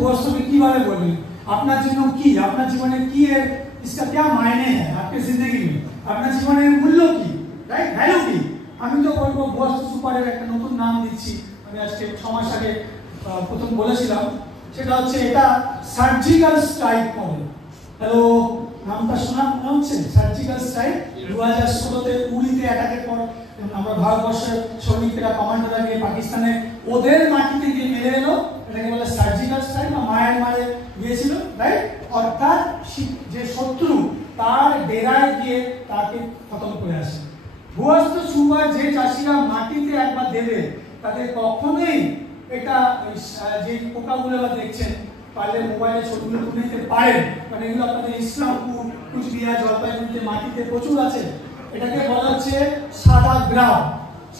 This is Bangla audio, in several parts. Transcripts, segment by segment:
भूअस्त में কিভাবে বলবেন, আপনার জন্য কি, আপনার জীবনে কি এর इसका क्या मायने है आपके जिंदगी में, আপনার জীবনের মূল্য কি, রাইট, ভ্যালু কি। আমি তো বলবো ভূअस्त সুপারের একটা নতুন নাম দিচ্ছি, আমি আজকে 6 মাস আগে প্রথম বলেছিলাম, সেটা হচ্ছে এটা সার্জিক্যাল স্ট্রাইক মডেল। হ্যালো, নামটা শোনা মনে হচ্ছে? সার্জিক্যাল স্ট্রাইক 2016-তে উড়িতে অ্যাটাকের পর আমরা ভারতবর্ষের সৈনিকরা কমান্ডাররা গিয়ে পাকিস্তানে ওদের মাটিতে গিয়ে মেরে এলো, এটাকে বলে সার্জিক্যাল স্ট্রাইক বা মায়ানমারে গিয়েছিল, রাইট। অর্থাৎ যে শত্রু তার ডেরায় গিয়ে তাকে খতম করে আসে। ভূअस्त সুপার যে চাষিরা মাটিতে একবার দেবে তাদের কখনোই এটা যে পোকাগুলো দেখছেন, পারলে মোবাইলে ছবিগুলো তুলে নিতে পারেন, মানে এগুলো আপনাদের ইসলামপুর, কুচবিহার, জলপাইগুড়িতে মাটিতে প্রচুর আছে। এটাকে বলা হচ্ছে সাদা গ্রাম,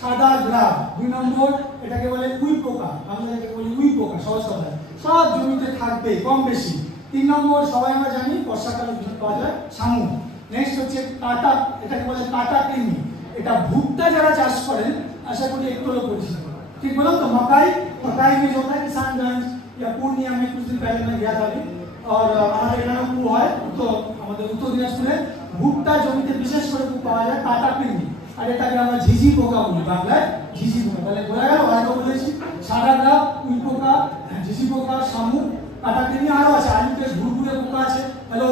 সাদা গ্রাম। 2 নম্বর এটাকে বলে উই পোকা, আমরা এটাকে বলি উই পোকা, সহজ কথায় সব জমিতে থাকবে কম বেশি। 3 নম্বর সবাই আমরা জানি বর্ষাকালে পাওয়া যায় শামুক। নেক্সট হচ্ছে কাটা, এটাকে বলে কাটা কৃমি। এটা ভুট্টা যারা চাষ করেন আশা করি একটু হলেও পরিচিত, ठीक बोला तो मकाई, मकाई में जो होता है किसानगंज या पूर्णिया में कुछ दिन पहले मैं गया था अभी, और हमारे এখানে কু হয়, তো আমাদের উত্তর দিনাজপুরে ভুট্টা জমিতে বিশেষ করে কু পাওয়া যায় কাটা কৃমি, আর এটাকে আমরা ঝিঝি পোকা বলি বাংলায়, ঝিঝি পোকা। তাহলে বোঝা গেল, আগে বলেছি সাদা গ্রাম, উই পোকা, ঝিঝি পোকা, শামুক, কাটা কৃমি, আরো আছে আলুতে ঘুরঘুরে পোকা আছে। হ্যালো,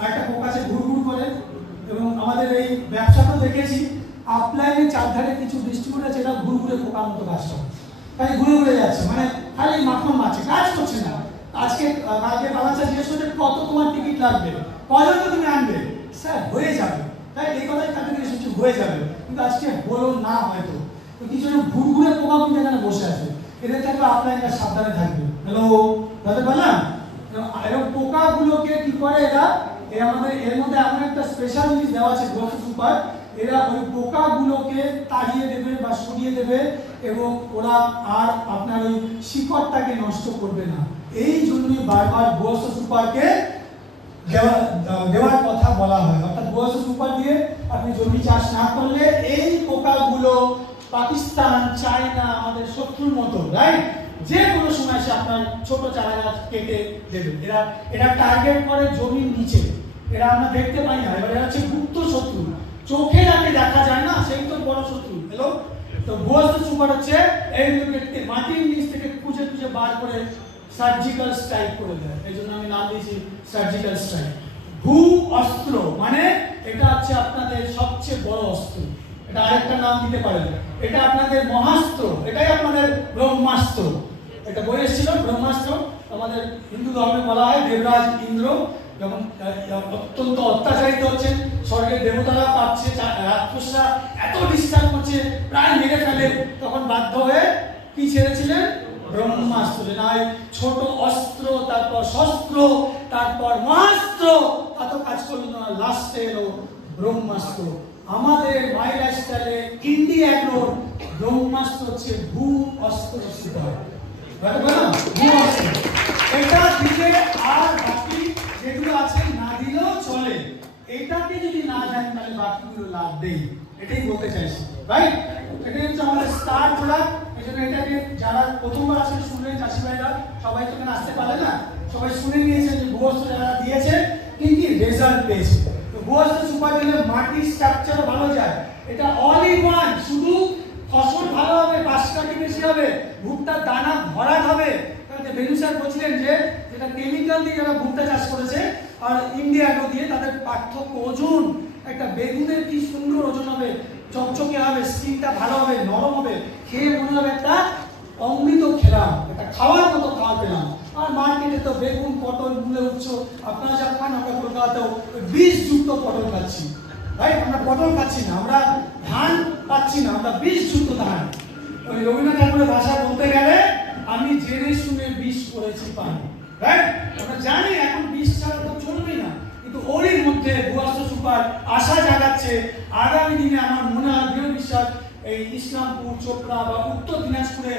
আরেকটা পোকা আছে ঘুরঘুর করে। এবং আমাদের এই ব্যবসাতেও দেখেছি আপলাইনের চারধারে কিছু ডিস্ট্রিবিউটর আছে, এটা ঘুরঘুরে পোকার মতো কাজ করে, তাই ঘুরে ঘুরে যাচ্ছে, মানে খালি মাখন মারছে, কাজ করছে না। আজকে কালকে বালাচা জিজ্ঞেস করছে কত তোমার টিকিট লাগবে, কজন তো তুমি আনবে, স্যার হয়ে যাবে, তাই এই কথাই কালকে এসেছি হয়ে যাবে, কিন্তু আজকে হলো না হয়তো। তো কিছু ঘুরঘুরে পোকা কিন্তু এখানে বসে আছে, এদের থেকে আপলাইনটা সাবধানে থাকবে। হ্যালো, বুঝতে পারলাম? এবং পোকাগুলোকে কি করে এরা, আমাদের এর মধ্যে এমন একটা স্পেশাল জিনিস দেওয়া আছে ভূअस्त সুপার, এরা ওই পোকাগুলোকে তাড়িয়ে দেবে বা সরিয়ে দেবে, এবং ওরা আর আপনার ওই শিকড়টাকে নষ্ট করবে না। এই জন্যই বারবার ভূअस्त সুপারকে দেওয়ার কথা বলা হয়। অর্থাৎ ভূअस्त সুপার দিয়ে আপনি জমি চাষ না করলে এই পোকাগুলো পাকিস্তান, চায়না, আমাদের শত্রুর মতো, রাইট, যে কোনো সময় সে আপনার ছোট চারা গাছ কেটে দেবে। এরা টার্গেট করে জমির নিচে, এরা আমরা দেখতে পাই না, এবার এরা হচ্ছে গুপ্ত শত্রু, চোখে যাকে দেখা যায় না সেই তো বড় শত্রু। হ্যালো, তো ভূअस्त সুপার হচ্ছে এইগুলোকে মাটির নিচ থেকে খুঁজে খুঁজে বার করে সার্জিক্যাল স্ট্রাইক করে দেয়, এই জন্য আমি নাম দিয়েছি সার্জিক্যাল স্ট্রাইক। ভূ অস্ত্র মানে এটা হচ্ছে আপনাদের সবচেয়ে বড় অস্ত্র, এটা আরেকটা নাম দিতে পারেন, এটা আপনাদের মহাস্ত্র, এটাই আপনাদের ব্রহ্মাস্ত্র। এটা বই এসেছিল ব্রহ্মাস্ত্র, আমাদের হিন্দু ধর্মে বলা হয় দেবরাজ ইন্দ্র যখন অত্যন্ত অত্যাচারিত হচ্ছেন, স্বর্গের দেবতারা পাচ্ছে, রাক্ষসরা এত ডিস্টার্ব করছে, প্রায় মেরে ফেলে, তখন বাধ্য হয়ে কি ছেড়েছিলেন? ব্রহ্মাস্ত্র। না ছোট অস্ত্র, তারপর শস্ত্র, তারপর মহাস্ত্র, এত কাজ করলো না, লাস্টে এলো ব্রহ্মাস্ত্র। আমাদের মাই লাইফস্টাইলে ইন্ডিয়া এগ্রোর ব্রহ্মাস্ত্র হচ্ছে ভূ-অস্ত্র সুপার। এটা দিলে আর বাকি যেগুলো আছে না দিলেও চলে, এটাকে যদি না জানি তাহলে বাকিগুলো লাভ দেই, এটাই বলতে চাইছি, রাইট। এটা হচ্ছে আমাদের স্টার প্রোডাক্ট, এই জন্য এটাকে যারা প্রথমবার আসলে শুনলেন চাষি ভাইরা, সবাই তো এখানে আসতে পারলে না, সবাই শুনে নিয়েছেন যে ভূ-অস্ত্র যারা দিয়েছে কি কি রেজাল্ট পেয়েছে। তো ভূ-অস্ত্র সুপার দিলে মাটির স্ট্রাকচারও ভালো যায়, এটা অল ইন ওয়ান, শুধু ফসল ভালো হবে, বাঁশকাঠি বেশি হবে, ভুট্টার দানা ভরাট হবে। বেনু স্যার বলছিলেন যে যেটা কেমিক্যাল দিয়ে যারা ভুট্টা চাষ করেছে আর ইন্ডিয়া এগ্রো দিয়ে, তাদের পার্থক্য ওজন, একটা বেগুনের কি সুন্দর ওজন হবে, চকচকে হবে, স্কিনটা ভালো হবে, নরম হবে, খেয়ে মনে হবে একটা অমৃত খেলাম, একটা খাওয়ার মতো খাওয়া পেলাম। আর মার্কেটে তো বেগুন, পটল, মূলে উচ্চ, আপনারা যা খান, আমরা কলকাতাতেও বীজযুক্ত পটল খাচ্ছি, রাইট। আমরা পটল খাচ্ছি না, আমরা ধান পাচ্ছি না, আমরা বীজযুক্ত ধান। ওই রবীন্দ্রনাথ ঠাকুরের ভাষা বলতে গেলে আমি জেনে শুনে বিষ করেছি পানি, রাইট। আমরা জানি এখন বিষ ছাড়া তো চলবেই না, কিন্তু ওরই মধ্যে ভূ-অস্ত্র সুপার আশা জাগাচ্ছে আগামী দিনে। আমার মনে হয় দৃঢ় বিশ্বাস এই ইসলামপুর, চোপড়া বা উত্তর দিনাজপুরে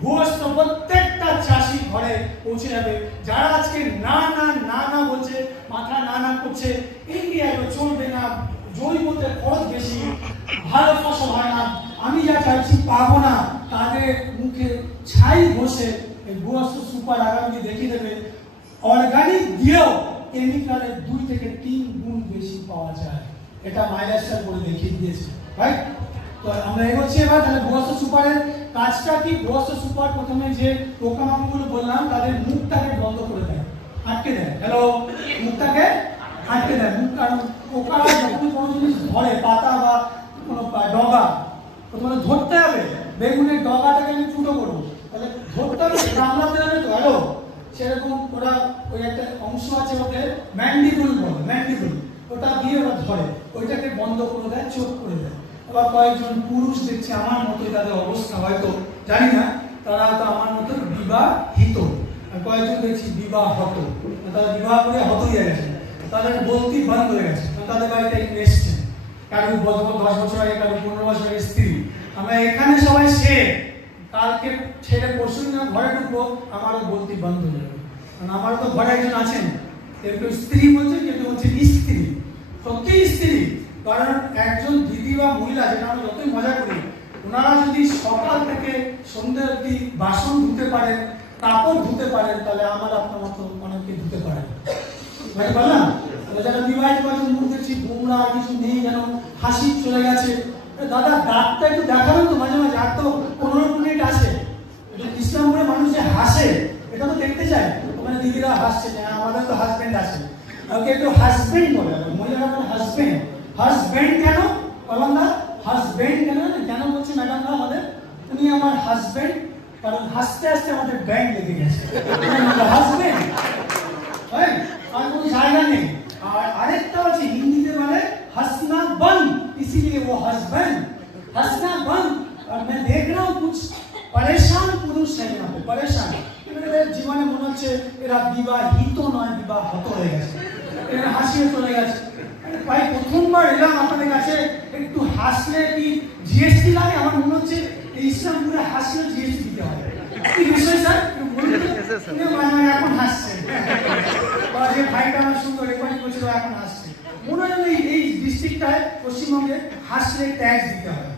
ভূ-অস্ত্র প্রত্যেকটা চাষি ঘরে পৌঁছে যাবে। যারা আজকে না না না না বলছে, মাথা না না করছে, ইন্ডিয়া চলবে না, জৈবতে খরচ বেশি, ভালো ফসল হয় না, আমি যা চাইছি পাবো না, তাদের মুখে ছাই বসে এই ভূয়স্ত্র সুপার আগামী দেখিয়ে দেবে অর্গানিক দিয়েও কেমিক্যালের 2 থেকে 3 গুণ বেশি পাওয়া যায়। এটা মাইলাস্টার করে দেখিয়ে দিয়েছে, রাইট? তো আমরা এগোচ্ছি এবার। তাহলে ভূয়স্ত্র সুপারের কাজটা কি? ভূয়স্ত্র সুপার প্রথমে যে পোকামাকড়গুলো বললাম তাদের মুখটাকে বন্ধ করে দেয়, আটকে দেয়। হ্যালো, মুখটাকে আটকে দেয়। মুখ, কারণ পোকারা যখন কোনো জিনিস ধরে, পাতা বা কোনো ডগা, প্রথমে ধরতে হবে। বেগুনের ডগাটাকে আমি ফুটো করবো, তাহলে ধরতে হবে, কামড়াতে হবে তো। হ্যালো, সেরকম ওরা ওই একটা অংশ আছে ওদের ম্যান্ডিবুল বলে, ম্যান্ডিবুল, ওটা দিয়ে ওরা ধরে, ওইটাকে বন্ধ করে দেয়, চোখ করে দেয়। আবার কয়েকজন পুরুষ দেখছি আমার মতো, তাদের অবস্থা হয়তো জানি না, তারা হয়তো আমার মতো বিবাহিত, আর কয়েকজন দেখছি বিবাহত, তারা বিবাহ করে হত হয়ে গেছে, তাদের বলতি বন্ধ হয়ে গেছে, তাদের বাড়িতে এসছে, কারো 10 বছর আগে, কারো 15 বছর আগে স্ত্রী। আমরা এখানে সবাই সে কালকে ছেড়ে পরশু দিন ঘরে ঢুকবো, আমারও বলতি বন্ধ হয়ে যাবে। কারণ আমারও তো ঘরে একজন আছেন, কেউ স্ত্রী বলছে, কেউ বলছে স্ত্রী, সত্যি স্ত্রী। কারণ একজন দিদি বা মহিলা, যেটা আমরা যতই মজা করি, ওনারা যদি সকাল থেকে সন্ধ্যা অবধি বাসন ধুতে পারেন, কাপড় ধুতে পারেন, তাহলে আমার আপনার মতো অনেকে ধুতে পারেন, ভাই বললাম। যারা বিবাহিত করেছেন মুখ দেখছি গোমরা, কিছু নেই, যেন হাসি চলে গেছে। দাদা দাঁতটা একটু দেখাবেন তো মাঝে মাঝে, আর তো 15 মিনিট আছে। ইসলামপুরে মানুষ যে হাসে, এটা তো দেখতে চায়। ওখানে দিদিরা হাসছে, আমাদের তো হাজবেন্ড আছে, ওকে একটু হাজবেন্ড বলে, মহিলারা হাজবেন্ড। হাজবেন্ড কেন বললাম না? হাজবেন্ড কেন কেন বলছে ম্যাডামরা আমাদের? উনি আমার হাজবেন্ড, কারণ হাসতে হাসতে আমাদের ব্যাংক লেগে গেছে, হাজবেন্ড, আর কোনো জায়গা নেই। আর আরেকটা আছে হিন্দিতে বলে हंसना बंद, इसीलिए वो हस्बैंड, हंसना बंद। और मैं देख रहा हूँ कुछ परेशान पुरुष है यहाँ पे, परेशान। জীবনে মনে হচ্ছে এরা বিবাহিত নয়, বিবাহত হয়ে গেছে, এরা হাসিয়ে চলে গেছে। ভাই প্রথমবার এলাম আপনাদের কাছে, একটু হাসলে কি জিএসটি লাগে? আমার মনে হচ্ছে ইসলামপুরে হাসলে জিএসটি দিতে হবে। কি বিষয় স্যার? এখন হাসছে, যে ভাইটা আমার সুন্দর রেকর্ডিং করছিল এখন হাসছে। মনে হয় এই ডিস্ট্রিক্টটায় পশ্চিমবঙ্গে হাসলে ট্যাক্স দিতে হবে,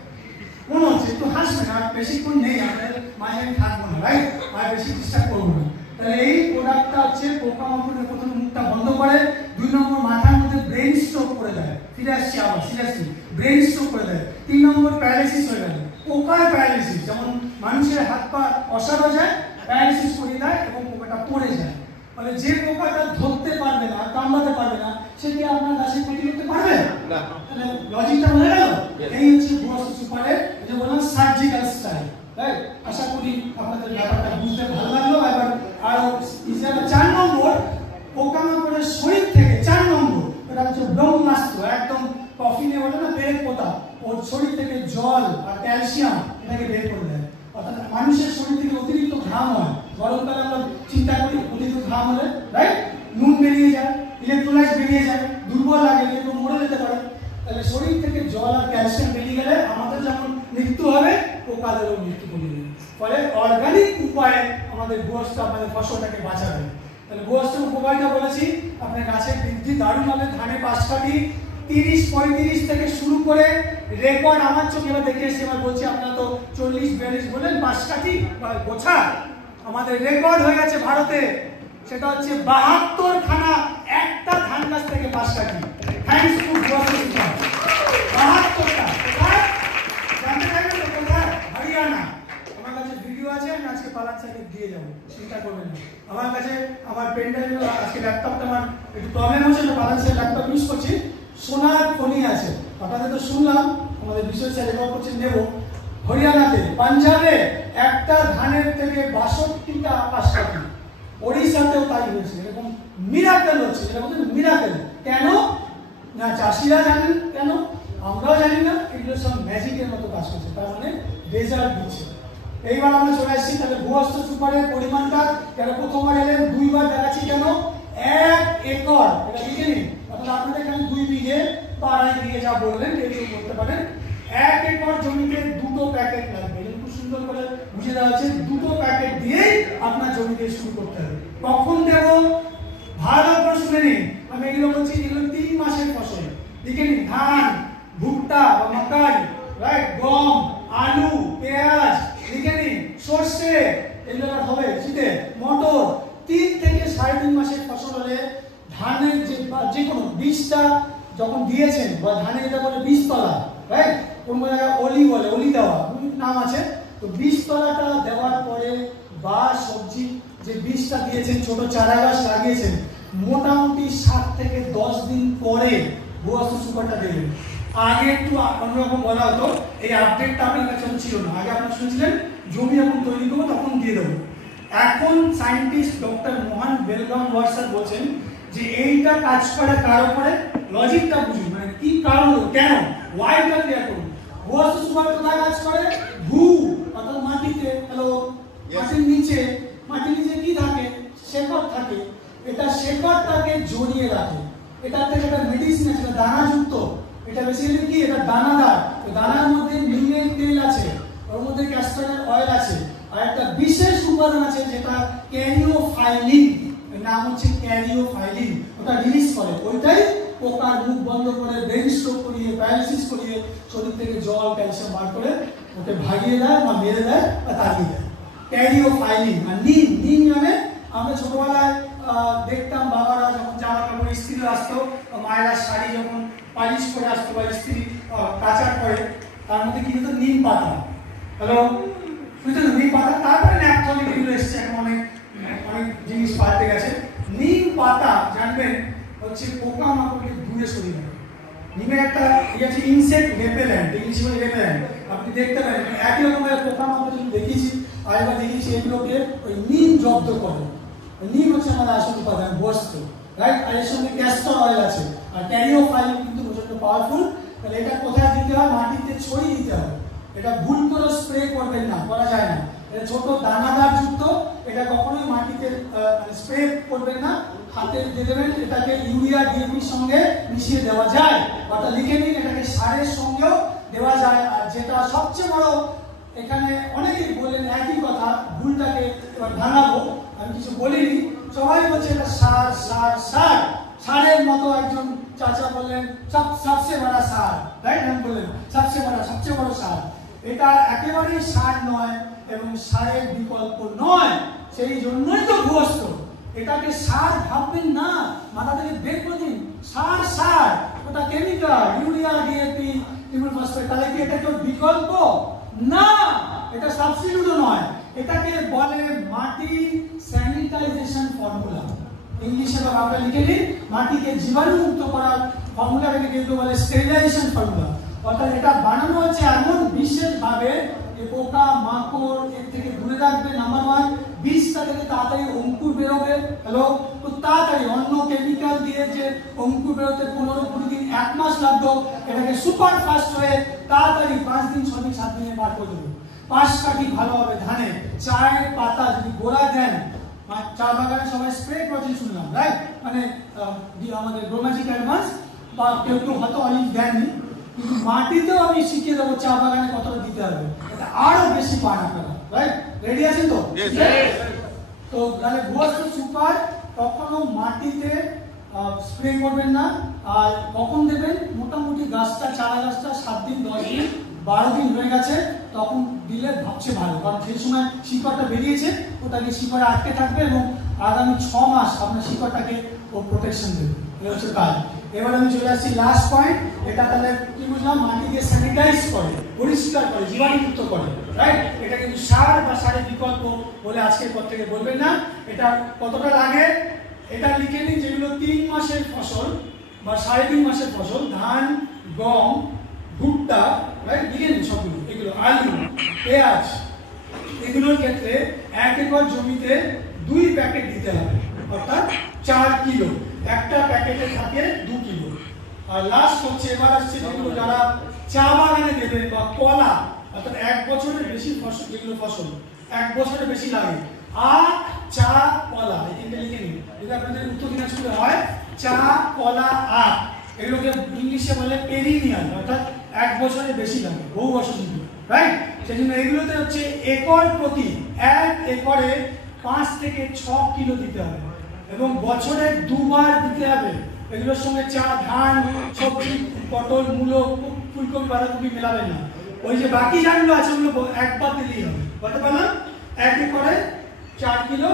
মনে হচ্ছে। একটু হাসবেন, আর বেশিক্ষণ নেই, আপনাদের মাঝে আমি থাকবো না, রাইট? আর বেশি ডিস্টার্ব করবো না। তাহলে এই প্রোডাক্টটা হচ্ছে পোকামাকড়ের প্রথমে মুখটা বন্ধ করে, 2 নম্বর মাথার মধ্যে ব্রেন স্ট্রোক করে দেয়, ফিরে আসছি আবার সিরিয়াসলি, ব্রেন স্ট্রোক করে দেয়। 3 নম্বর প্যারালাইসিস হয়ে গেল, পোকার প্যারালাইসিস, যেমন মানুষের হাত পা অসাড় হয়ে যায়, প্যারালাইসিস করে দেয় এবং পোকাটা পড়ে যায়। মানে যে পোকাটা ধরতে পারবে না, কামড়াতে পারবে না, সে কি আপনার গাছের ক্ষতি করতে পারবে না? তাহলে লজিকটা বোঝা গেল? এই হচ্ছে ভূয়স্ত্র সুপারের, যে বললাম সার্জিক্যাল স্টাইল, রাইট? আশা করি আপনাদের ব্যাপারটা বুঝতে ভালো লাগলো। এবার আরো 4 নম্বর, পোকামাকড়ের শরীর থেকে 4 নম্বর, এটা হচ্ছে ব্রহ্মাস্ত্র। একদম কফিনে বলে না বের পোতা, ওর শরীর থেকে জল আর ক্যালসিয়াম এটাকে বের করে দেয়। অর্থাৎ মানুষের শরীর থেকে অতিরিক্ত ঘাম হয়, গরমকালে আমরা চিন্তা করি অতিরিক্ত ঘাম হলে, রাইট, নুন বেরিয়ে যায়, ইলেকট্রোলাইট বেরিয়ে যায়, দুর্বল লাগে, কেউ মরে যেতে পারে। তাহলে শরীর থেকে জল আর ক্যালসিয়াম বেরিয়ে গেলে আমাদের যেমন মৃত্যু হবে, পোকাদেরও মৃত্যু কমিয়ে দেবে। ফলে অর্গানিক উপায়ে আমাদের ভূয়স্ত্র আমাদের ফসলটাকে বাঁচাবে। তাহলে ভূয়স্ত্রের উপকারিতা বলেছি, আপনার গাছের বৃদ্ধি দারুণ হবে। ধানে 5 কাঠি 30-35 থেকে শুরু করে রেকর্ড আমার চোখে এবার দেখে এসেছি। এবার বলছি, আপনারা তো 40-42 বলেন, 5 কাঠি বা গোছা আমাদের রেকর্ড হয়ে গেছে ভারতে। সেটা হচ্ছে 72 খানা একটা ধান গাছ থেকে 5 কাঠি। থ্যাঙ্কস টু ভূয়স্ত্র সুপার। 72টা কোথায় জানতে চাইবেন তো? কোথায়? হরিয়ানা। আমার কাছে ভিডিও আছে, আমি আজকে পালান সাইডে দিয়ে যাবো, চিন্তা করবেন না। আমার কাছে আমার পেনড্রাইভ, আজকে ল্যাপটপটা আমার একটু প্রবলেম হচ্ছে, তো পালান সাইড ল্যাপটপ ইউজ করছি। সোনার খনি আছে, আপনাদের তো শুনলাম আমাদের বিষয় স্যার রেকর্ড করছেন নেব। হরিয়ানাতে, পাঞ্জাবে একটা ধানের থেকে 62টা 5 কাঠি। ওড়িশাতেও তাই হয়েছে। এরকম মিরাকেল হচ্ছে, এটা বলছেন মিরাকেল। কেন না চাষিরা জানেন, কেন আমরাও জানি না, এগুলো সব ম্যাজিকের মতো কাজ করছে, তার মানে রেজাল্ট দিচ্ছে। এইবার আমরা চলে আসছি, তাহলে ভূয়স্ত্র সুপারের পরিমাণটা যারা প্রথমবার এলেন 2 বার দেখাচ্ছি। কেন 1 একর, এটা লিখে নিন। অর্থাৎ আপনাদের এখানে 2 বিঘে বা 2.5 বিঘে যা বললেন, কেউ বলতে পারেন। 1 একর জমিতে 2টো প্যাকেট লাগবে। খুব সুন্দর করে বুঝে দেওয়া হচ্ছে, 2টো প্যাকেট দিয়েই আপনার জমিতে শুরু করতে হবে। কখন দেব? ভালো করে শুনে নিন, আমি এগুলো বলছি, এগুলো 3 মাসের ফসল। লিখে নিন, ধান, ভুট্টা বা মাকাই, রাইট, গম, আলু, পেঁয়াজ, লিখে নিন, সর্ষে, এগুলো হবে শীতে। 3.5 মাসের ফসল হলে ধানের যে কোনো বীজটা যখন দিয়েছেন বা ধানে যেটা বলে বীজতলা, রাইট, কোন জায়গায় অলি বলে, অলি দেওয়া নাম আছে, তো বীজতলাটা দেওয়ার পরে বা সবজি যে বীজটা দিয়েছেন, ছোট চারা গাছ লাগিয়েছেন, মোটামুটি 7 থেকে 10 দিন পরে ভূবস্তু সুপারটা দেবেন। আগে একটু অন্যরকম বলা হতো, এই আপডেটটা আপনার কাছে ছিল না। আগে আপনারা শুনেছিলেন জমি যখন তৈরি করবো তখন দিয়ে দেবো। এখন সায়েন্টিস্ট ডক্টর মোহন বেলগাম ওয়াটসন বলছেন যে এইটা কাজ করে কার উপরে, লজিকটা বুঝুন, মানে কি কারণ, কেন, ওয়াইটা ক্লিয়ার করুন। ভূবস্তু সুপার কোথায় কাজ করে? ভূ অর্থাৎ মাটিতে, হ্যালো, মাটির নিচে কি থাকে? শেকড় থাকে। এটা শেকড়টাকে জড়িয়ে রাখে। এটা থেকে একটা মেডিসিন আছে, দানাযুক্ত। এটা বেসিক্যালি কি, এটা দানাদার। দানার মধ্যে নিমের তেল আছে, ওর মধ্যে ক্যাস্টর অয়েল আছে, আর একটা বিশেষ উপাদান আছে যেটা ক্যারিওফাইলিন, এর নাম হচ্ছে ক্যারিওফাইলিন। ওটা রিলিজ করে, ওইটাই পোকার মুখ বন্ধ করে, ব্রেন স্ট্রোক করিয়ে, প্যারালাইসিস করিয়ে, শরীর থেকে জল ক্যালসিয়াম বার করে ওকে ভাগিয়ে দেয় বা মেরে দেয় বা তাড়িয়ে দেয়। ক্যারিওফাইলিন। আর নিম মানে আমরা ছোটবেলায় দেখতাম বাবারা যখন জামা কাপড় ইস্ত্রি আসতো, মায়েরা শাড়ি যখন পালিশ করে আসতো বা ইস্ত্রি কাচার করে, তার মধ্যে কি হতো? নিম পাতা। হ্যালো, বুঝতে তো? নিম পাতা। তারপরে ন্যাপথলিন এগুলো এসছে, এখন অনেক জিনিস পাল্টে গেছে। নিম পাতা জানবেন হচ্ছে পোকামাকড়কে দূরে সরিয়ে দেয়। নিমের একটা আছে ইনসেক্ট রেপেলেন্ট, ইংলিশে বলে রেপেলেন্ট। আপনি দেখতে পারেন একই রকমের পোকামাকড় যদি দেখিয়েছি, আরেকবার দেখিয়েছি, এগুলোকে ওই নিম জব্দ করে। নিম হচ্ছে আমাদের আসল উপাদান, বস্তু, রাইট। আর এর সঙ্গে ক্যাস্টর অয়েল আছে, আর ক্যারিওফাইলিন কিন্তু প্রচন্ড পাওয়ারফুল। তাহলে এটা কোথায় দিতে হয়? মাটিতে ছড়িয়ে দিতে হবে। এটা ভুল করে স্প্রে করবেন না, করা যায় না। এটা ছোট দানাদার যুক্ত, এটা কখনোই মাটিতে স্প্রে করবেন না, হাতে দিয়ে দেবেন। এটাকে ইউরিয়া ডিএপির সঙ্গে মিশিয়ে দেওয়া যায়, অর্থাৎ লিখে নিন, এটাকে সারের সঙ্গেও দেওয়া যায়। আর যেটা সবচেয়ে বড়, এখানে অনেকেই বললেন একই কথা, ভুলটাকে এবার ভাঙাবো, আমি কিছু বলিনি, সবাই বলছে এটা সার সার সার। সারের মতো একজন চাচা বললেন সবচেয়ে বড় সার, রাইট, আমি বললেন সবচেয়ে বড় সার। এটা একেবারেই সার নয় এবং সারের বিকল্প নয়। সেই জন্যই তো ভূবস্তু। এটাকে সার ভাববেন না, মাথা থেকে বের করে দিন। সার ওটা chemical, urea DAP liquid phosphate. তাহলে কি এটা কেউ বিকল্প? না, এটা সাবস্টিটিউটও নয়। এটাকে বলে মাটি স্যানিটাইজেশন ফর্মুলা। ইংলিশে বা বাংলা লিখে নিন, মাটিকে জীবাণুমুক্ত করার ফর্মুলাটাকে কিন্তু বলে স্টেরিলাইজেশন ফর্মুলা। অর্থাৎ এটা বানানো হচ্ছে এমন বিশেষভাবে যে পোকা মাকড় এর থেকে দূরে রাখবে। নাম্বার 1, বীজটা থেকে তাড়াতাড়ি অঙ্কুর বেরোবে। হ্যালো, তো তাড়াতাড়ি, অন্য কেমিক্যাল দিয়ে যে অঙ্কুর বেরোতে 15-20 দিন, 1 মাস লাগতো, এটাকে সুপার ফাস্ট হয়ে তাড়াতাড়ি 5 দিন 6 দিন 7 দিনে বার করে দেবে। পাশ কাটি ভালো হবে ধানে। চায়ের পাতা যদি গোড়া দেন, চা বাগানে সবাই স্প্রে করেছেন শুনলাম, রাইট, মানে আমাদের গ্রোম্যাজিক অ্যাডভান্স, বা কেউ হয়তো অলিভ দেননি, কিন্তু মাটিতেও আমি শিখিয়ে দেবো চা বাগানে কতটা দিতে হবে, এটা আরো বেশি পান আপনারা, রাইট। রেডি আছেন তো? তো তাহলে ভূবস্তু সুপার কখনো মাটিতে স্প্রে করবেন না। আর কখন দেবেন? মোটামুটি গাছটা, চারা গাছটা 7 দিন 10 দিন 12 দিন হয়ে গেছে, তখন দিলে ভাবছে ভালো, কারণ সেই সময় শিকড়টা বেরিয়েছে, ওটাকে শিকড়ে আটকে থাকবে এবং আগামী 6 মাস আপনার শিকড়টাকে ও প্রোটেকশন দেবে। এই হচ্ছে কাজ। এবার আমি চলে আসছি লাস্ট পয়েন্ট। এটা তাহলে কি বুঝলাম? মাটিকে স্যানিটাইজ করে, পরিষ্কার করে, জীবাণুমুক্ত করে, রাইট। এটা কিন্তু সার বা সারের বিকল্প বলে আজকের পর থেকে বলবেন না। এটা কতটা লাগে এটা লিখে নিন। যেগুলো 3 মাসের ফসল বা 3.5 মাসের ফসল, ধান, গম, ভুট্টা, রাইট, লিখে নিন সবগুলো। এগুলো আলু, পেঁয়াজ, এগুলোর ক্ষেত্রে 1 একর জমিতে 2 প্যাকেট দিতে হবে, অর্থাৎ 4 কিলো। একটা প্যাকেটে থাকে 2 কিলো। আর লাস্ট হচ্ছে, এবার আসছে যেগুলো যারা চা বাগানে দেবেন বা কলা, অর্থাৎ 1 বছরের বেশি ফসল, যেগুলো ফসল 1 বছরের বেশি লাগে, আখ, চা, কলা, এই তিনটে লিখে নিন। যদি আপনাদের উত্তর দিনাজপুরে হয় চা, কলা, আখ, এগুলোকে ইংলিশে বলে পেরিনিয়াল, অর্থাৎ 1 বছরের বেশি লাগে, বহু বছর কিন্তু, রাইট। সেই জন্য এগুলোতে হচ্ছে একর প্রতি 1 একরে 5 থেকে 6 কিলো দিতে হবে এবং বছরে 2 বার দিতে হবে। এগুলোর সঙ্গে চা, ধান, সবজি, পটল, মূলো, ফুলকপি, বাঁধাকপি মেলাবেন না। ওই যে বাকি যেগুলো আছে ওগুলো একবার দিলেই হবে। বলতে পারলাম 1 একরে 4 কিলো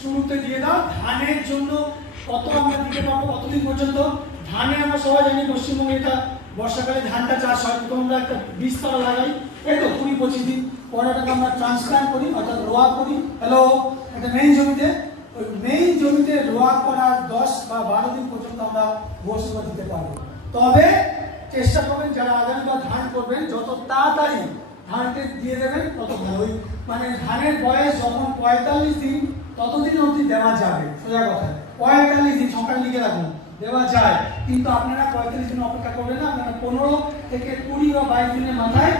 শুরুতে দিয়ে দাও। ধানের জন্য কত আমরা দিতে পারবো, কতদিন পর্যন্ত? ধানে আমরা সবাই জানি পশ্চিমবঙ্গে এটা বর্ষাকালে ধানটা চাষ হয়, তো আমরা একটা বীজতলা লাগাই, এই তো 20-25 দিন পরে ওটাকে আমরা ট্রান্সপ্লান্ট করি অর্থাৎ রোয়া করি। হ্যালো, একটা মেইন জমিতে, ওই মেইন জমিতে রোয়া করার 10 বা 12 দিন পর্যন্ত আমরা গোবর সার দিতে পারবো। তবে চেষ্টা করবেন যারা আগামীবার ধান করবেন যত তাড়াতাড়ি ধানকে দিয়ে দেবেন তত ভালো। মানে ধানের বয়স যখন 45 দিন ততদিন অবধি দেওয়া যাবে, সোজা কথা 45 দিন সকাল লিখে রাখুন, দেওয়া যায়। কিন্তু আপনারা 45 দিন অপেক্ষা করবেন না, আপনারা 15 থেকে 20 বা 22 দিনের माथाয়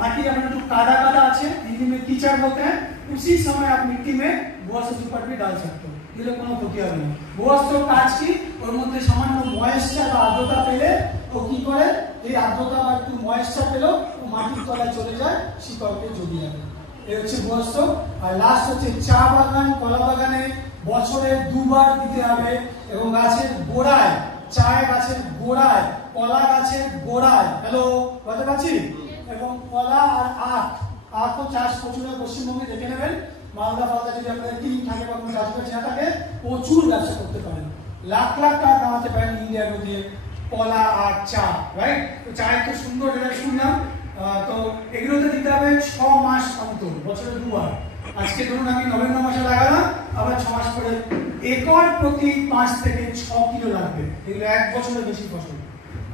माटी अपना जो कादा कादा আছে हिंदी में कीचड़ बोलते हैं, उसी समय आप मिट्टी में बोस सुपर भी डाल सकते हो, দিলে কোনো ক্ষতি হবে না। बोस তো কাজ কি, ওর মধ্যে সামান্য ময়েশ্চার বা আর্দ্রতা পেলে ও কি করে, এই আর্দ্রতা বা একটু ময়েশ্চার পেলো ও মাটির তলায় চলে যায়, শিকড়কে জড়িয়ে রাখে। এই হচ্ছে बोस। আর লাস্ট হচ্ছে চা বাগান, কলা বাগানে বছরে 2 বার দিতে হবে এবং গাছের গোড়ায়, চা গাছের গোড়ায়, কলা গাছের গোড়ায়, হ্যালো বুঝতে পারছি, এবং কলা আর আখও চাষ প্রচুর পশ্চিমবঙ্গে দেখে নেবেন। মালদা ফালদা যদি আপনাদের টিম থাকে বা কোনো চাষবাস না থাকে, প্রচুর ব্যবসা করতে পারেন, লাখ লাখ টাকা কামাতে পারেন ইন্ডিয়ার মধ্যে কলা আর চা, রাইট? তো চায়ের তো সুন্দর রেজাল্ট শুনলাম। তো এগুলোতে দিতে হবে 6 মাস অন্তর, বছরে 2 বার। আজকে ধরুন আমি নভেম্বর মাসে লাগালাম, আবার 6 মাস পরে একর প্রতি 5 থেকে 6 কিলো লাগবে। এগুলো 1 বছরের বেশি ফসল।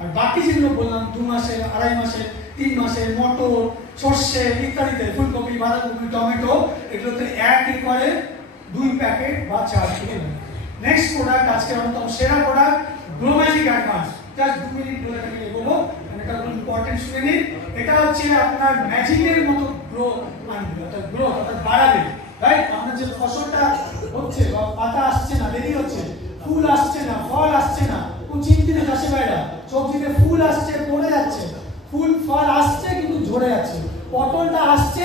আর বাকি যেগুলো বললাম 2 মাসে, 2.5 মাসে, 3 মাসে, মটর, সর্ষে ইত্যাদিতে, ফুলকপি, বাঁধাকপি, টমেটো, এগুলোতে 1 একরে 2 প্যাকেট বা 4 কিলো। নেক্সট প্রোডাক্ট আজকে অন্যতম সেরা product grow magic advance. Just 2 minute বলে এটাকে বলবো, এটা খুব ইম্পর্টেন্ট শুনে নিন। এটা হচ্ছে আপনার ম্যাজিকের মতো গ্রো আনবে, অর্থাৎ গ্রো অর্থাৎ বাড়াবে, রাইট? আপনার যে ফসলটা হচ্ছে বা পাতা আসছে না, দেরি হচ্ছে, ফুল আসছে না, ফল আসছে না, কোন চিন্তিত চাষি ভাইরা, সবজিতে ফুল আসছে পড়ে যাচ্ছে, ফুল ফল আসছে কিন্তু ঝরে যাচ্ছে, পটলটা আসছে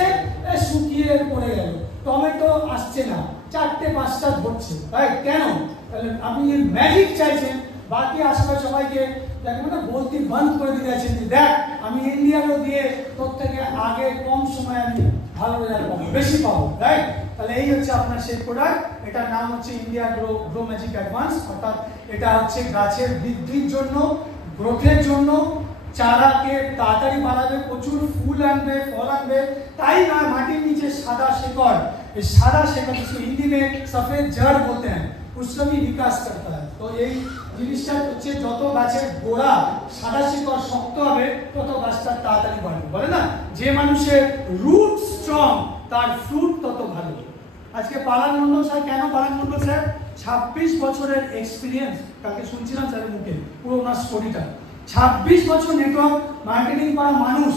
শুকিয়ে পড়ে গেল, টমেটো আসছে না, 4টে-5টা ধরছে, রাইট? কেন? তাহলে আপনি যে ম্যাজিক চাইছেন, বাকি আশেপাশে সবাইকে দেখবেন না বলতে বন্ধ করে দিয়ে যাচ্ছেন যে দেখ আমি ইন্ডিয়ারও দিয়ে তোর থেকে আগে কম সময় আমি ভালো রেজাল্ট পাবো, বেশি পাবো, রাইট? তাহলে এই হচ্ছে আপনার সেই প্রোডাক্ট। এটার নাম হচ্ছে ইন্ডিয়া গ্রো ম্যাজিক অ্যাডভান্স। অর্থাৎ এটা হচ্ছে গাছের বৃদ্ধির জন্য, গ্রোথের জন্য, চারাকে তাড়াতাড়ি বাড়াবে, প্রচুর ফুল আনবে, ফল আনবে। তাই নয়, মাটির নিচে সাদা শেকড়, এই সাদা শেকড় जिसको हिंदी में सफेद जड़ बोलते हैं, उसका भी विकास करता है। तो এই জিনিসটা হচ্ছে যত গাছের গোড়া সাদা শিকড় শক্ত হবে তত গাছটা তাড়াতাড়ি বাড়বে। বলে না, যে মানুষের রুট স্ট্রং তার ফ্রুট তত ভালো। আজকে পালান মন্ডল স্যার, কেন পালান মন্ডল স্যার? 26 বছরের এক্সপিরিয়েন্স, কালকে শুনছিলাম স্যারের মুখে পুরো ওনার স্টোরিটা। 26 বছর নেটওয়ার্ক মার্কেটিং করা মানুষ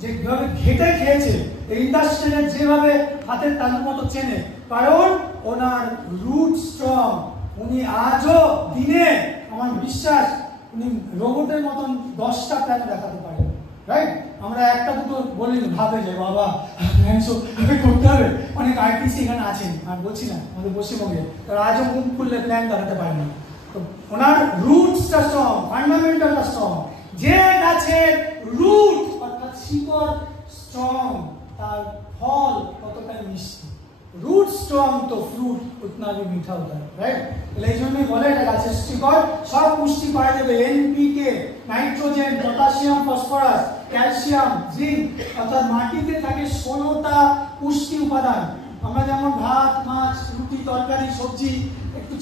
যেভাবে ঘেটে খেয়েছে, এই ইন্ডাস্ট্রিতে যেভাবে হাতের তালুর মতো চেনে, কারণ ওনার রুট স্ট্রং। উনি আজও দিনে, আমার বিশ্বাস, উনি রোবটের মতন 10টা প্ল্যান দেখাতে পারেন, রাইট? আমরা একটা দুটো বলি ভাবে যে বাবা করতে হবে, অনেক আইটিসি এখানে আছেন, আর বলছি না আমাদের পশ্চিমবঙ্গে, তারা আজও মুখ খুললে প্ল্যান দেখাতে পারে না। তো ওনার রুটসটা স্ট্রং, ফান্ডামেন্টালটা স্ট্রং। যে গাছের রুট অর্থাৎ শিকড় স্ট্রং, তার ফল ততটাই মিষ্টি। रूट स्ट्रॉन्ग तो फ्रूट उतना भी मीठा होता है, राइट? এই জন্যই বলে এটা গাছের শিকড় সব পুষ্টি পায় দেবে, NPK, nitrogen, potassium, phosphorus, calcium, zinc, অর্থাৎ মাটিতে থাকে 16টা পুষ্টি উপাদান। আমরা যেমন ভাত, মাছ, রুটি, তরকারি, সবজি, একটু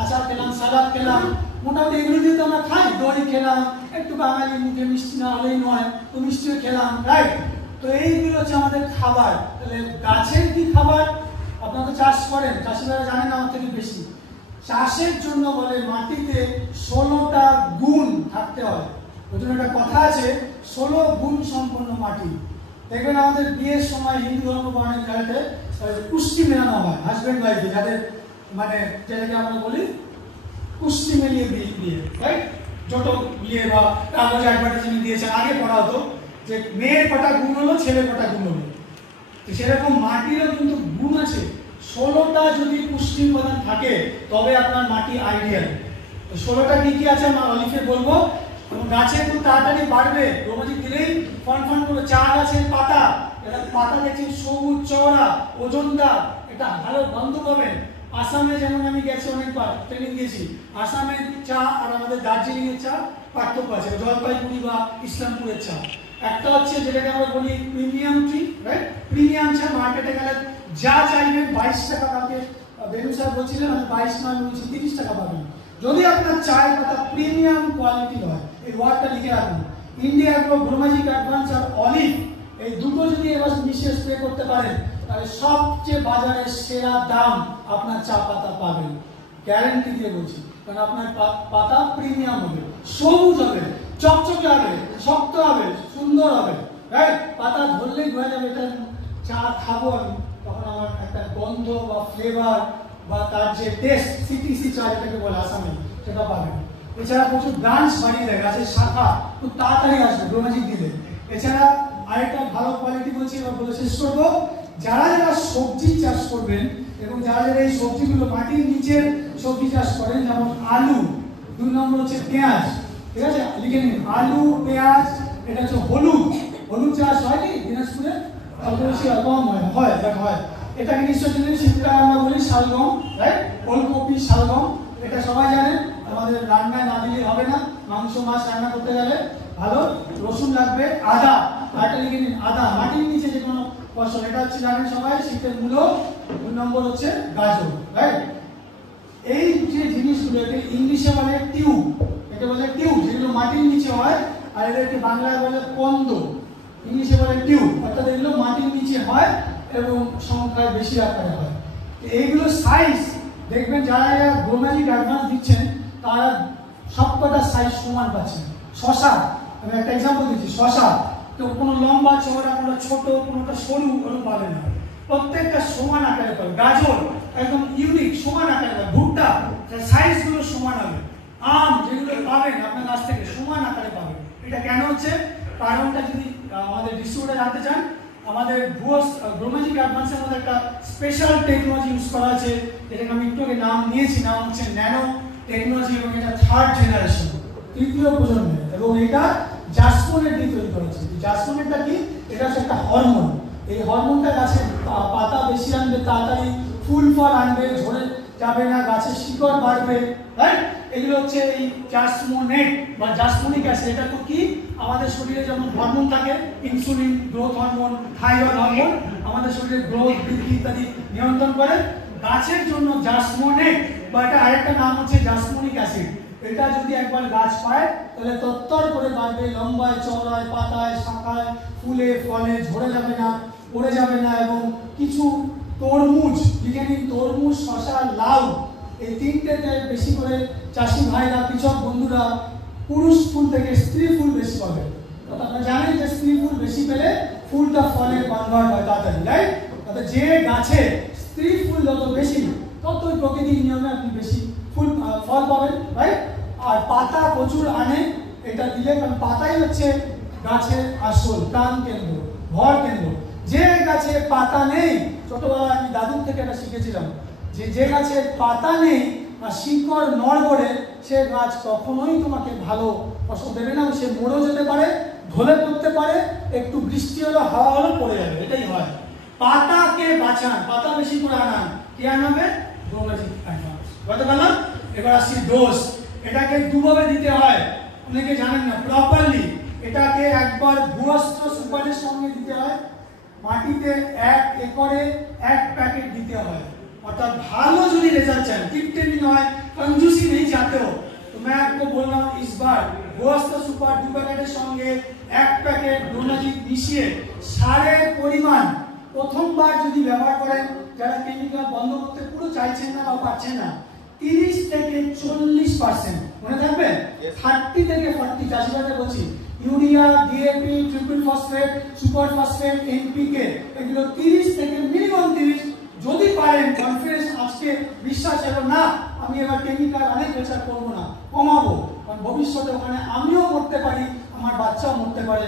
আচার খেলাম, সালাদ খেলাম, মোটামুটি এগুলো দিয়ে তো আমরা খাই, দই খেলাম, একটু বাঙালি মুখে মিষ্টি না হলেই নয়, তো মিষ্টিও খেলাম, রাইট? তো এইগুলো হচ্ছে আমাদের খাবার। তাহলে গাছের কি খাবার? আপনারা তো চাষ করেন, চাষিরা জানেন আমার থেকে বেশি। চাষের জন্য বলে মাটিতে 16টা গুণ থাকতে হয়। ওই জন্য একটা কথা আছে, 16 গুণ সম্পন্ন মাটি। দেখবেন আমাদের বিয়ের সময় হিন্দু ধর্ম বর্ণের গাড়িতে কুষ্টি মেলানো হয় হাজব্যান্ড ওয়াইফে, যাদের মানে যেটাকে আমরা বলি কুষ্টি মিলিয়ে বিয়ে, রাইট? যত বিয়ে বা কাগজ অ্যাডভার্টাইজমেন্ট দিয়েছেন, আগে পড়া হতো যে মেয়ের কটা গুণ হলো, ছেলের কটা গুণ হলো। সেরকম মাটিরও কিন্তু গুণ আছে। 16টা যদি পুষ্টি উপাদান থাকে তবে আপনার মাটি আইডিয়াল। 16টা কি কি আছে আমরা অলিফে বলবো। গাছে খুব তাড়াতাড়ি বাড়বে, রোমাজিক দিলেই ফন ফন করে। চা গাছের পাতা, এটা পাতা দেখছি সবুজ, চওড়া, ওজনদার, এটা ভালো গন্ধ পাবেন। আসামে যেমন আমি গেছি অনেকবার ট্রেনিং দিয়েছি, আসামের চা আর আমাদের দার্জিলিং এর চা পার্থক্য আছে, জলপাইগুড়ি বা ইসলামপুরের চা। একটা হচ্ছে যেটাকে আমরা বলি প্রিমিয়াম টি, রাইট? প্রিমিয়াম চা মার্কেটে গেলে যা চাইবেন 22 টাকা, কালকে বেনু স্যার বলছিলেন আমি 22 নয় বলছি 30 টাকা পাবেন। যদি আপনার চায়ের পাতা প্রিমিয়াম কোয়ালিটি হয়, এই ওয়ার্ডটা লিখে রাখুন, ইন্ডিয়া অ্যাগ্রো, ব্রোমাজিক অ্যাডভান্স আর অলিভ, এই দুটো যদি এবার মিশিয়ে স্প্রে করতে পারেন তাহলে সবচেয়ে বাজারের সেরা দাম আপনার চা পাতা পাবেন, গ্যারান্টি দিয়ে বলছি। কারণ আপনার পাতা প্রিমিয়াম হবে, সবুজ হবে, চকচকে হবে, শক্ত হবে, সুন্দর হবে, রাইট? পাতা ধরলেই বোঝা যাবে এটা চা খাবো আমি, তখন আমার একটা গন্ধ বা ফ্লেভার বা তার যে টেস্ট, সিটিসি চা যেটাকে বলে আসামে, সেটা পাবেন। এছাড়া প্রচুর ব্রাঞ্চ বাড়িয়ে দেয়, গাছের শাখা খুব তাড়াতাড়ি আসবে ব্রোমাজিক দিলে। এছাড়া আরেকটা ভালো কোয়ালিটি বলছি, এবার বলে শেষ করবো, যারা যারা সবজি চাষ করবেন এবং যারা যারা এই সবজিগুলো মাটির নিচের সবজি চাষ করেন, যেমন আলু, 2 নম্বর হচ্ছে পেঁয়াজ, ঠিক আছে, লিখে নিন, আলু, পেঁয়াজ, এটা হচ্ছে হলুদ, হলুদ চাষ হয় কি দিনাজপুরে? অল্প বেশি কম হয়, হয়। এটাকে নিশ্চয় জানেন, শীতকালে আমরা বলি শালগম, রাইট? ওলকপি, শালগম, এটা সবাই জানেন। আমাদের রান্নায় না দিলে হবে না, মাংস মাছ রান্না করতে গেলে ভালো রসুন লাগবে, আদা, আরেকটা লিখে নিন, আদা, মাটির নিচে যে কোনো ফসল, এটা হচ্ছে জানেন সবাই শীতের মূলো। 2 নম্বর হচ্ছে গাজর, রাইট? এই যে জিনিসগুলো একে ইংলিশে বলে টিউব, এটা বলে টিউব, যেগুলো মাটির নিচে হয়, আর এদেরকে বাংলায় বলে কন্দ, ইংলিশে বলে টিউব, অর্থাৎ এগুলো মাটির নিচে হয় এবং সংখ্যায় বেশি আকারে হয়। এইগুলো সাইজ দেখবেন, যারা যারা ব্রোমাজিক অ্যাডভান্স দিচ্ছেন তারা সবকটা সাইজ সমান পাচ্ছেন। শশা, আমি একটা এক্সাম্পল দিচ্ছি, শশা তো কোনো লম্বা চওড়া, কোনো ছোট, কোনোটা সরু, কোনো পাবে না, প্রত্যেকটা সমান আকারে পাবে। গাজর একদম ইউনিক, সমান আকারে পাবে। ভুট্টা সাইজগুলো সমান হবে। আম যেগুলো পাবেন আপনার কাছ থেকে সমান আকারে পাবেন। এটা কেন হচ্ছে, কারণটা যদি আমাদের ডিস্ট্রিবিউটার জানতে চান, আমাদের ব্রোমাজিক অ্যাডভান্সের মধ্যে একটা স্পেশাল টেকনোলজি ইউজ করা আছে, যেটাকে আমি একটু আগে নাম নিয়েছি, নাম হচ্ছে ন্যানো টেকনোলজি, এবং এটা 3rd জেনারেশন, 3য় প্রজন্মের, এবং এটা জাসমোনের দিয়ে তৈরি করা হয়েছে। জাসমোনেরটা কি? এটা হচ্ছে একটা হরমোন। এই হরমোনটা গাছের পাতা বেশি আনবে, তাড়াতাড়ি ফুল ফল আনবে, ঝরে যাবে না, গাছের শিকড় বাড়বে, রাইট? এগুলো হচ্ছে এই জাসমোনেট বা জাসমোনিক অ্যাসিড। এটা তো কি, আমাদের শরীরে যেমন হরমোন থাকে, insulin, growth hormone, thyroid hormone, আমাদের শরীরে গ্রোথ, বৃদ্ধি ইত্যাদি নিয়ন্ত্রণ করে। গাছের জন্য জাসমোনেট বা এটা আরেকটা নাম হচ্ছে জাসমোনিক অ্যাসিড, এটা যদি একবার গাছ পায় তাহলে তত্তর করে বাড়বে, লম্বায়, চওড়ায়, পাতায়, শাখায়, ফুলে, ফলে, ঝরে যাবে না, পড়ে যাবে না। এবং কিছু তরমুজ, লিখে নিন, তরমুজ, শশা, লাউ, এই তিনটেতে বেশি করে চাষি ভাইরা, কৃষক বন্ধুরা পুরুষ ফুল থেকে স্ত্রী ফুল বেশি পাবে। আপনারা জানেন যে স্ত্রী ফুল বেশি পেলে ফুলটা ফলে কনভার্ট হয় তাড়াতাড়ি, রাইট? অর্থাৎ যে গাছে স্ত্রী ফুল যত বেশি, ততই প্রকৃতির নিয়মে আপনি বেশি ফুল ফল পাবেন, রাইট? আর পাতা প্রচুর আনে এটা দিলে, কারণ পাতাই হচ্ছে গাছের আসল প্রাণ কেন্দ্র, ভর কেন্দ্র। যে গাছে পাতা নেই, ছোটবেলায় আমি দাদুর থেকে এটা শিখেছিলাম, যে গাছের পাতা নেই আর শিকড় নড়বড়ে, সে গাছ কখনোই তোমাকে ভালো ফসল দেবে না। সে মরেও যেতে পারে, ঢলে পড়তে পারে, একটু বৃষ্টি হলো, হাওয়া হলো, পড়ে যাবে, এটাই হয়। পাতাকে বাঁচান, পাতা বেশি করে আনান, কি আনাবে? ব্রোমাজিক অ্যাডভান্স। কত গেলাম? এবার আসছি ডোজ। এটাকে দুভাবে দিতে হয়, অনেকে জানেন না প্রপারলি। এটাকে একবার ভূয়স্ত্র সুপারের সঙ্গে দিতে হয়, মাটিতে 1 একরে 1 पैकेट দিতে হয়। অর্থাৎ ভালো যদি রেজাল্ট চান, टिपटेमी नॉय, कंजूसी नहीं चाहते हो, तो मैं आपको बोल रहा हूँ इस बार भूयस्त्र सुपर 2 पैकेटेर সঙ্গে 1 पैकेट ব্রোমাজিক মিশিয়ে সারের পরিমাণ প্রথমবার যদি ব্যবহার করেন, যারা কেমিক্যাল বন্ধ করতে পুরো চাইছেন না বা পাচ্ছেন না, 30 থেকে 40%, মনে থাকবে? 30 থেকে 40, চাষিবাদের বলছি, urea, DAP, triple phosphate, super phosphate, NPK, এগুলো 30 থেকে মিনিমাম 30 যদি পারেন। কনফিডেন্স আজকে বিশ্বাস এলো না, আমি এবার কেমিক্যাল অনেক প্রচার করবো না, কমাবো, কারণ ভবিষ্যতে ওখানে আমিও মরতে পারি, আমার বাচ্চাও মরতে পারে,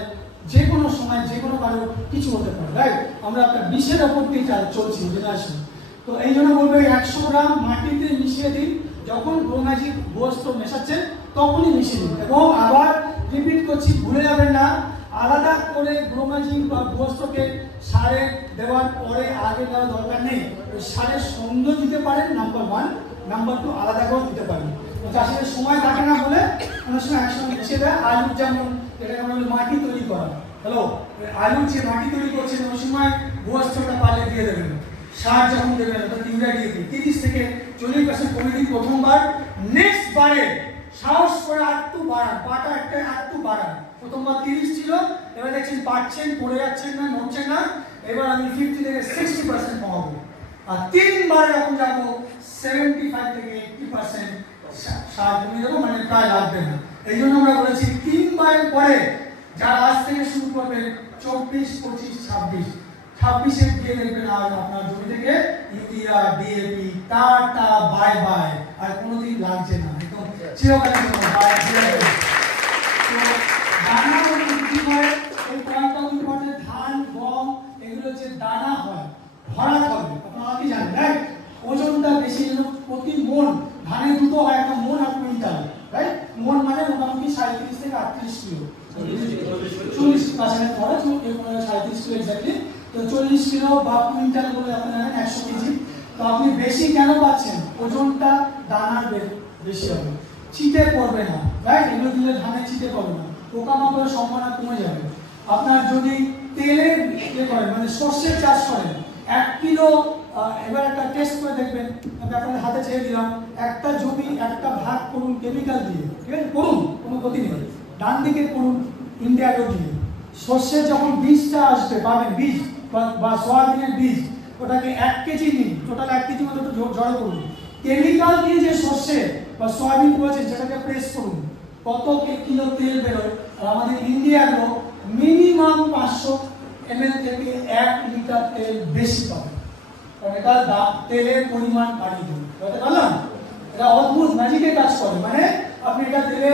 যে কোনো সময় যে কোনো কারো কিছু হতে পারে, রাইট? আমরা একটা বিষের ওপর দিয়ে চলছি জেনারেশন। তো এই জন্য বলবো 100 গ্রাম মাটিতে মিশিয়ে দিন, যখন ব্রোমাজিক ভূয়স্ত্র মেশাচ্ছেন তখনই মিশিয়ে দিন। এবং আবার রিপিট করছি, ভুলে যাবেন না, আলাদা করে গ্রোমাজিন বা ভুয়স্তকে সারে দেওয়ার পরে আগে দেওয়ার দরকার নেই। ওই সারের সঙ্গে দিতে পারেন নাম্বার 1, নাম্বার 2 আলাদা করে দিতে পারেন। চাষিদের সময় থাকে না বলে অনেক সময় একসঙ্গে মিশিয়ে দেয়। আলুর যেমন এটাকে আমরা মাটি তৈরি করা, হ্যালো, আলুর যে মাটি তৈরি করছেন ওই সময় ভুয়স্তটা পালে দিয়ে দেবেন। সার যখন দেবেন অর্থাৎ ইউরিয়া দিয়ে দিন 30 থেকে 40% কমে দিন প্রথমবার। নেক্সট বারে সাহস করে আরেকটু বাড়ান, পাটা একটা আরেকটু বাড়ান। প্রথমবার 30 ছিল, এবার দেখছেন পাচ্ছেন, পড়ে যাচ্ছেন না, নড়ছেন না, এবার আমি 50 থেকে 60% কমাবো। আর 3বার যখন যাবো 75 থেকে 80% সার কমিয়ে দেবো, মানে প্রায় লাগবে না। এই জন্য আমরা বলেছি 3বারের পরে যারা আজ থেকে শুরু করবেন 24, 25, 26 দিয়ে দেখবেন আর আপনার জমি থেকে urea, DAP tata bye bye, আর কোনোদিন লাগছে না, একদম চিরকালের জন্য বাই বাই। তো দানা বলতে কি হয়, এই পয়েন্টটা ইম্পর্টেন্ট। ধান, গম এগুলো যে দানা হয় ভরা হবে, আপনারা কি জানেন, রাইট? ওজনটা বেশি, প্রতি মন ধানে দুটো হয়, একটা মন আর কুইন্টাল, রাইট? মন মানে মোটামুটি 37 থেকে 38 কিলো, 40% পরে 37 কিলো এক্স্যাক্টলি। তো 40 কিলো বা কুইন্টাল বলে আপনারা জানেন 100 কেজি। তো আপনি বেশি কেন পাচ্ছেন? ওজনটা দানার বেশি হবে, চিটে পড়বে না, রাইট? এগুলো দিলে ধানে চিটে পড়বে না, পোকামাকড়ের সম্ভাবনা কমে যাবে। আপনার যদি তেলের ইয়ে করেন, মানে সর্ষের চাষ করেন, 1 কিলো, এবার একটা টেস্ট করে দেখবেন, আমি আপনাদের হাতে ছেড়ে দিলাম, একটা জমি একটা ভাগ করুন কেমিক্যাল দিয়ে, ঠিক আছে? করুন, কোনো ক্ষতি নেই। ডান দিকে করুন ইন্ডিয়াগো দিয়ে। সর্ষের যখন বীজটা আসবে, পাবেন বীজ বা সয়াবিনের বীজ, ওটাকে 1 কেজি নিন, টোটাল 1 কেজি মতো একটু জড়ো করুন। কেমিক্যাল দিয়ে যে সর্ষে বা সয়াবিন করেছেন সেটাকে প্রেস করুন, কত কিলো তেল বেরোয়। আর আমাদের ইন্ডিয়াগো মিনিমাম 500 ml থেকে 1 লিটার তেল বেশি পাবেন, কারণ এটা তেলের পরিমাণ বাড়িয়ে দেবে। বুঝতে পারলাম? এটা অদ্ভুত ম্যাজিকের কাজ করে। মানে আপনি এটা দিলে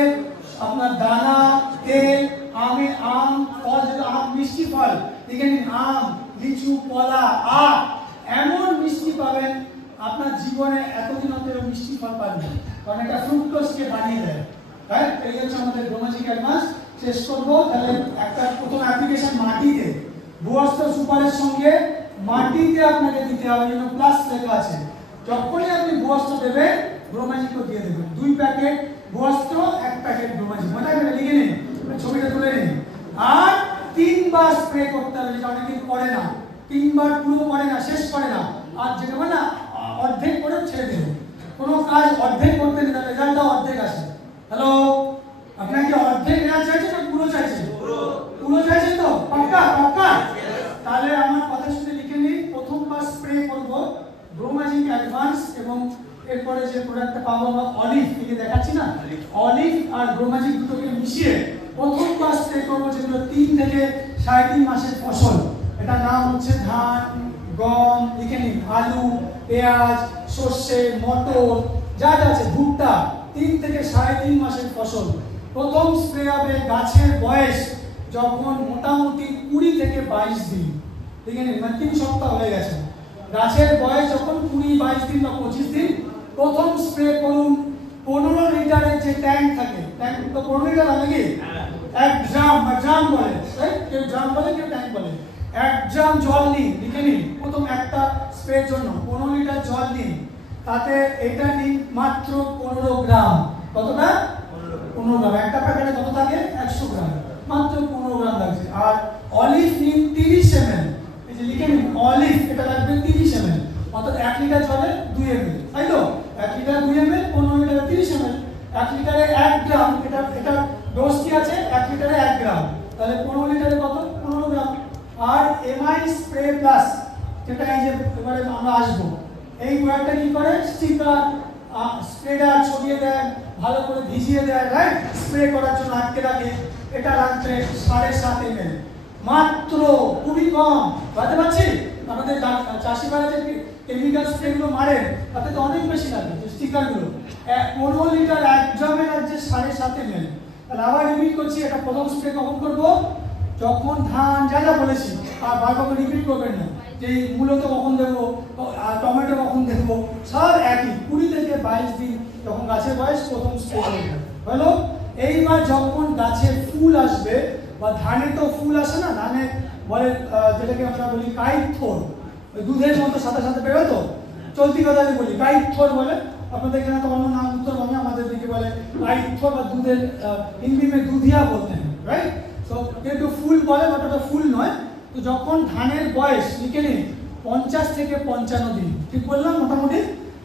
আপনার দানা, তেল, আম, ফল, যেটা আম মিষ্টি ফল, দেখে নিন, আম, লিচু, কলা, আখ, এমন মিষ্টি পাবেন আপনার জীবনে এতদিন অন্তর মিষ্টি ফল পাবেন, কারণ এটা ফ্রুক্টোজকে বাড়িয়ে দেয়, রাইট? এই হচ্ছে আমাদের গ্রোমাজিক অ্যাডভান্স। শেষ করবো তাহলে একটা প্রথম অ্যাপ্লিকেশন মাটিতে, ভুয়স্ত সুপারের সঙ্গে মাটিতে আপনাকে দিতে হবে, যেন প্লাস লেখা আছে। যখনই আপনি ভুয়স্ত দেবেন গ্রোমাজিকও দিয়ে দেবেন। 2 প্যাকেট ভুয়স্ত, 1 প্যাকেট গ্রোমাজিক, মনে রাখবেন, লিখে নিন, ছবিটা তুলে নিন। আর 3বার স্প্রে করতে হবে, যেটা অনেকদিন করে না, 3বার পুরো করে না, শেষ করে না। আর যেটা না অর্ধেক করে ছেড়ে দেবেন। কোনো কাজ অর্ধেক করতে দিলে রেজাল্টটা অর্ধেক আসে। হ্যালো, আপনারা কি অর্ধেক রেজাল্ট চাইছেন না পুরো চাইছেন? পুরো চাইছেন তো? পাক্কা পাক্কা? তাহলে আমার কথা শুনে লিখে নিন, প্রথমবার স্প্রে করব গ্রোমাজিক অ্যাডভান্স, এবং এরপরে যে প্রোডাক্টটা পাবো আমরা অলিভ, এই যে দেখাচ্ছি না, অলিভ আর গ্রোমাজিক দুটোকে মিশিয়ে প্রথমবার স্প্রে করব, যেগুলো 3 থেকে 3.5 মাসের ফসল। এটা নাম হচ্ছে ধান, গম, লিখে নিন, আলু, পেঁয়াজ, সর্ষে, মটর, যা যা আছে, ভুট্টা, 3 থেকে 3.5 মাসের ফসল। প্রথম স্প্রে হবে গাছের বয়স যখন মোটামুটি 20 থেকে 22 দিন, লিখে নিন, মানে 3 সপ্তাহ হয়ে গেছে। গাছের বয়স যখন 20-22 দিন বা 25 দিন, প্রথম স্প্রে করুন 15 লিটারের যে ট্যাঙ্ক থাকে, ট্যাঙ্ক তো 15 লিটার হয় নাকি? 1 ড্রাম বা ড্রাম বলে, তাই? কেউ ড্রাম বলে, কেউ ট্যাঙ্ক বলে। 1 ড্রাম জল নিন, লিখে নিন, প্রথম একটা স্প্রের জন্য 15 লিটার জল নিন, তাতে এটা নিন মাত্র 15 গ্রাম। কতটা? 15 গ্রাম। একটা প্যাকেটে কত থাকে? 100 গ্রাম, মাত্র 15 গ্রাম লাগছে। আর অলিভ নিন 30 ml, এই যে লিখে নিন, অলিভ এটা লাগবে 30 ml, অর্থাৎ 1 লিটার জলে 2 ml, তাই তো? 1 লিটার 2 ml, 15 লিটারে 30 ml, 1 লিটারে 1 গ্রাম, এটা ডোজ কি আছে? 1 লিটারে 1 গ্রাম, তাহলে 15 লিটারে কত? 15 গ্রাম। আর এমআই স্প্রে প্লাস, যেটা এই যে এবারে আমরা আসবো, এই প্রোডাক্টটা কি করে? স্টিকার স্প্রেটা ছড়িয়ে দেয়, ভালো করে ভিজিয়ে দেয়, রাইট? স্প্রে করার জন্য আটকে রাখে। এটা লাগবে 7.5 ml, মাত্র, খুবই কম। বুঝতে পারছি? আমাদের চাষিবারা যে কেমিক্যাল স্প্রেগুলো মারেন তাতে তো অনেক বেশি লাগে, যে স্টিকারগুলো 15 লিটার 1 ড্রামে লাগছে 7.5 ml। তাহলে আবার রিপিট করছি, এটা প্রথম স্প্রে কখন করব? যখন ধান, যা যা বলেছি, আর বারবার রিপিট করবেন না, যে মূলত কখন দেবো, টমেটো কখন দেবো, সব একই, 20 থেকে 22 দিন যখন গাছের বয়স, প্রথম স্প্রে করবেন। হলো? এইবার যখন গাছে ফুল আসবে বা ধানে তো ফুল আসে না, ধানে বলে যেটাকে আমরা বলি কাইট থোর, ওই দুধের মতো সাথে সাথে বেরোয় তো, চলতি কথা বলি কাইট থোর বলে। আপনাদের এখানে তো অন্য নাম উত্তরবঙ্গে, আমাদের দিকে বলে কাইট থোর বা দুধের, হিন্দি में दूधिया बोलते हैं, राइट। तो একটু ফুল বলে, বাট ওটা ফুল নয়। তো যখন ধানের বয়স লিখে নিন 50 থেকে 55 দিন, ঠিক বললাম, মোটামুটি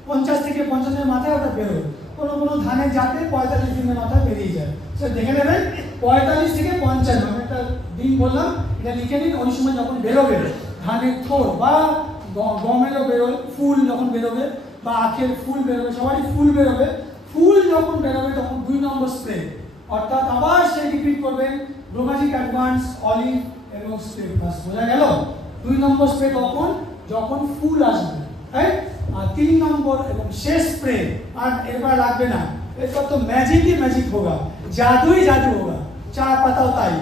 50 থেকে 55 দিনের মাথায় ওটা বেরোয়। কোনো কোনো ধানের জাতে 45 দিনের মাথায় বেরিয়ে যায়। সে দেখে নেবেন 45 থেকে 55, আমি একটা দিন বললাম, এটা লিখে নিন। ওই সময় যখন বেরোবে ধানের থোর বা গমেরও বেরোয় ফুল, যখন বেরোবে বা আখের ফুল বেরোবে, সবারই ফুল বেরোবে, ফুল যখন বেরোবে তখন 2 নম্বর স্প্রে, অর্থাৎ আবার সে রিপিট করবেন গ্লোমাজিক অ্যাডভান্স, অলিভ এবং স্প্রে প্লাস। বোঝা গেল? 2 নম্বর স্প্রে তখন যখন ফুল আসবে, রাইট। আর 3 নম্বর এবং শেষ স্প্রে, আর এবার লাগবে না, এরপর তো ম্যাজিকই ম্যাজিক হোগা, জাদুই জাদু হোগা। চা পাতাও তাই,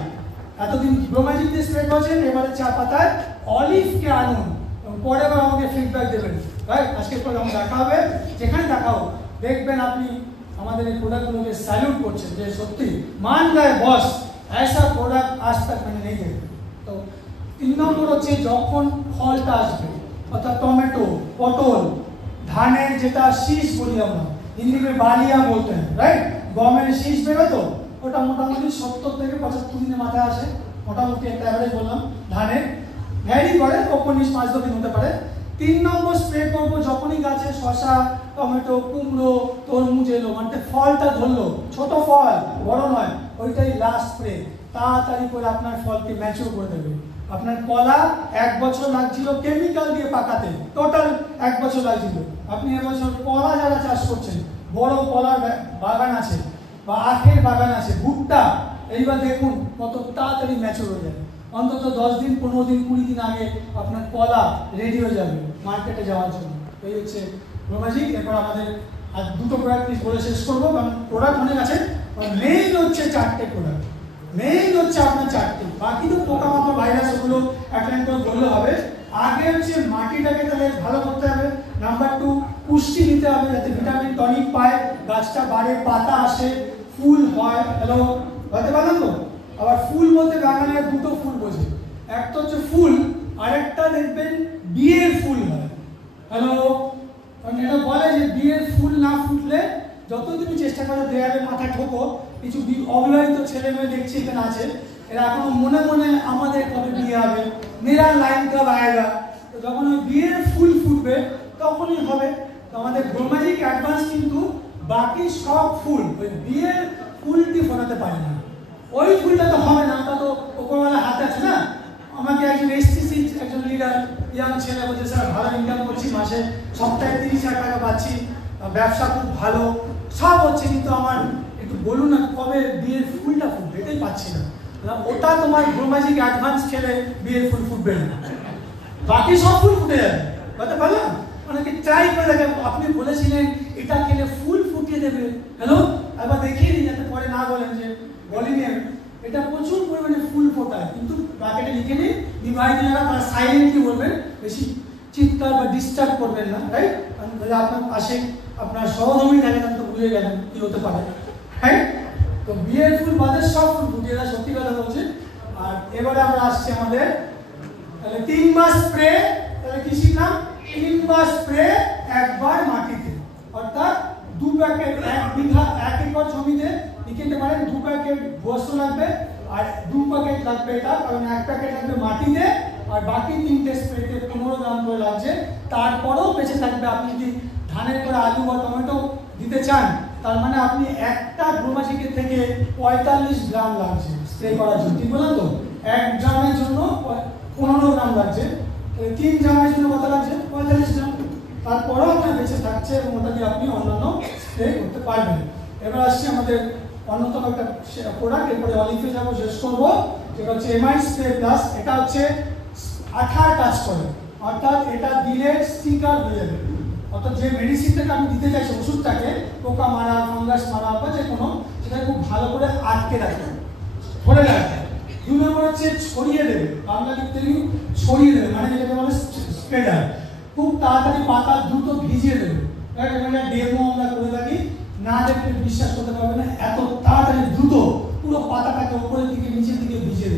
এতদিন গ্লোমাজিক দিয়ে স্প্রে করছেন, এবারে চা পাতায় অলিভকে আনুন এবং পরে আবার আমাকে ফিডব্যাক দেবেন, রাইট। আজকের পর আমাকে দেখা হবে, যেখানে দেখা হোক দেখবেন আপনি আমাদের এই প্রোডাক্টগুলোকে স্যালুট করছেন যে সত্যি মান গায়ে বস, ऐसा প্রোডাক্ট আজ তক मैंने नहीं देखा। তো 3 নম্বর হচ্ছে যখন ফলটা আসবে, অর্থাৎ টমেটো, পটল, ধানের যেটা শীষ বলি আমরা, হিন্দি में बालिया बोलते हैं, राइट। গমের শীষ বেরোয় তো, ওটা মোটামুটি 70 থেকে 75 দিনের মাথায় আসে, মোটামুটি একটা অ্যাভারেজ বললাম। ধানের ভ্যারি করে, কখন 5-10 দিন হতে পারে। 3 নম্বর স্প্রে করবো যখনই গাছে শসা, টমেটো, কুমড়ো, তরমুজ এলো, মানে ফলটা ধরলো, ছোট ফল, বড় নয়, ওইটাই লাস্ট স্প্রে। তাড়াতাড়ি করে আপনার ফলকে ম্যাচিওর করে দেবে। আপনার কলা 1 বছর লাগছিল কেমিক্যাল দিয়ে পাকাতে, টোটাল 1 বছর লাগছিল। আপনি এবছর কলা যারা চাষ করছেন, বড় কলার বাগান আছে বা আখের বাগান আছে, ভুট্টা, এইবার দেখুন কত তাড়াতাড়ি ম্যাচিওর হয়ে যায়। অন্তত 10 দিন, 15 দিন, 20 দিন আগে আপনার কলা রেডি হয়ে যাবে মার্কেটে যাওয়ার জন্য। এই হচ্ছে গ্লোমাজিক। এরপর আমাদের আর দুটো প্রোডাক্ট বলে শেষ করবো, কারণ প্রোডাক্ট অনেক আছে। মেইন হচ্ছে 4টে প্রোডাক্ট, মেইন হচ্ছে আপনার 4টে, বাকি তো পোকামাকড়, ভাইরাস, ওগুলো একটা করে বললে হবে। আগে হচ্ছে মাটিটাকে তাহলে ভালো করতে হবে। নাম্বার 2 পুষ্টি দিতে হবে, যাতে ভিটামিন টনিক পায়, গাছটা বাড়ে, পাতা আসে, ফুল হয়। হ্যালো, বলতে পারলাম তো? আবার ফুল বলতে বাগানে দুটো ফুল বোঝে, একটা হচ্ছে ফুল, আরেকটা দেখবেন বিয়ের ফুল হয়। হ্যালো, কারণ এটা বলে যে বিয়ের ফুল না ফুটলে যত তুমি চেষ্টা করো দেয়ালে মাথা ঠোকো, কিছু অবিবাহিত ছেলে মেয়ে দেখছি এখানে আছে, এরা এখনো মনে মনে আমাদের কবে বিয়ে হবে, মেরা লাইন কব আয়েগা। তো যখন ওই বিয়ের ফুল ফুটবে তখনই হবে। তো আমাদের গ্লোমাজিক অ্যাডভান্স কিন্তু বাকি সব ফুল, ওই বিয়ের ফুলটি ফোটাতে পারে না। ওই ফুলটা তো হবে না, ওটা তো উপরওয়ালা হাতে আছে না। আমাকে একজন এসটিসি, একজন লিডার, ইয়াং ছেলে বলছে, স্যার ভালো ইনকাম করছি, মাসে সপ্তাহে 30,000 টাকা পাচ্ছি, ব্যবসা খুব ভালো, সব হচ্ছে, কিন্তু আমার একটু বলুন না কবে বিয়ের ফুলটা ফুটবে, এটাই পাচ্ছি না। ওটা তোমার গ্লোমাজিক অ্যাডভান্স খেলে বিয়ের ফুল ফুটবে না, বাকি সব ফুল ফুটে যাবে। বলতে পারলাম? অনেকে ট্রাই করে দেখেন, আপনি বলেছিলেন এটা খেলে ফুল ফুটিয়ে দেবে। হ্যালো, একবার দেখিয়ে দিই যাতে পরে না বলেন যে বলিনি আমি। এটা প্রচুর পরিমাণে ফুল ফোটায়, কিন্তু ব্র্যাকেটে লিখে নিন, বিবাহিত যারা তারা সাইলেন্টলি বলবেন, বেশি চিৎকার বা ডিস্টার্ব করবেন না, রাইট। কারণ আপনার পাশে আপনার সহধর্মী থাকে, তাহলে তো বুঝে গেলেন কি হতে পারে, রাইট। তো বিয়ের ফুল বাদে সব ফুল ফুটিয়ে দেয়, সত্যি কথা বলছি। আর এবারে আমরা আসছি আমাদের তাহলে 3 মাস স্প্রে, তাহলে কি শিখলাম? 3 মাস স্প্রে একবার মাটিতে, অর্থাৎ 2 প্যাকেট, 1 বিঘা 1 একর জমিতে লিখতে পারেন 2 প্যাকেট বস্তু লাগবে, আর 2 প্যাকেট লাগবে এটা, কারণ 1 প্যাকেট লাগবে মাটিতে, আর বাকি 3টে স্প্রেতে 15 গ্রাম করে লাগছে। তারপরেও বেঁচে থাকবে। আপনি যদি ধানের করে আলু বা টমেটো দিতে চান, তার মানে আপনি একটা গ্লোমাজিকের থেকে 45 গ্রাম লাগছে স্প্রে করার জন্য, ঠিক বললাম তো? 1 গ্রামের জন্য 15 গ্রাম লাগছে, 3 গ্রামের জন্য কত লাগছে? 45 গ্রাম। তারপরেও আপনার বেঁচে থাকছে এবং ওটা দিয়ে আপনি অন্যান্য স্প্রে করতে পারবেন। এবার আসছি আমাদের অন্যতম একটা প্রোডাক্ট, এরপরে অলিভে যাবো, শেষ করবো, যেটা হচ্ছে এমাইড স্প্রে প্লাস। এটা হচ্ছে আঠার কাজ করে, অর্থাৎ এটা দিলে স্টিকার হয়ে যাবে, অর্থাৎ যে মেডিসিনটাকে আমি দিতে চাইছি, ওষুধটাকে, পোকা মারা, ফাঙ্গাস মারা বা যে কোনো, সেটা খুব ভালো করে আটকে রাখবে, ধরে রাখবে। 2 নম্বর হচ্ছে ছড়িয়ে দেবে, বাংলা লিখতে গিয়ে ছড়িয়ে দেবে, মানে যেটাকে বলে স্প্রেডার। খুব তাড়াতাড়ি পাতা দ্রুত ভিজিয়ে দেবে। একটা ডেমো আমরা করে থাকি, না দেখলে বিশ্বাস করতে পারবে না, এত তাড়াতাড়ি দ্রুত পুরো পাতাটাকে উপরের দিকে নিচের দিকে ভিজিয়ে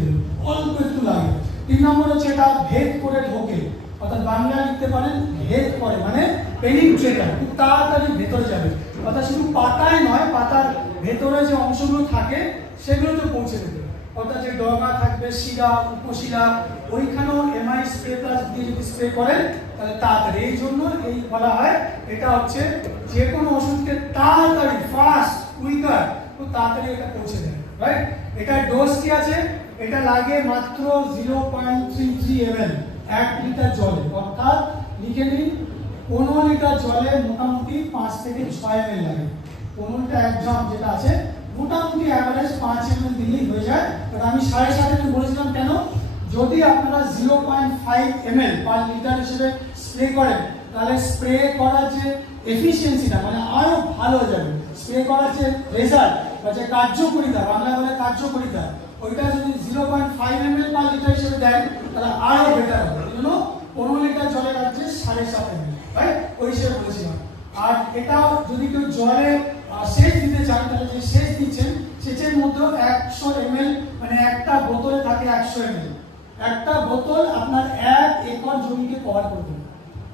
হচ্ছে এটা ভেদ করে ঢোকে, অর্থাৎ বাংলা লিখতে পারেন ভেদ করে, মানে পেনিট্রেটার, খুব তাড়াতাড়ি ভেতরে যাবে, অর্থাৎ শুধু পাতায় নয়, পাতার ভেতরে যে অংশগুলো থাকে সেগুলোতে পৌঁছে দেবে, অর্থাৎ যে ডগা থাকবে, শিরা, উপশিরা, ওইখানেও এমআই স্প্রে প্লাস দিয়ে যদি স্প্রে করেন তাহলে তাড়াতাড়ি, এই জন্য এই বলা হয় এটা হচ্ছে যে কোনো ওষুধকে তাড়াতাড়ি, ফাস্ট, কুইকার, খুব তাড়াতাড়ি এটা পৌঁছে দেয়, রাইট। এটার ডোজ কি আছে? এটা লাগে মাত্র 0.33 ml 1 লিটার জলে, অর্থাৎ লিখে নিন 15 লিটার জলে মোটামুটি 5 থেকে 6 ml লাগে। 15 লিটার 1 ড্রাম যেটা আছে মোটামুটি অ্যাভারেজ 5 ml দিলেই হয়ে যায়। আর আমি 7.5 ml বলেছিলাম কেন? যদি আপনারা 0.5 ml পার লিটার হিসেবে স্প্রে করেন তাহলে স্প্রে করার যে এফিসিয়েন্সিটা মানে আরো ভালো হয়ে যাবে, স্প্রে করার যে রেজাল্ট বা যে কার্যকারিতা, বাংলা বলে কার্যকারিতা, ওইটা যদি 0.5 ml পার লিটার হিসেবে দেন তাহলে আরো বেটার হবে। এই জন্য 15 লিটার জলে লাগছে 7.5 ml, রাইট, ওই হিসেবে বলেছিলাম। আর এটা যদি কেউ জলে সেচ দিতে চান তাহলে যে সেচ দিচ্ছেন সেচের মধ্যে 100 ml, মানে একটা বোতলে থাকে 100 ml, একটা বোতল আপনার 1 একর জমিকে কভার করবে,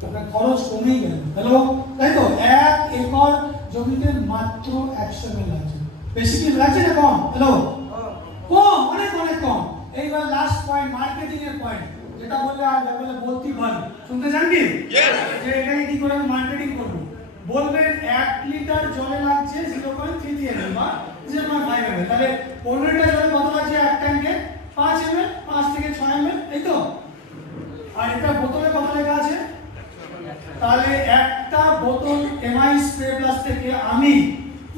আপনার খরচ কমেই গেল। হ্যালো, তাই তো? 1 একর জমিতে মাত্র 100 ml লাগছে, বেশি কি লাগছে না কম? হ্যালো, কম, অনেক অনেক কম। এইবার লাস্ট পয়েন্ট, মার্কেটিং এর পয়েন্ট, যেটা বললে আর বলে বলতে পারেন, শুনতে চান কি? যে এটাকে কি করে মার্কেটিং করব? বলবেন 1 লিটার জলে লাগছে 0.33 ml বা 0.5 ml, তাহলে 15 লিটার জলে কত লাগছে এক ট্যাঙ্কে? 5 ml, 5 থেকে 6 ml, এই তো। আর এটা বোতলে কত লেখা আছে? তাহলে একটা বোতল এমআই স্প্রে প্লাস থেকে আমি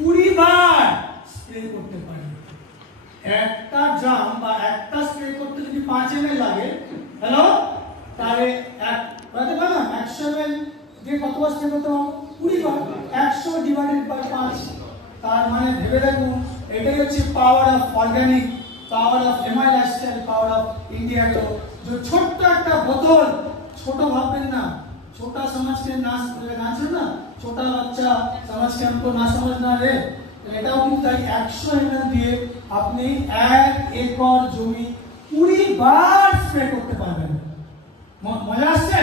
20 বার স্প্রে করতে পারি। একটা ড্রাম বা একটা স্প্রে করতে যদি 5 ml লাগে, হ্যালো, তাহলে বলতে পারলাম 100 ml দিয়ে কতবার স্প্রে করতে হবে? 20 বার। 100 ডিভাইডেড বাই 5, তার মানে ভেবে দেখুন এটাই হচ্ছে power of organic, power of MI lifestyle, power of India. তো যে ছোট্ট একটা বোতল, ছোট ভাববেন না, छोटा समझ के ना ছিল না, ছোটা বাচ্চা সমাজ কে हमको না समझना রে, এটাও কিন্তু তাই 100 ml দিয়ে আপনি 1 একর জমি 20 বার স্প্রে করতে পারবেন। মজা আসছে?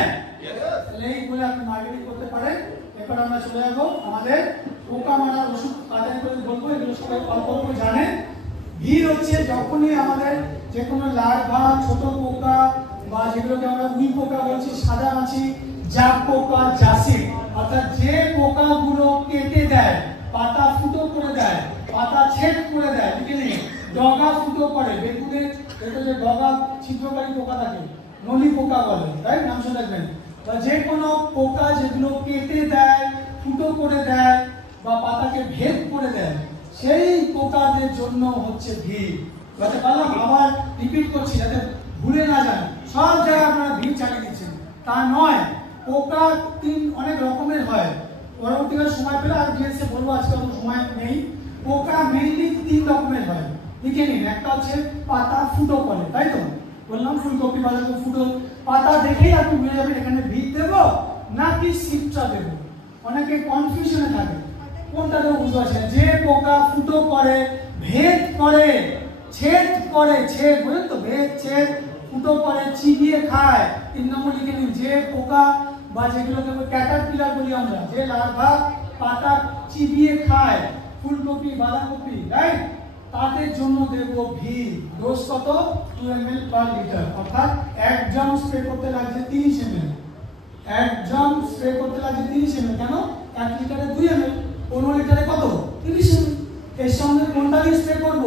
এই বলে আপনি মার্কেটিং করতে পারেন। এবার আমরা চলে যাব আমাদের পোকা মারার ওষুধ কাটাই করে বলবো, এগুলো সবাই অল্প অল্প জানেন। ভিড় হচ্ছে যখনই আমাদের যে কোনো লার্ভা, ছোট পোকা বা যেগুলোকে আমরা উই পোকা বলছি, সাদা মাছি, জাপ পোকা, জাসিড, অর্থাৎ যে পোকাগুলো কেটে দেয়, পাতা ফুটো করে দেয়, পাতা ছেদ করে দেয়, ঠিক আছে, ডগা ফুটো করে, বেগুনের ভেতরে ডগা ছিদ্রকারী পোকা থাকে, নলি পোকা বলে, তাই নাম শুনে রাখবেন। বা যে কোনো পোকা যেগুলো কেটে দেয়, ফুটো করে দেয় বা পাতাকে ভেদ করে দেয়, সেই পোকাদের জন্য হচ্ছে ভিড়। বুঝতে পারলাম? আবার রিপিট করছি যাতে ভুলে না যান, সব জায়গায় আপনারা ভিড় চালিয়ে দিচ্ছেন, তা নয়। পোকা অনেক রকমের হয়, পরবর্তীকালে সময় পেলে আর ডিটেইলসে বলবো, আজকে অত সময় নেই। পোকা মেইনলি 3 রকমের হয়, লিখে নিন। একটা হচ্ছে পাতা ফুটো করে, তাই তো বললাম, ফুলকপি, বাঁধাকপি ফুটো, পাতা দেখেই আপনি বুঝে যাবেন এখানে ভিড় দেবো নাকি সিট্রা দেবো। অনেকে কনফিউশনে থাকে, কোনটা দেবো বুঝতে পারছেন। যে পোকা ফুটো করে, ভেদ করে, ছেদ করে, ছেদ বুঝলেন তো, ভেদ, ছেদ, ফুটো করে, চিবিয়ে খায়, 3 নম্বর লিখে নিন। যে পোকা বা যেগুলোকে ক্যাটারপিলার বলি আমরা, যে লার্ভা পাতা চিবিয়ে খায়, ফুলকপি, বাঁধাকপি, রাইট, তাদের জন্য দেব ভিড়। ডোজ কত? 2 ml পার লিটার, অর্থাৎ 1 ড্রাম স্প্রে করতে লাগছে 30 ml। 1 ড্রাম স্প্রে করতে লাগছে 30 ml। কেন? 1 লিটারে 2 ml, 15 লিটারে কত? 30 ml। এর সঙ্গে কোনটা দিয়ে স্প্রে করব?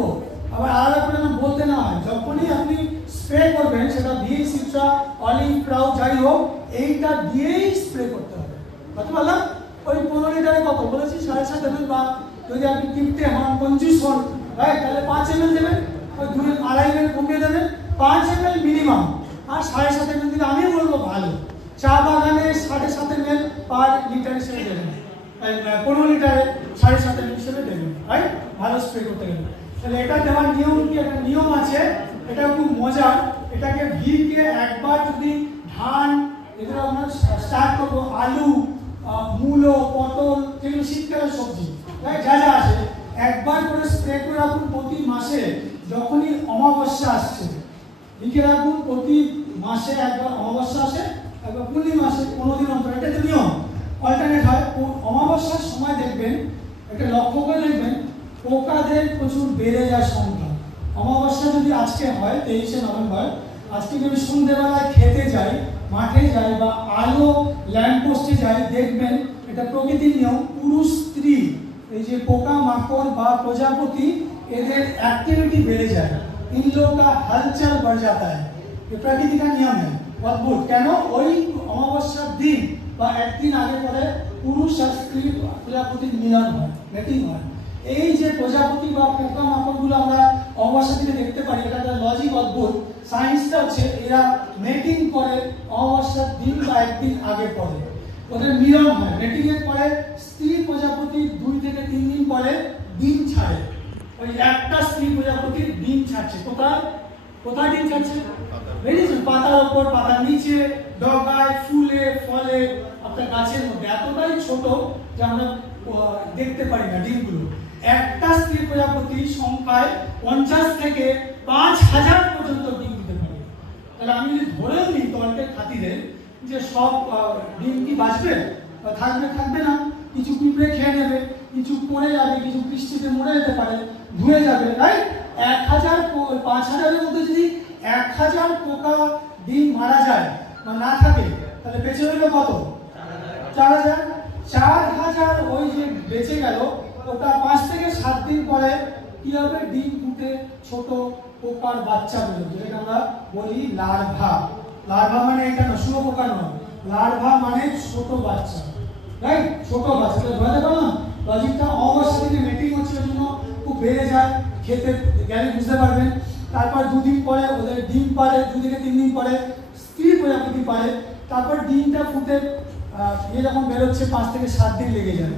আবার আলাদা করে না বলতে না হয়, যখনই আপনি স্প্রে করবেন সেটা ভি, সিট্রা, অলিভ, প্রাউ, যাই হোক, এইটা দিয়েই স্প্রে করতে হবে। বুঝতে পারলাম? ওই 15 লিটারে কত বলেছি? 7.5 ml, বা যদি আপনি কিনতে হন, কনজুস হন, রাইট, তাহলে 5 ml দেবেন, ওই 2.5 ml কমিয়ে দেবেন, 5 ml মিনিমাম। আর 7.5 ml দিলে আমি বলবো ভালো। চা বাগানে 7.5 ml পার লিটার হিসেবে দেবেন, 15 লিটারে 7.5 ml হিসেবে দেবেন, রাইট, ভালো স্প্রে করতে গেলে। তাহলে এটা দেওয়ার নিয়ম কি? একটা নিয়ম আছে, এটা খুব মজার। এটাকে ভিড়কে একবার যদি ধান, এগুলো আমরা স্টার্ট করবো, আলু, মূলো, পটল, যেগুলো শীতকালের সবজি, যা যা আছে, একবার করে স্প্রে করে রাখুন প্রতি মাসে। যখনই অমাবস্যা আসছে লিখে রাখুন, প্রতি মাসে একবার অমাবস্যা আসে, একবার পূর্ণিমা আসে, 15 দিন অন্তর, এটা তো নিয়ম, অল্টারনেট হয়। অমাবস্যার সময় দেখবেন, এটা লক্ষ্য করে দেখবেন, পোকাদের প্রচুর বেড়ে যায় সংখ্যা। অমাবস্যা যদি আজকে হয় 23শে নভেম্বর, আজকে যদি সন্ধ্যেবেলায় খেতে যাই, মাঠে যাই বা আলো ল্যাম্পপোস্টে যাই, দেখবেন এটা প্রকৃতির নিয়ম, পুরুষ স্ত্রী এই যে পোকা মাকড় বা প্রজাপতি এদের অ্যাক্টিভিটি বেড়ে যায়, इन लोगों का हलचल बढ़ जाता है, ये प्रकृति का नियम है। अद्भुत কেন? ওই অমাবস্যার দিন বা একদিন আগে পরে পুরুষ আর স্ত্রী প্রজাপতির মিলন হয়, মেটিং হয়। এই যে প্রজাপতি বা পোকা মাকড়গুলো আমরা অমাবস্যা দিনে দেখতে পারি, এটা একটা লজিক অদ্ভুত। সায়েন্সটা হচ্ছে এরা মেটিং করে অমাবস্যার দিন বা একদিন আগে পরে ওদের মিলন হয়। মেটিং এর পরে স্ত্রী প্রজাপতি 2 থেকে 3 দিন পরে ডিম ছাড়ে। ওই একটা স্ত্রী প্রজাপতির ডিম ছাড়ছে। কোথায় কোথায় ডিম ছাড়ছে? বেরিয়েছে পাতার উপর, পাতার নিচে, ডগায়, ফুলে, ফলে, আপনার গাছের মধ্যে। এতটাই ছোট যে আমরা দেখতে পারি না ডিমগুলো। একটা স্ত্রী প্রজাপতি সংখ্যায় 50 থেকে 5000 পর্যন্ত ডিম দিতে পারে। তাহলে আমি যদি ধরেও নিই তর্কের খাতিরে যে সব ডিম কি বাঁচবে? থাকবে? থাকবে না। কিছু পিঁপড়ে খেয়ে নেবে, কিছু পড়ে যাবে, কিছু বৃষ্টিতে মরে যেতে পারে, ধুয়ে যাবে, রাইট? 5000 মধ্যে যদি 1000 পোকা ডিম মারা যায় বা না থাকে, তাহলে বেঁচে রইল কত? 4000। 4000 ওই যে বেঁচে গেল, ওটা 5 থেকে 7 দিন পরে কি হবে? ডিম ফুটে ছোট পোকার বাচ্চা বেরোবে, যেটা আমরা বলি লার্ভা। লার্ভা মানে এটা না, শুয়োপোকা নয়, লার্ভা মানে ছোট বাচ্চা, রাইট? ছোট বাচ্চা ধরে পারলাম লজিকটা। অমাবস্যা থেকে মিটিং হচ্ছে, ওই জন্য খুব বেড়ে যায়, খেতে গেলে বুঝতে পারবেন। তারপর 2 দিন পরে ওদের ডিম পারে, 2 থেকে 3 দিন পরে স্ত্রী প্রজাপতি পারে। তারপর ডিমটা ফুটে যখন বেরোচ্ছে 5 থেকে 7 দিন লেগে যায়।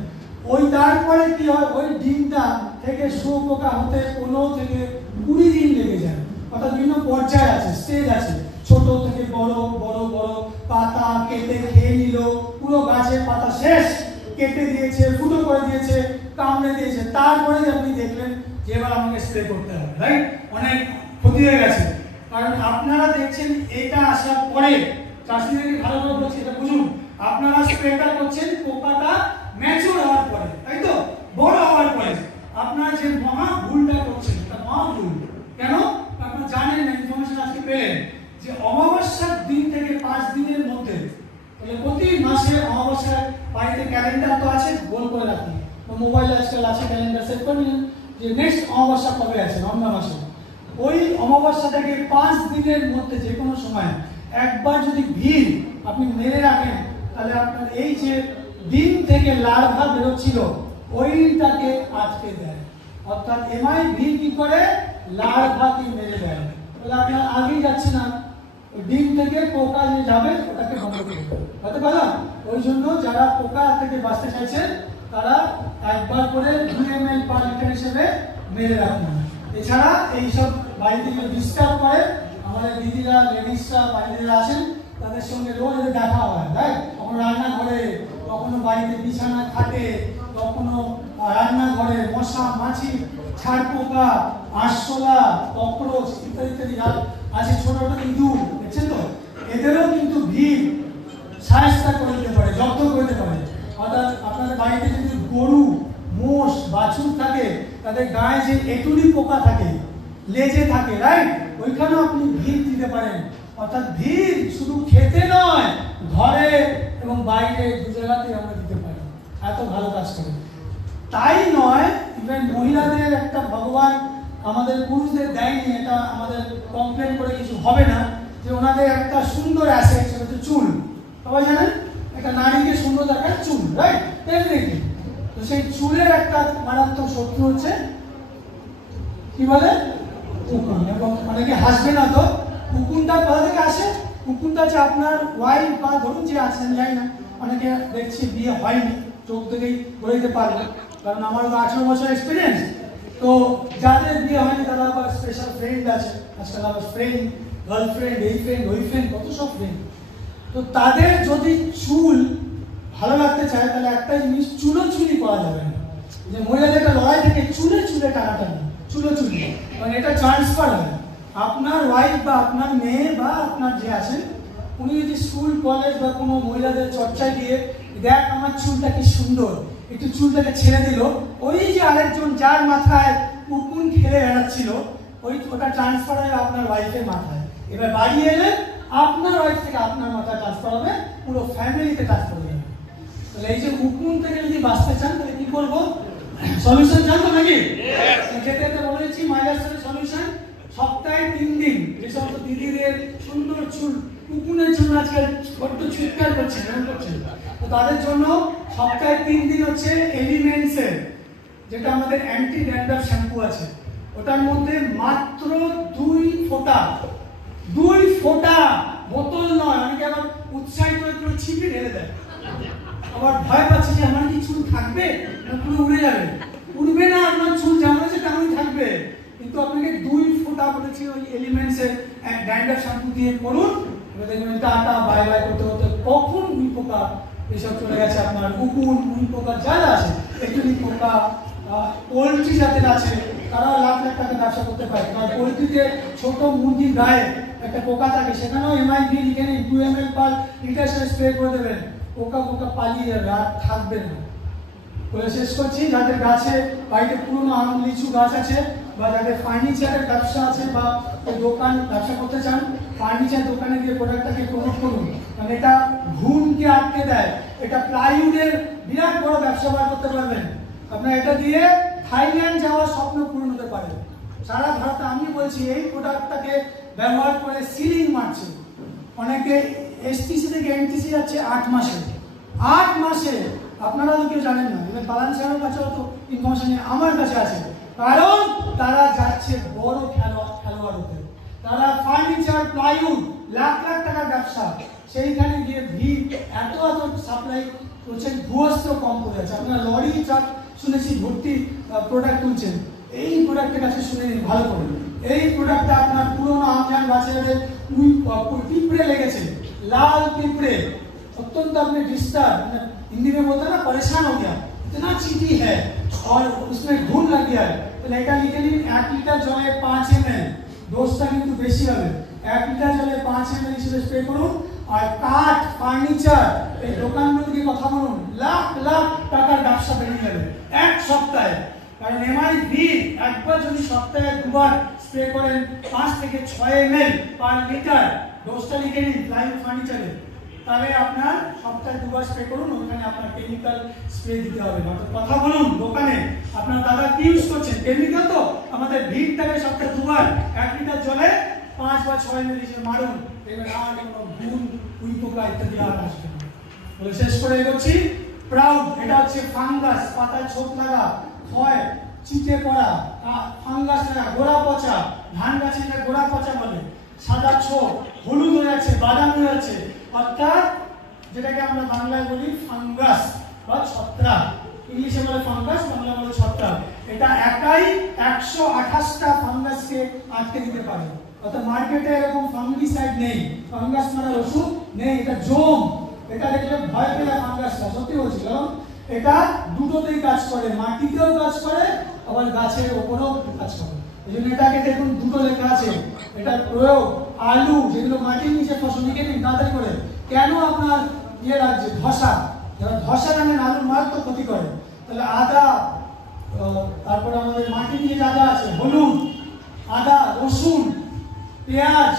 ওই তারপরে কি হয়? ওই ডিমটা থেকে শুয়োপোকা হতে 15 থেকে 20 দিন লেগে যায়। অর্থাৎ বিভিন্ন পর্যায় আছে, স্টেজ আছে, ছোট থেকে বড়, বড় বড় পাতা কেটে খেয়ে নিল, পুরো গাছের পাতা শেষ, কেটে দিয়েছে, ফুটো করে দিয়েছে, কামড়ে দিয়েছে। তারপরে আপনি দেখলেন যে এবার আমাকে স্প্রে করতে হবে, রাইট? অনেক ক্ষতি হয়ে গেছে। কারণ আপনারা দেখছেন এটা আসার পরে, চাষিদেরকে ভালো করে বলছি, এটা বুঝুন, আপনারা স্প্রেটা করছেন পোকাটা ম্যাচিউর হওয়ার পরে, তাই তো? বড় হওয়ার পরে আপনারা যে মহা ভুলটা করছেন, এটা মহা ভুল। কেন? আপনারা জানেন না, ইনফরমেশন আজকে পেলেন যে অমাবস্যার দিন থেকে 5 দিনের মধ্যে, তাহলে প্রতি মাসে অমাবস্যার বাড়িতে ক্যালেন্ডার তো আছে, গোল করে রাখুন, মোবাইলে আজকাল আছে, ক্যালেন্ডার সেট করে নিন যে নেক্সট অমাবস্যা কবে আছে, রমজান মাসে। ওই অমাবস্যা থেকে 5 দিনের মধ্যে যে কোনো সময় একবার যদি ভিড় আপনি মেরে রাখেন, তাহলে আপনার এই যে ডিম থেকে লার্ভা বেরোচ্ছিল ওইটাকে আটকে দেয়। অর্থাৎ এমআই ভিড় কি করে? লার্ভাকে মেরে দেয়। তাহলে আপনার আগেই যাচ্ছে না, ডিম থেকে পোকা যে যাবে ওটাকে বন্ধ করে হতে পারলাম। ওই জন্য যারা পোকা থেকে বাঁচতে চাইছেন তারা একবার করে 2 ml পার লিটার হিসেবে মেরে রাখুন। এছাড়া এইসব বাড়িতে যে ডিস্টার্ব করে আমাদের দিদিরা, লেডিসরা বাড়িতে আছেন, তাদের সঙ্গে রোজ দেখা হয়, রাইট? কখনো রান্নাঘরে, কখনো বাড়িতে বিছানা খাটে, কখনো রান্নাঘরে মশা, মাছি, ছাড় পোকা, আরশোলা, ককরোচ ইত্যাদি ইত্যাদি আছে, ছোট ছোট ইঁদুর, দেখছেন তো? এদেরও কিন্তু ভিড় সাহায্য করে দিতে পারে, জব্দ করে দিতে পারে। অর্থাৎ আপনাদের বাড়িতে যদি গরু, মোষ, বাছুর থাকে, তাদের গায়ে যে এটুলি পোকা থাকে, লেজে থাকে, রাইট? ওইখানেও আপনি ভিড় দিতে পারেন। অর্থাৎ ভিড় শুধু খেতে নয়, ঘরে এবং বাইরে 2 জায়গাতেই আমরা দিতে পারি, এত ভালো কাজ করে। তাই নয়, ইভেন মহিলাদের একটা ভগবান আমাদের পুরুষদের দেয়নি, এটা আমাদের কমপ্লেন করে কিছু হবে না, যে ওনাদের একটা সুন্দর অ্যাসেট, সেটা হচ্ছে চুল। সবাই জানেন একটা নারীকে সুন্দর দেখায় চুল, রাইট? ডেফিনেটলি। তো সেই চুলের একটা মারাত্মক শত্রু হচ্ছে কি বলে? উকুন। এবং অনেকে হাসবে না তো, উকুনটা কোথা থেকে আসে? উকুনটা হচ্ছে আপনার ওয়াইফ বা ধরুন যে আছেন, জানি না, অনেকে দেখছি বিয়ে হয়নি, চোখ থেকেই বলে দিতে পারবে, কারণ আমার তো 18 বছর এক্সপিরিয়েন্স। তো যাদের বিয়ে হয়নি তারা আবার স্পেশাল ফ্রেন্ড আছে, আজকাল আবার ফ্রেন্ড, গার্লফ্রেন্ড, এই ফ্রেন্ড, ওই ফ্রেন্ড, কত সব ফ্রেন্ড। তো তাদের যদি চুল ভালো লাগতে চায়, তাহলে একটা জিনিস, চুলোচুলি করা যাবে না। যে মহিলাদের একটা লড়াই থেকে চুলে চুলে টানাটানি, চুলোচুলি, কারণ এটা ট্রান্সফার হয়। আপনার ওয়াইফ বা আপনার মেয়ে বা আপনার যে আছেন উনি যদি স্কুল কলেজ বা কোনো মহিলাদের চর্চায় গিয়ে দেখ আমার চুলটা কি সুন্দর, একটু চুলটাকে ছেড়ে দিল, ওই যে আরেকজন যার মাথায় উকুন খেলে বেড়াচ্ছিল ওটা ট্রান্সফার হয় আপনার ওয়াইফের মাথায়। এবার বাড়ি এলে আপনার ওয়াইফ থেকে আপনার মাথায় ট্রান্সফার হবে, পুরো ফ্যামিলিতে ট্রান্সফার হবে। তাহলে এই যে উকুন থেকে যদি বাঁচতে চান তাহলে কি করবো? সলিউশন জানতো নাকি? যেতে বলেছি মাইলাসের সলিউশন, সপ্তাহে 3 দিন যে সমস্ত দিদিদের সুন্দর চুল উকুনের জন্য আজকাল বড্ড চিৎকার করছেন তো তাদের জন্য সপ্তাহে 3 দিন হচ্ছে এলিমেন্টসের যেটা আমাদের অ্যান্টি ড্যান্ড্রাফ শ্যাম্পু আছে, ওটার মধ্যে মাত্র 2 ফোঁটা, বোতল নয়। অনেকে আবার উৎসাহিত হয়ে পুরো ছিপে ঢেলে দেয়, আবার ভয় পাচ্ছে যে আমার কি চুল থাকবে না পুরো উড়ে যাবে। উড়বে না, আপনার চুল যেমন আছে তেমনই থাকবে, কিন্তু আপনাকে 2 ফোঁটা বলেছি ওই এলিমেন্টসের ড্যান্ড্রাফ শ্যাম্পু দিয়ে করুন। এবার দেখবেন টাটা বাই বাই করতে করতে কখন উই পোকা এসব চলে গেছে, আপনার উকুন উই পোকা যা আছে, একটুনি পোকা, পোলট্রি জাতের আছে তারা লাখ লাখ টাকা ব্যবসা করতে পারে। কারণ পোলট্রিতে ছোট মুরগির গায়ে একটা পোকা থাকে, সেখানেও এমআইডি লিখে নিন 2 ml পার লিটার স্প্রে করে দেবেন, পোকা পালিয়ে যাবে আর থাকবে না। বলে শেষ করছি, যাদের গাছে বাড়িতে পুরনো আম লিচু গাছ আছে বা যাদের ফার্নিচারের ব্যবসা আছে বা দোকান ব্যবসা করতে চান, ফার্নিচার দোকানে গিয়ে প্রোডাক্টটাকে প্রমোট করুন, কারণ এটা ঘুমকে আটকে দেয়, এটা প্লাইউডের বিরাট বড় ব্যবসা বার করতে পারবেন। আপনার এটা দিয়ে থাইল্যান্ড যাওয়ার স্বপ্ন পূরণ হতে পারে সারা ভারতে। আমি বলছি এই প্রোডাক্টটাকে ব্যবহার করে সিলিং মারছে অনেকে, এসটিসি থেকে এনটিসি যাচ্ছে 8 মাসে। 8 মাসে আপনারা তো কেউ জানেন না, এবার বালান সাহেবের কাছে অত ইনফরমেশন আমার কাছে আছে, কারণ তারা যাচ্ছে বড় খেলোয়াড় হতে। তারা ফার্নিচার প্লাইউড লাখ লাখ টাকার ব্যবসা, সেইখানে গিয়ে ভিড় এত সাপ্লাই করছেন, ভূয়স্ত কম করে আছে। আপনারা লরি ট্রাক শুনেছি ভর্তি প্রোডাক্ট তুলছেন, এই প্রোডাক্টের কাছে শুনে নিন ভালো করে। এই প্রোডাক্টটা আপনার পুরোনো আমজান গাছের পিঁপড়ে লেগেছে, लाल पिंपड़े, अत्यंत अपने डिस्टर्ब, हिंदी में बोलते हैं ना परेशान हो गया, इतना चीटी है और उसमें घुन लग गया है, तो लेटर लिखे नहीं 1 লিটার জলে 5 ml, ডোজটা কিন্তু বেশি হবে। 1 লিটার জলে 5 ml হিসেবে স্প্রে করুন। আর কাঠ ফার্নিচার এই দোকানগুলো থেকে কথা বলুন, লাখ লাখ টাকার ব্যবসা বেরিয়ে যাবে 1 সপ্তাহে। কারণ এমআই ভি একবার যদি সপ্তাহে 2 বার স্প্রে করেন 5 থেকে 6 ml পার লিটার, ডোজটা লিখে নিন প্লাইউড ফার্নিচারে, তাহলে আপনার সপ্তাহে 2 বার স্প্রে করুন, ওখানে আপনার কেমিক্যাল স্প্রে দিতে হবে না। তো কথা বলুন দোকানে আপনার দাদা কি ইউজ করছেন, কেমিক্যাল তো, আমাদের ভিড়টাকে সপ্তাহে 2 বার 1 লিটার জলে 5 বা 6 ml হিসেবে মারুন, দেখবেন আর কোনো ঘুন উই পোকা ইত্যাদি আর আসবে না। তো শেষ করে এগোচ্ছি, প্রাউড এটা হচ্ছে ফাঙ্গাস, পাতায় ছোপ লাগা, ক্ষয়, চিটে পড়া, ফাঙ্গাস লাগা, গোড়া পচা, ধান গাছে গোড়া পচা বলে, সাদা ছোপ, হলুদ হয়ে যাচ্ছে, বাদাম হয়ে যাচ্ছে, অর্থাৎ যেটাকে আমরা বাংলায় বলি ফাঙ্গাস বা ছত্রাক, ইংলিশে বলে ফাঙ্গাস, বাংলা বলে ছত্রাক। এটা একাই 128টা ফাঙ্গাসকে আটকে দিতে পারে। অর্থাৎ মার্কেটে এরকম ফাঙ্গিসাইড নেই, ফাঙ্গাস মারার ওষুধ নেই, এটা জম। এটা দেখলে ভয় পেলে ফাঙ্গাসটা, সত্যি বলছি, কারণ এটা দুটোতেই কাজ করে, মাটিতেও কাজ করে আবার গাছের ওপরেও কাজ করে। এই জন্য এটাকে দেখুন দুটো লেখা আছে, এটা প্রয়োগ আলু যেগুলো মাটির নিচে ফসল, লিখে নিন তাড়াতাড়ি করে। কেন আপনার ইয়ে লাগছে ধসা, যারা ধসা জানেন আলুর মারাত্মক ক্ষতি করে, তাহলে আদা, তারপরে আমাদের মাটির নিচে যা যা আছে, হলুদ, আদা, রসুন, পেঁয়াজ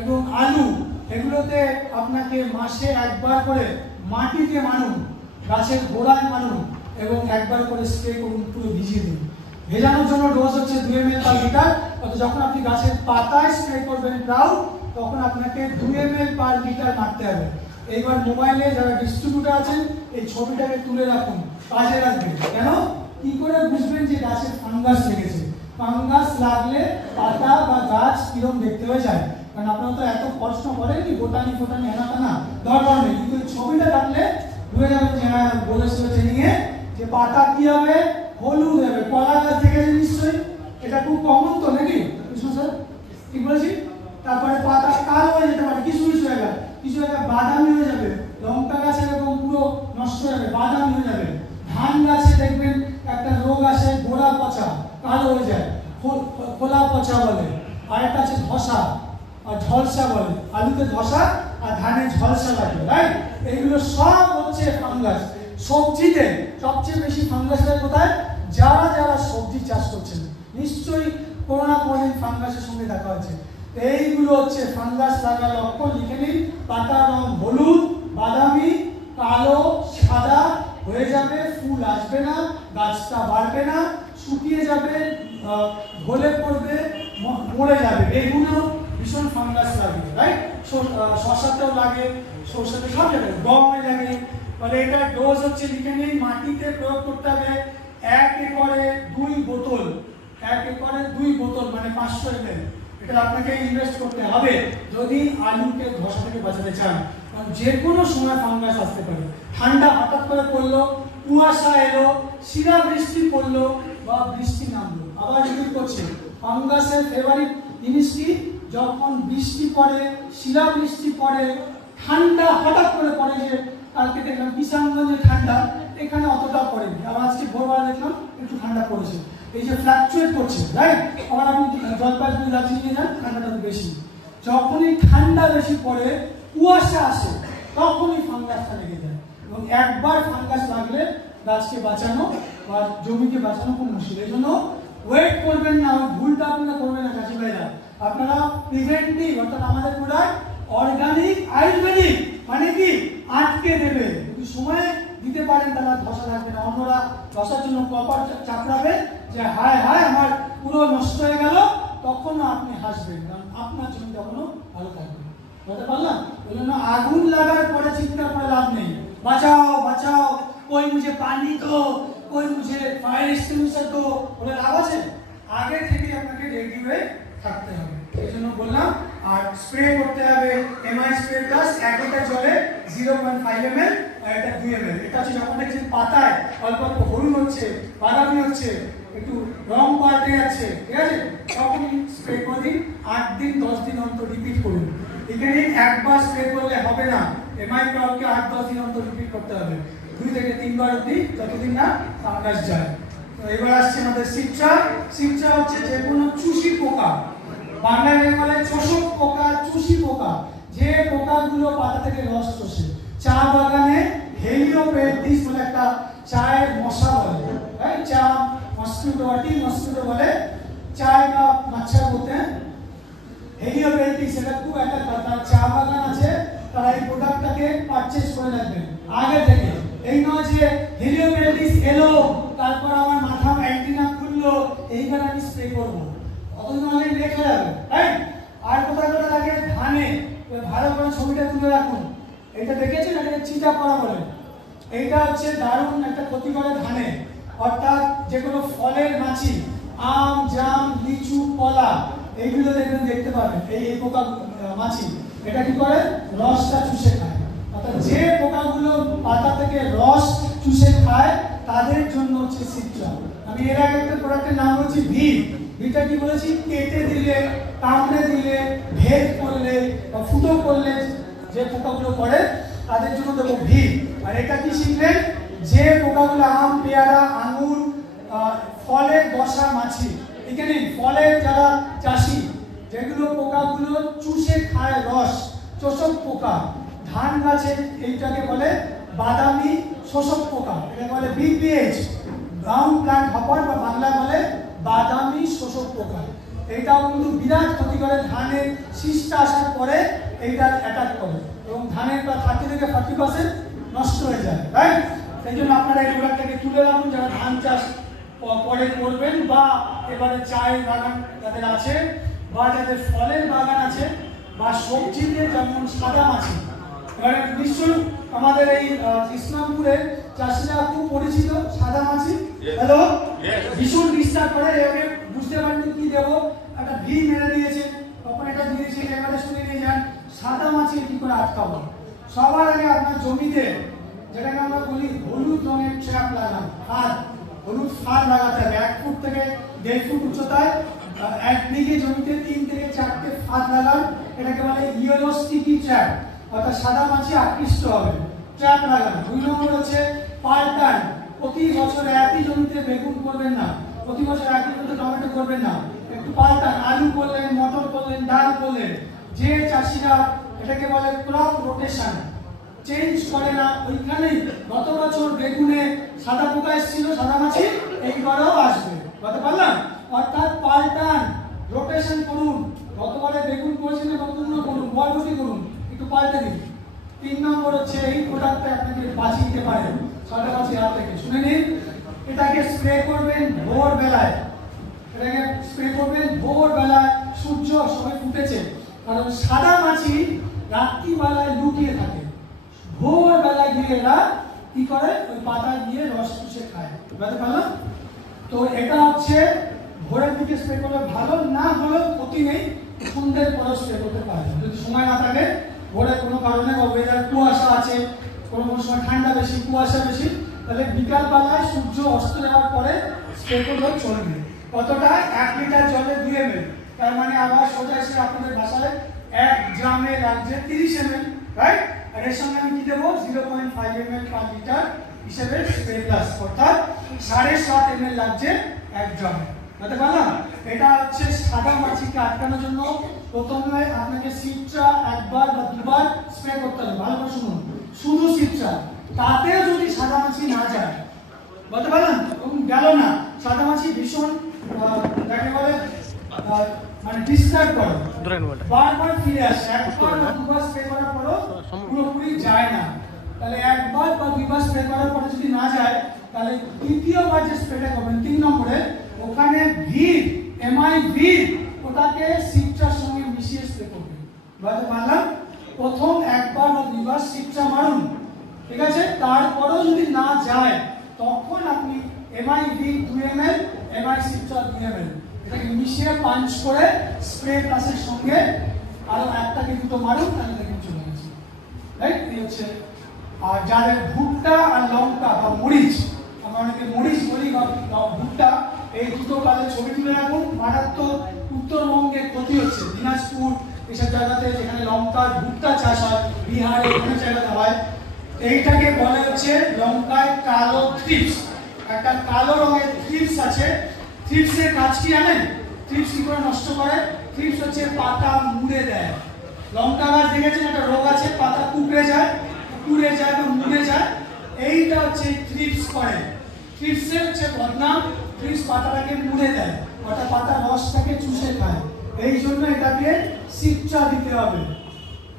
এবং আলু, এগুলোতে আপনাকে মাসে 1 বার করে মাটিতে মানুন, গাছের গোড়ায় মানুন এবং 1 বার করে স্প্রে করুন, পুরো ভিজিয়ে দিন। ভেজানোর জন্য ডোজ হচ্ছে 2 ml পার লিটার, অর্থাৎ যখন আপনি গাছের পাতায় স্প্রে করবেন প্রাউড, তখন আপনাকে 2 ml পার লিটার মারতে হবে। এইবার মোবাইলে যারা ডিস্ট্রিবিউটার আছেন এই ছবিটাকে তুলে রাখুন, কাজে রাখবেন। কেন, কি করে বুঝবেন যে গাছে ফাঙ্গাস লেগেছে? ফাঙ্গাস লাগলে পাতা বা গাছ কিরকম দেখতে হয়ে যায়, কারণ আপনারা তো এত প্রশ্ন করেননি বোটানি ফোটানি হেনা দরকার নেই, কিন্তু ছবিটা থাকলে বুঝে যাবেন যে হ্যাঁ বলেছিল ট্রেনিংয়ে যে পাতা কি হবে, হলুদ হবে। কলা গাছ দেখেছেন নিশ্চয়ই, এটা খুব কমন তো নাকি কৃষ্ণ স্যার, ঠিক বলেছি? তারপরে পাতা কালো হয়ে যেতে পারে, কিছু কিছু জায়গায় বাদামি হয়ে যাবে, লঙ্কা গাছে এরকম পুরো নষ্ট হয়ে যাবে, বাদামি হয়ে যাবে। ধান গাছে দেখবেন একটা রোগ আসে গোড়া পচা, কালো হয়ে যায়, খোলা পচা বলে। আর একটা আছে ধসা আর ঝলসা বলে, আলুতে ধসা আর ধানে ঝলসা লাগে, রাইট? এইগুলো সব হচ্ছে ফাঙ্গাস। সবজিতে সবচেয়ে বেশি ফাঙ্গাস লাগে কোথায়? যারা যারা সবজি চাষ করছেন নিশ্চয়ই কোনো না কোনো ফাঙ্গাসের সঙ্গে দেখা হচ্ছে। এইগুলো হচ্ছে ফাঙ্গাস লাগার লক্ষণ, লিখে নিন। পাতার রং হলুদ, বাদামি, কালো, সাদা হয়ে যাবে, ফুল আসবে না, গাছটা বাড়বে না, শুকিয়ে যাবে, ঢলে পড়বে, মরে যাবে। বেগুনও ভীষণ ফাঙ্গাস লাগে, রাইট? শসাতেও লাগে, সরষেতে সব জায়গায়, গমে লাগে। তাহলে এটা ডোজ হচ্ছে লিখে নিন। মাটিতে প্রয়োগ করতে হবে 1 একরে 2 বোতল, 1 একরে 2 বোতল মানে 500 ml। এটা আপনাকে ইনভেস্ট করতে হবে যদি আলুকে ধসা থেকে বাঁচাতে চান, কারণ যে কোনো সময় ফাঙ্গাস আসতে পারে। ঠান্ডা হঠাৎ করে পড়লো, কুয়াশা এলো, শিলা বৃষ্টি পড়লো বা বৃষ্টি নামলো, আবার রিপিট করছে। ফাঙ্গাসের ফেভারিট জিনিস কি? যখন বৃষ্টি পড়ে, শিলা বৃষ্টি পড়ে, ঠান্ডা হঠাৎ করে পড়ে। যে কালকে দেখলাম কিষানগঞ্জে ঠান্ডা, এখানে অতটা পড়েনি, আবার আজকে ভোরবেলা দেখলাম একটু ঠান্ডা পড়েছে। এই যে ফ্ল্যাকচুয়েট করছে, রাইট? আবার আপনি জলপাইগুড়ি দার্জিলিংয়ে যান, ঠান্ডাটা বেশি। যখনই ঠান্ডা বেশি পড়ে, কুয়াশা আসে, তখনই ফাঙ্গাসটা লেগে যায়। এবং একবার ফাঙ্গাস লাগলে গাছকে বাঁচানো বা জমিকে বাঁচানো খুব মুশকিল। এই জন্য ওয়েট করবেন না, ভুলটা আপনারা করবেন না চাষি ভাইরা। আপনারা প্রিভেন্টিভ, অর্থাৎ আমাদের প্রোডাক্ট অর্গানিক আয়ুর্বেদিক, মানে কি আটকে দেবে। যদি সময় দিতে পারেন তাহলে ধসা থাকবে না। অন্যরা ধসার জন্য কপার চাপড়াবে যে হায় হায় আমার পুরো নষ্ট হয়ে গেল, তখনও আপনি হাসবেন, কারণ আপনার জন্য তখনও ভালো থাকবে। বলতে পারলাম? ওই জন্য আগুন লাগার পরে চিন্তা করে লাভ নেই। বাঁচাও বাঁচাও, कोई मुझे पानी दो, कोई मुझे फायर एक्सटिंग्विशर दो, বলে লাভ আছে? আগে থেকে আপনাকে রেডি হয়ে থাকতে হবে। এই জন্য বললাম। আর স্প্রে করতে হবে এমআই স্প্রে প্লাস 1 লিটার জলে 0.5 ml আর এটা 2 ml। এটা হচ্ছে যখন দেখছেন পাতায় অল্প অল্প হলুদ হচ্ছে, বাদামি হচ্ছে, একটু রং পাল্টে যাচ্ছে, ঠিক আছে, তখনই স্প্রে করে দিন। 8 দিন 10 দিন অন্তর রিপিট করুন। এখানে একবার স্প্রে করলে হবে না, এমআই প্রয়োগকে 8-10 দিন অন্তর রিপিট করতে হবে, 2 থেকে 3 বার অবধি, যতদিন না ফাঙ্গাস যায়। তো এবার আসছে আমাদের সিপচা। সিপচা হচ্ছে যে কোনো চুষি পোকা, বাংলায় বলে চোষক পোকা, চুষি পোকা, যে পোকাগুলো পাতা থেকে রস চষে। চা বাগানে হেলিওপেন্থিস বলে একটা চায়ের মশা বলে, রাইট? चा मस्किटो टी मस्किटो बोले, चाय का मच्छर बोलते हैं। हेलियोपेंथिस এটা খুব একটা তার চা বাগান আছে, তারা এই প্রোডাক্টটাকে পারচেজ করে রাখবেন আগে থেকে। এই নয় যে হেলিওপেন্থিস এলো তারপর আমার মাথা অ্যান্টিনা খুললো এইবার আমি স্প্রে করব, অতদিন অনেক লেট হয়ে যাবে, রাইট? আর কোথায় কোথায় লাগে? ধানে। ভালো করে ছবিটা তুলে রাখুন। এটা দেখেছেন? এটাকে চিটা পড়া বলে। এইটা হচ্ছে দারুণ একটা ক্ষতি করে ধানে, অর্থাৎ যে কোনো ফলের মাছি, আম, জাম, লিচু, কলা, এইগুলো দেখতে পাবেন। এই পোকা মাছি এটা কি করে? রসটা চুষে খায়। অর্থাৎ যে পোকাগুলো পাতা থেকে রস চুষে খায় তাদের জন্য হচ্ছে সিপচা। আমি এর আগে একটা প্রোডাক্টের নাম বলছি ভি। ভিটা কি বলেছি? কেটে দিলে, কামড়ে দিলে, ভেদ করলে বা ফুটো করলে যে পোকাগুলো করে তাদের জন্য দেবো ভি। আর এটা কি শিখলেন? যে পোকাগুলো আম, পেয়ারা, আঙ্গুর, ফলে বসা মাছি, এখানে ফলের যারা চাষি, যেগুলো পোকাগুলো চুষে খায় রস, চোষক পোকা। ধান গাছে এইটাকে বলে বাদামি শোষক পোকা, এটাকে বলে বিপিএইচ, ব্রাউন প্ল্যান্ট হপার, বা বাংলা বলে বাদামি শোষক পোকা। এইটাও কিন্তু বিরাট ক্ষতি করে। ধানের শীষটা আসার পরে এইটা অ্যাটাক করে এবং ধানের প্রায় 30 থেকে 40% নষ্ট হয়ে যায়, রাইট? সেই জন্য আপনারা এই প্রোডাক্টটাকে তুলে রাখুন যারা ধান চাষ পরে করবেন, বা এবারে চায়ের বাগান যাদের আছে, বা যাদের ফলের বাগান আছে, বা সবজিতে যেমন সাদা মাছি। এবারে নিশ্চয়ই আমাদের এই ইসলামপুরে চাষিরা খুব পরিচিত সাদা মাছি। হ্যালো, ভীষণ ডিস্টার্ব করে। এবারে বুঝতে পারেন কি দেবো, একটা ভি মেরে দিয়েছে, তখন এটা দিয়েছে, এবারে শুনে নিয়ে যান সাদা মাছি কি করে আটকাবো। সবার আগে আপনার জমিতে যেটাকে আমরা বলি হলুদ রঙের ট্র্যাপ লাগান, আর হলুদ ফার লাগাতে হবে 1 ফুট থেকে 1.5 ফুট উচ্চতায়। 1 বিঘে জমিতে 3 থেকে 4টে ফার লাগান, এটাকে বলে ইয়েলো স্টিকি ট্র্যাপ, অর্থাৎ সাদা মাছি আকৃষ্ট হবে। ট্র্যাপ লাগান। 2 নম্বর হচ্ছে পাল্টান। প্রতি বছর একই জমিতে বেগুন করবেন না, প্রতি বছর একই জমিতে টমেটো করবেন না। একটু পাল্টান, আলু করলেন, মটর করলেন, ডাল করলেন, যে চাষিরা এটাকে বলে ক্রপ রোটেশন, চেঞ্জ করে না, ওইখানেই গত বছর বেগুনে সাদা পোকা এসেছিল, সাদা মাছি, এইবারও আসবে, বলতে পারলাম? অর্থাৎ পাল্টান, রোটেশন করুন, গতবারে বেগুন করেছিলেন কতগুলো করুন, বরবটি করুন, একটু পাল্টে দিন। 3 নম্বর হচ্ছে এই প্রোডাক্টটা আপনাকে বাঁচিয়ে দিতে পারে সাদা মাছি হাত থেকে, শুনে নিন। এটাকে স্প্রে করবেন ভোর বেলায়, এটাকে স্প্রে করবেন ভোর বেলায়, সূর্য সবে ফুটেছে, কারণ সাদা মাছি রাত্রিবেলায় লুকিয়ে থাকে, ভোর বেলায় গিয়ে এরা কি করে ওই পাতায় গিয়ে রস চুষে খায়, বুঝতে পারলাম? তো এটা হচ্ছে ভোরের দিকে স্প্রে করলে ভালো, না হলেও ক্ষতি নেই, সন্ধ্যের পরে স্প্রে করতে পারেন যদি সময় না থাকে, ভোরে কোনো কারণে বা ওয়েদার কুয়াশা আছে, কোনো সময় ঠান্ডা বেশি, কুয়াশা বেশি, তাহলে বিকাল বেলায় সূর্য অস্ত যাওয়ার পরে স্প্রে করলেও চলবে। কতটা? 1 লিটার জলে 2 ml, তার মানে আবার সোজা এসে আপনাদের ভাষায় 1 গ্রামে লাগছে 30 ml, রাইট? আর এর সঙ্গে আমি কি দেবো? 0.5 ml পার লিটার হিসেবে স্প্রে প্লাস, অর্থাৎ 7.5 ml লাগছে 1 গ্রামে, বুঝতে পারলাম? এটা হচ্ছে সাদা মাছিকে আটকানোর জন্য প্রথমে আপনাকে সিট্রা 1 বার বা 2 বার স্প্রে করতে হবে, ভালো করে শুনুন, শুধু সিট্রা, তাতেও যদি সাদা মাছি না যায়, বুঝতে পারলাম? গেল না, সাদা মাছি ভীষণ যাকে বলে মানে ডিস্টার্ব করে, বারবার ফিরে আসে, 1 বার বা 2 বার স্প্রে করার পরও পুরোপুরি যায় না, তাহলে 1 বার বা 2 বার স্প্রে করার পরে যদি না যায়, তাহলে তৃতীয়বার যে স্প্রেটা করবেন 3 নম্বরে, ওখানে ভিড় এমআই ভিড় ওটাকে সিট্রার সঙ্গে মিশিয়ে স্প্রে করবেন, বুঝতে পারলাম? প্রথম 1 বার বা 2 বার সিট্রা মারুন, ঠিক আছে? তারপরেও যদি না যায়, তখন আপনি এমআই ভিড় 2 ml, এমআই সিট্রা 2 ml, এটাকে মিশিয়ে পাঞ্চ করে স্প্রে প্লাসের সঙ্গে আরো 1টাকে 2টো মারুন, তাহলে দেখুন চলে গেছে, রাইট? এই হচ্ছে। আর যাদের ভুট্টা আর লঙ্কা বা মরিচ, আমরা অনেকে মরিচ বলি বা ভুট্টা, এই দুটো কাজে ছবি তুলে রাখুন, মারাত্মক উত্তরবঙ্গে ক্ষতি হচ্ছে, দিনাজপুর এসব জায়গাতে যেখানে লঙ্কা ভুট্টা চাষ হয়, বিহারে অনেক জায়গাতে হয়, এইটাকে বলে হচ্ছে লঙ্কায় কালো থ্রিপস, একটা কালো রঙের থ্রিপস আছে। থ্রিপসের কাজ কি জানেন? থ্রিপস কি করে নষ্ট করে? থ্রিপস হচ্ছে পাতা মুড়ে দেয়, লঙ্কা গাছ দেখেছেন একটা রোগ আছে, পাতা কুকড়ে যায়, পুড়ে যায় বা মুড়ে যায়, এইটা হচ্ছে থ্রিপস করে, থ্রিপসের হচ্ছে বদনাম, থ্রিপস পাতাটাকে মুড়ে দেয়, অর্থাৎ পাতার রসটাকে চুষে খায়, এই জন্য এটাকে সিট্রা দিতে হবে।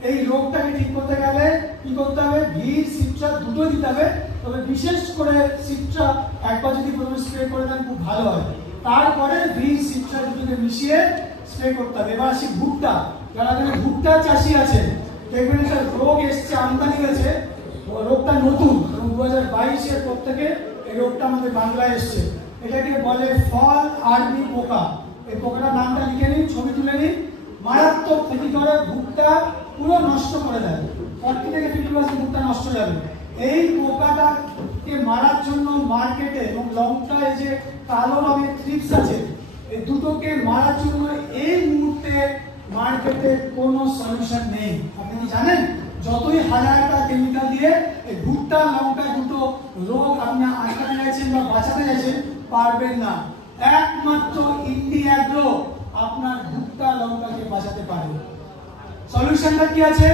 এই রোগটাকে ঠিক করতে গেলে কি করতে হবে? ভিড় সিট্রা দুটো দিতে হবে, তবে বিশেষ করে সিট্রা একবার যদি প্রথমে স্প্রে করে দেন খুব ভালো হয়, তারপরে ভিড় সিট্রা দুটোকে মিশিয়ে স্প্রে করতে হবে। এবার আসি ভুট্টা, যারা ভুট্টা চাষি আছে, দেখবেন একটা রোগ এসছে, আমদানি হয়েছে, রোগটা নতুন, 2022-এর পর থেকে এই রোগটা আমাদের বাংলায় এসছে, এটাকে বলে ফল আর্মি পোকা। এই পোকাটার নামটা লিখে নিন, ছবি তুলে নিন, মারাত্মক ক্ষতি করে, ভুট্টা পুরো নষ্ট করে দেয়, 40 থেকে 50% ভুট্টা নষ্ট হয়ে যাবে। এই পোকাটাকে মারার জন্য মার্কেটে এবং লঙ্কায় যে কালো রঙের থ্রিপস আছে, এই দুটোকে মারার জন্য এই মুহূর্তে মার্কেটে কোনো সলিউশন নেই। আপনি কি জানেন? যতই হাজারটা কেমিক্যাল দিয়ে এই ভুট্টা লঙ্কা দুটো রোগ আপনি আটকাতে চাইছেন বা বাঁচাতে চাইছেন, পারবেন না। একমাত্র ইন্ডিয়া অ্যাগ্রো আপনার ভুট্টা লঙ্কাকে বাঁচাতে পারে। সলিউশনটা কি আছে?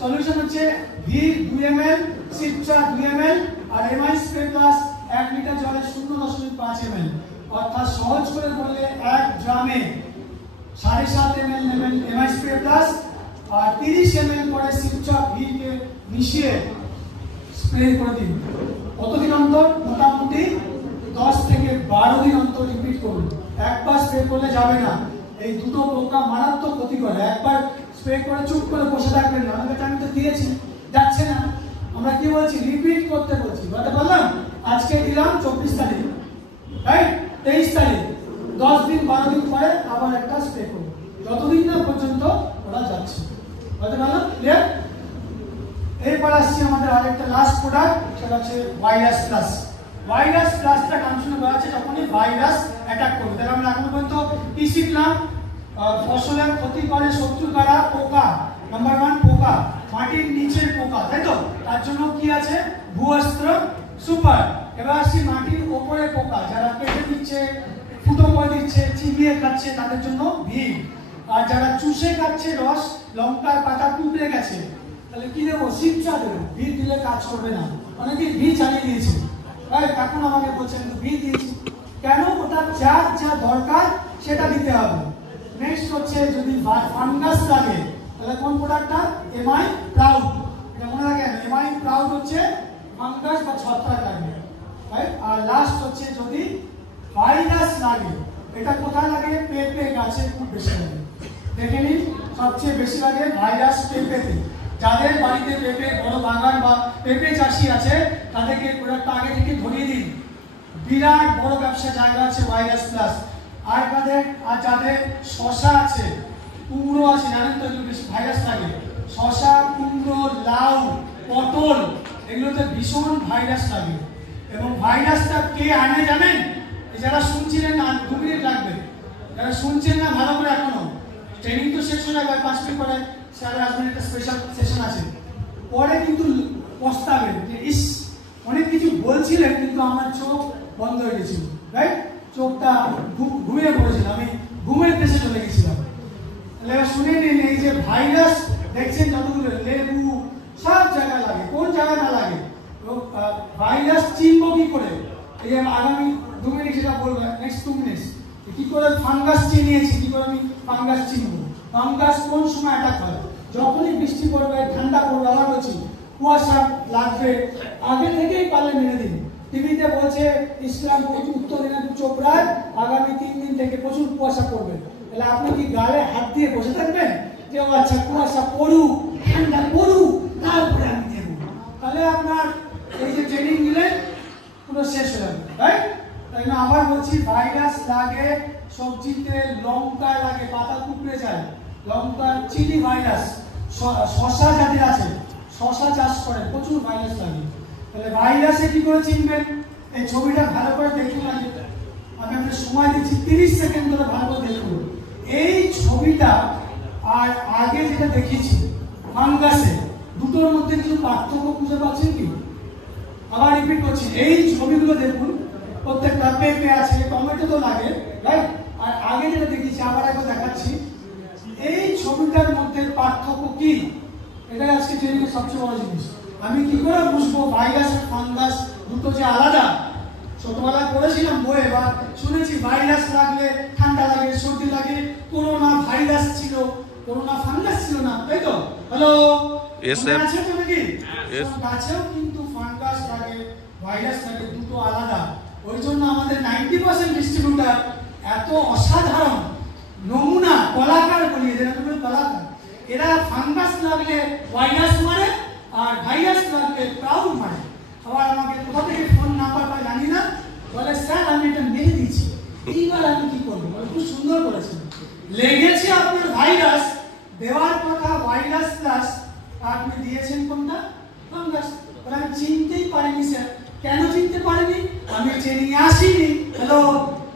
সলিউশন হচ্ছে ভির 2 ml, সিট্রা 2 ml আর এমআই স্প্রে প্লাস 1 লিটার জলে 0.5 ml, অর্থাৎ সহজ করে বললে 1 গ্রামে 7.5 ml নেবেন এমআই স্প্রে প্লাস, আর 30 ml করে সিট্রা ভিরকে মিশিয়ে স্প্রে করে দিন। কতদিন অন্তর? মোটামুটি 10 থেকে 12 দিন অন্তর রিপিট করুন। একবার স্প্রে করলে যাবে না, এই দুটো পোকা মারাত্মক ক্ষতি করে। একবার স্প্রে করে চুপ করে বসে থাকবেন না, আমাকে আমি তো দিয়েছি, যাচ্ছে না, আমরা কি বলছি? রিপিট করতে বলছি, বলতে পারলাম? আজকে দিলাম 24 তারিখ, রাইট? 23 তারিখ, 10 দিন 12 দিন পরে আবার একটা স্প্রে করুন, যতদিন না পর্যন্ত ওরা যাচ্ছে, বলতে পারলাম? ক্লিয়ার? এরপর আসছি আমাদের আরেকটা লাস্ট প্রোডাক্ট, সেটা হচ্ছে ভাইরাস প্লাস। ভাইরাস প্লাসটা নাম শুনে বোঝা যাচ্ছে যখনই ভাইরাস অ্যাটাক করবে। তাহলে আমরা এখন পর্যন্ত কি শিখলাম? ফসলের ক্ষতি করে শত্রু কারা? পোকা। নাম্বার 1 পোকা, মাটির নিচের পোকা, তাই তো? তার জন্য কি আছে? ভূঅস্ত্র সুপার। এবার আসছি মাটির উপরে পোকা, যারা কেটে দিচ্ছে, ফুটো করে দিচ্ছে, চিবিয়ে খাচ্ছে তাদের জন্য ভিড়। আর যারা চুষে খাচ্ছে রস, লঙ্কার পাতা টুকরে গেছে, তাহলে কি দেবো? শিক্ষা দেবো। ভিড় দিলে কাজ করবে না, অনেকে ভিড় চালিয়ে দিয়েছে। এখন আমাকে বলছেন ভিড় দিয়েছি কেন? ওটা যার যা দরকার সেটা দিতে হবে। নেক্সট হচ্ছে যদি ফাঙ্গাস লাগে তাহলে কোন প্রোডাক্টটা? MI proud. এটা মনে রাখেন, এমআই প্রাউড হচ্ছে ফাঙ্গাস বা ছত্রাক লাগবে, রাইট? আর লাস্ট হচ্ছে যদি ভাইরাস লাগে, এটা কোথায় লাগে? পেঁপে গাছে খুব বেশি লাগে। দেখে নিন, সবচেয়ে বেশি লাগে ভাইরাস পেঁপেতে। যাদের বাড়িতে পেঁপে বড় বাগান বা পেঁপে চাষি আছে তাদেরকে প্রোডাক্টটা আগে থেকে ধরিয়ে দিন। বিরাট বড় ব্যবসা জায়গা আছে ভাইরাস প্লাস। আর যাদের শশা আছে, কুমড়ো আছে, জানেন তো বেশি ভাইরাস লাগে। শশা, কুমড়ো, লাউ, পটল, এগুলোতে ভীষণ ভাইরাস লাগে। এবং ভাইরাসটা কে আনে জানেন? যারা শুনছিলেন না, 2 মিনিট লাগবে। যারা শুনছেন না ভালো করে, এখনো ট্রেনিং তো শেষ হয়ে যাবে, 5 মিনিট পরে স্যার আসবেন, একটা স্পেশাল সেশন আছে। পরে কিন্তু পস্তাবেন যে ইস, অনেক কিছু বলছিলেন কিন্তু আমার চোখ বন্ধ হয়ে গেছিল, রাইট? চোখটা ঘুমিয়ে পড়েছিল, আমি ঘুমের দেশে চলে গেছিলাম। তাহলে এবার শুনে নিন, এই যে ভাইরাস দেখছেন যতগুলো, লেবু সব জায়গায় লাগে, কোন জায়গায় না লাগে? ভাইরাস চিনবো কি করে? এই যে আগামী 2 মিনিট যেটা বলবো, নেক্সট 2 মিনিট, কি করে ফাঙ্গাস চিনিয়েছি, কি করে আমি ফাঙ্গাস চিনবো? ফাঙ্গাস কোন সময় অ্যাটাক হয়? যখনই বৃষ্টি পড়বে, ঠান্ডা পড়বে, আবার বলছি কুয়াশা লাগবে, আগে থেকেই পারলে মেনে দিন। টিভিতে বলছে ইসলামপুর, উত্তর দিনাজপুর, চোপড়ায় আগামী 3 দিন থেকে প্রচুর কুয়াশা পড়বে। তাহলে আপনি কি গালে হাত দিয়ে বসে থাকবেন যে আচ্ছা কুয়াশা পড়ুক, ঠান্ডা পড়ুক, তারপরে আমি দেবো? তাহলে আপনার এই যে ট্রেনিং নিলেন পুরো শেষ হয়ে যাবে, রাইট? তাই না? আবার বলছি, ভাইরাস লাগে সবজিতে, লঙ্কায় লাগে, পাতা কুকড়ে যায়, লঙ্কার চিলি ভাইরাস। শশা যাদের আছে, শশা চাষ করে, প্রচুর ভাইরাস লাগে। তাহলে ভাইরাসে কি করে চিনবেন? এই ছবিটা ভালো করে দেখুন, আমি আপনাদের সময় দিচ্ছি 30 সেকেন্ড ধরে ভালো করে দেখুন। এই ছবিটা আর আগে যেটা দেখিয়েছি ফাঙ্গাসে, দুটোর মধ্যে কিছু পার্থক্য খুঁজে পাচ্ছেন কি? আবার রিপিট করছি, এই ছবিগুলো দেখুন, প্রত্যেকটা পেঁপে আছে, টমেটো তো লাগে, রাইট? আর আগে যেটা দেখিয়েছি আবার একবার দেখাচ্ছি, এই ছবিটার মধ্যে পার্থক্য কি? এটাই আজকে ট্রেনিংয়ের সবচেয়ে বড় জিনিস। আমি কি করে বুঝবো ভাইরাস আর ফাঙ্গাস দুটো যে আলাদা? ছোটবেলায় পড়েছিলাম বইয়ে বা শুনেছি ভাইরাস লাগলে ঠান্ডা লাগে, সর্দি লাগে। করোনা ভাইরাস ছিল, করোনা ফাঙ্গাস ছিল না, তাই তো? হ্যালো, আছে তো নাকি? গাছেও কিন্তু ফাঙ্গাস লাগে, ভাইরাস লাগে, দুটো আলাদা। ওই জন্য আমাদের 90% ডিস্ট্রিবিউটার এত অসাধারণ নমুনা, কলাকার বলি, এদের কলাকার। এরা ফাঙ্গাস লাগলে ভাইরাস মারে, আর ভাইরাস লাগলে প্রাউড মারে। আবার আমাকে কোথা থেকে ফোন নাম্বার পাই জানি না, বলে স্যার আমি এটা মেরে দিচ্ছি, এইবার আমি কি করবো? খুব সুন্দর করেছেন, লেগেছে আপনার ভাইরাস, দেওয়ার কথা ভাইরাস প্লাস, আপনি দিয়েছেন কোনটা? ফাঙ্গাস। আমি চিনতেই পারিনি স্যার। কেন চিনতে পারিনি? আমি ট্রেনিং এ আসিনি। হ্যালো,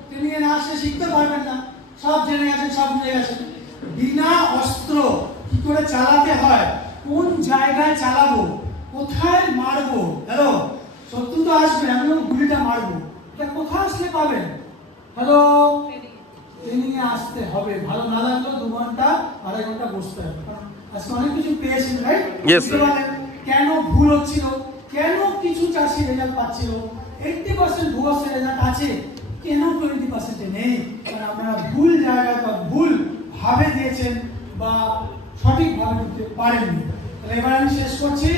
ট্রেনিং এ না আসলে শিখতে পারবেন না। সব জেনে গেছেন, সব বুঝে গেছেন। বিনা অস্ত্র কি করে চালাতে হয়, কোন জায়গায় চালাবো, কোথায় মারবো, হ্যালো, শত্রু তো আসবে, আমিও গুলিটা মারবো, এটা কোথায় আসলে পাবেন? হ্যালো, ট্রেনিং এ আসতে হবে। ভালো না লাগলেও 2 ঘন্টা 2.5 ঘন্টা বসতে হবে। আজকে অনেক কিছু পেয়েছেন, রাইট? কেন ভুল হচ্ছিল, কেন কিছু চাষি রেজাল্ট পাচ্ছিল, 80% ভুয়ো রেজাল্ট আছে, কেন 20% নেই? কারণ আপনারা ভুল জায়গায় বা ভুল ভাবে দিয়েছেন বা সঠিক ভাবে দিতে পারেননি। তাহলে এবার আমি শেষ করছি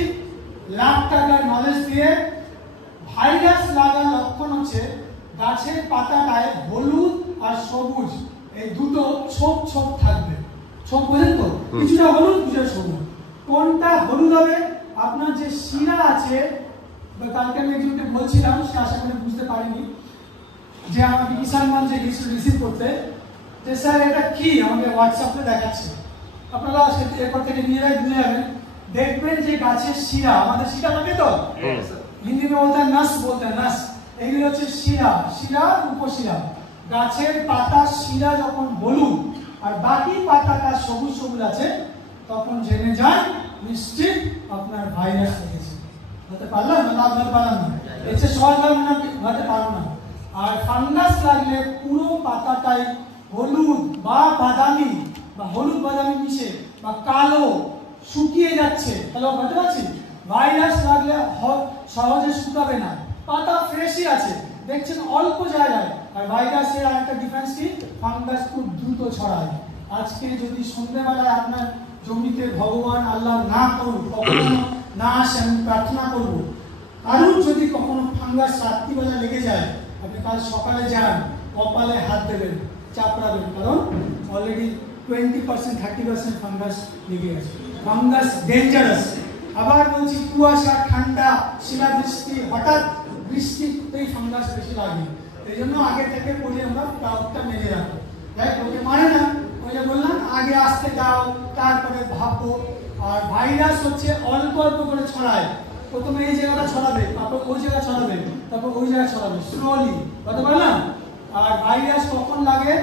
লাখ টাকার নলেজ দিয়ে। ভাইরাস লাগার লক্ষণ হচ্ছে গাছের পাতাটায় হলুদ আর সবুজ এই দুটো ছোপ ছোপ থাকবে। ছোপ বোঝেন তো? কিছুটা হলুদ, কিছুটা সবুজ। কোনটা হলুদ হবে? আপনার যে শিরা আছে, কালকে আমি একজনকে বলছিলাম, সে আশা করি বুঝতে পারিনি, যে আমাকে কিষানগঞ্জে গিয়েছিল রিসিভ করতে, যে স্যার এটা কি, আমাকে হোয়াটসঅ্যাপে দেখাচ্ছে। আপনারা এরপর থেকে নিজেরাই বুঝে যাবেন। দেখবেন যে গাছের শিরা, আমাদের শিরা থাকে তো, হিন্দি में बोलते हैं नस, बोलते हैं नस, এগুলো হচ্ছে শিরা, শিরা উপশিরা। গাছের পাতা শিরা যখন হলুদ আর বাকি পাতাটা সবুজ সবুজ আছে, তখন জেনে যান নিশ্চিত আপনার ভাইরাস লেগেছে। হতে পারলাম না, আপনার পারলাম না, এসে সহজ ভাবে হতে পারলাম না। আর ফাঙ্গাস লাগলে পুরো পাতাটাই হলুদ বা বাদামি বা হলুদ বাদামি মিশে বা কালো শুকিয়ে যাচ্ছে। তাহলে বুঝতে পারছি ভাইরাস লাগলে সহজে শুকাবে না, পাতা ফ্রেশই আছে, দেখছেন অল্প জায়গায়। আর ভাইরাসের আরেকটা ডিফারেন্স কি, ফাঙ্গাস খুব দ্রুত ছড়ায়। আজকে যদি সন্ধ্যেবেলায় আপনার জমিতে ভগবান আল্লাহ না করুন, কখনো না আসে, আমি প্রার্থনা করবো, কারণ যদি কখনো ফাঙ্গাস রাত্রিবেলা লেগে যায়, আপনি কাল সকালে যান, কপালে হাত দেবেন, চাপড়াবেন, কারণ অলরেডি 20% 30% ফাঙ্গাস লেগে আছে। Fungus dangerous. আবার বলছি, কুয়াশা, ঠান্ডা, শিলাবৃষ্টি, হঠাৎ বৃষ্টিতেই ফাঙ্গাস বেশি লাগে। এই জন্য আগে থেকে বলি আমরা প্লাউটটা মেরে রাখো। যাই ওকে মানে না, ওই যে বললাম আগে আসতে যাও, তারপরে ভাবো। আর ভাইরাস হচ্ছে অল্প অল্প করে ছড়ায়। প্রথমে এই জায়গাটা ছড়াবে, তারপর ওই জায়গা ছড়াবে, তারপর ওই জায়গা ছড়াবে, স্লোলি। বুঝতে পারলাম? আর ভাইরাস কখন লাগে?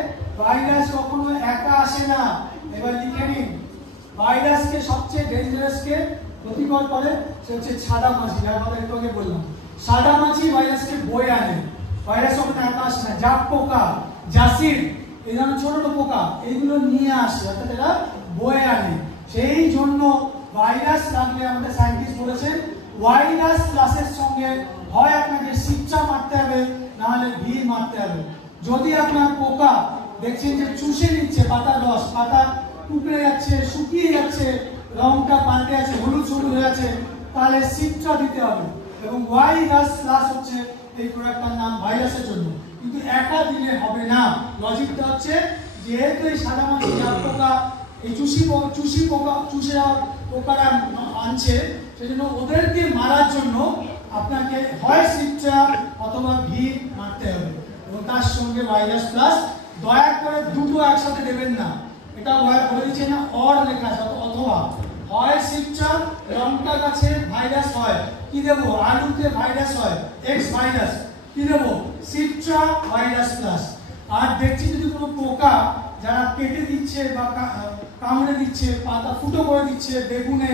ভাইরাস কখনো একা আসে না। এবার লিখে নিন, ভাইরাসকে সবচেয়ে ডেঞ্জারাসকে ক্ষতিকর করে সে হচ্ছে সাদা মাছি, যার কথা একটু আগে বললাম। সাদা মাছি ভাইরাসকে বয়ে আনে। ভাইরাস কখনো একা আসে না। জাপ পোকা, জাসিড, এই ধরনের ছোট ছোট পোকা এইগুলো নিয়ে আসে, অর্থাৎ এরা বয়ে আনে। সেই জন্য ভাইরাস লাগলে আমাদের সায়েন্টিস্ট বলেছেন, ভাইরাস ক্লাসের সঙ্গে হয় আপনাকে সিপচা মারতে হবে, না হলে ভিড় মারতে হবে। যদি আপনার পোকা দেখছেন যে চুষে নিচ্ছে পাতার রস, পাতা টুকরে যাচ্ছে, শুকিয়ে যাচ্ছে, রংটা পাল্টে আছে, হলুদ সবুজ হয়ে আছে, তাহলে সিপচা দিতে হবে। এবং ভাইরাস ক্লাস হচ্ছে এই প্রোডাক্টটার নাম ভাইরাসের জন্য, কিন্তু একা দিলে হবে না। লজিকটা হচ্ছে, যেহেতু এই সাদা মাছি, জাপ পোকা, এই চুষি পোকা, চুষে পোকারা আনছে, সেজন্য ওদেরকে মারার জন্য আপনাকে হয় সিপচা অথবা ভিড় মারতে হবে, এবং তার সঙ্গে ভাইরাস প্লাস। দয়া করে দুটো একসাথে দেবেন না, এটা বলে দিচ্ছে না, অর লেখা আছে, অথবা হয় সিপচা, লঙ্কা গাছে ভাইরাস হয়, কি দেবো? আলুতে ভাইরাস হয়, এক্স ভাইরাস, কি দেবো? সিপচা ভাইরাস প্লাস। আর দেখছি যদি কোনো পোকা যারা কেটে দিচ্ছে বা কামড়ে দিচ্ছে, পাতা ফুটো করে দিচ্ছে বেগুনে,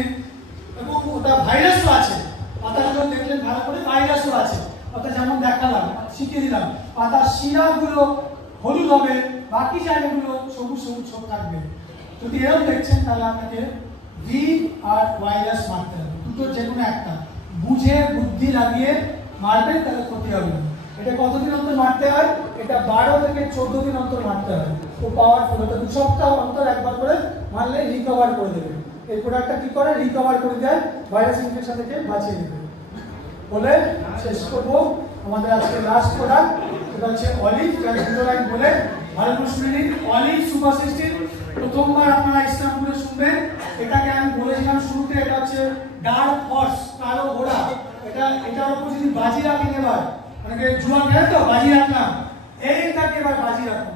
এবং ওটা ভাইরাসও আছে, পাতাগুলো দেখলেন ভালো করে, ভাইরাসও আছে, অর্থাৎ যেমন দেখালাম, শিখিয়ে দিলাম, পাতার শিরাগুলো হলুদ হবে, বাকি জায়গাগুলো সবুজ সবুজ সব থাকবে। যদি এরকম দেখছেন, তাহলে আপনাকে ভি আর ভাইরাস মারতে হবে, দুটো যে কোনো একটা বুঝে বুদ্ধি লাগিয়ে মারবেন, তাহলে ক্ষতি হবে না। এটা কতদিন অন্তর মারতে হয়? এটা 12 থেকে 14 দিন অন্তর মারতে হয়। খুব পাওয়ারফুল, এটা 2 সপ্তাহ অন্তর একবার করে মারলে রিকভার করে দেবে। এই প্রোডাক্টটা কি করে? রিকভার করে দেয়, ভাইরাস ইনফেকশন থেকে বাঁচিয়ে দেবে। বলে শেষ করবো আমাদের আজকে লাস্ট প্রোডাক্ট, এটা হচ্ছে অলিভ। যার দুটো লাইন বলে ভালো করে শুনে নিন। অলিভ সুপার 16 প্রথমবার আপনারা ইসলামপুরে শুনবেন। এটাকে আমি বলেছিলাম শুরুতে, এটা হচ্ছে ডার্ক হর্স, কালো ঘোড়া। এটার উপর যদি বাজি রাখেন, এবার অনেকে জুয়া খেলে তো, বাজি রাখলাম, এইটাকে এবার বাজি রাখুন।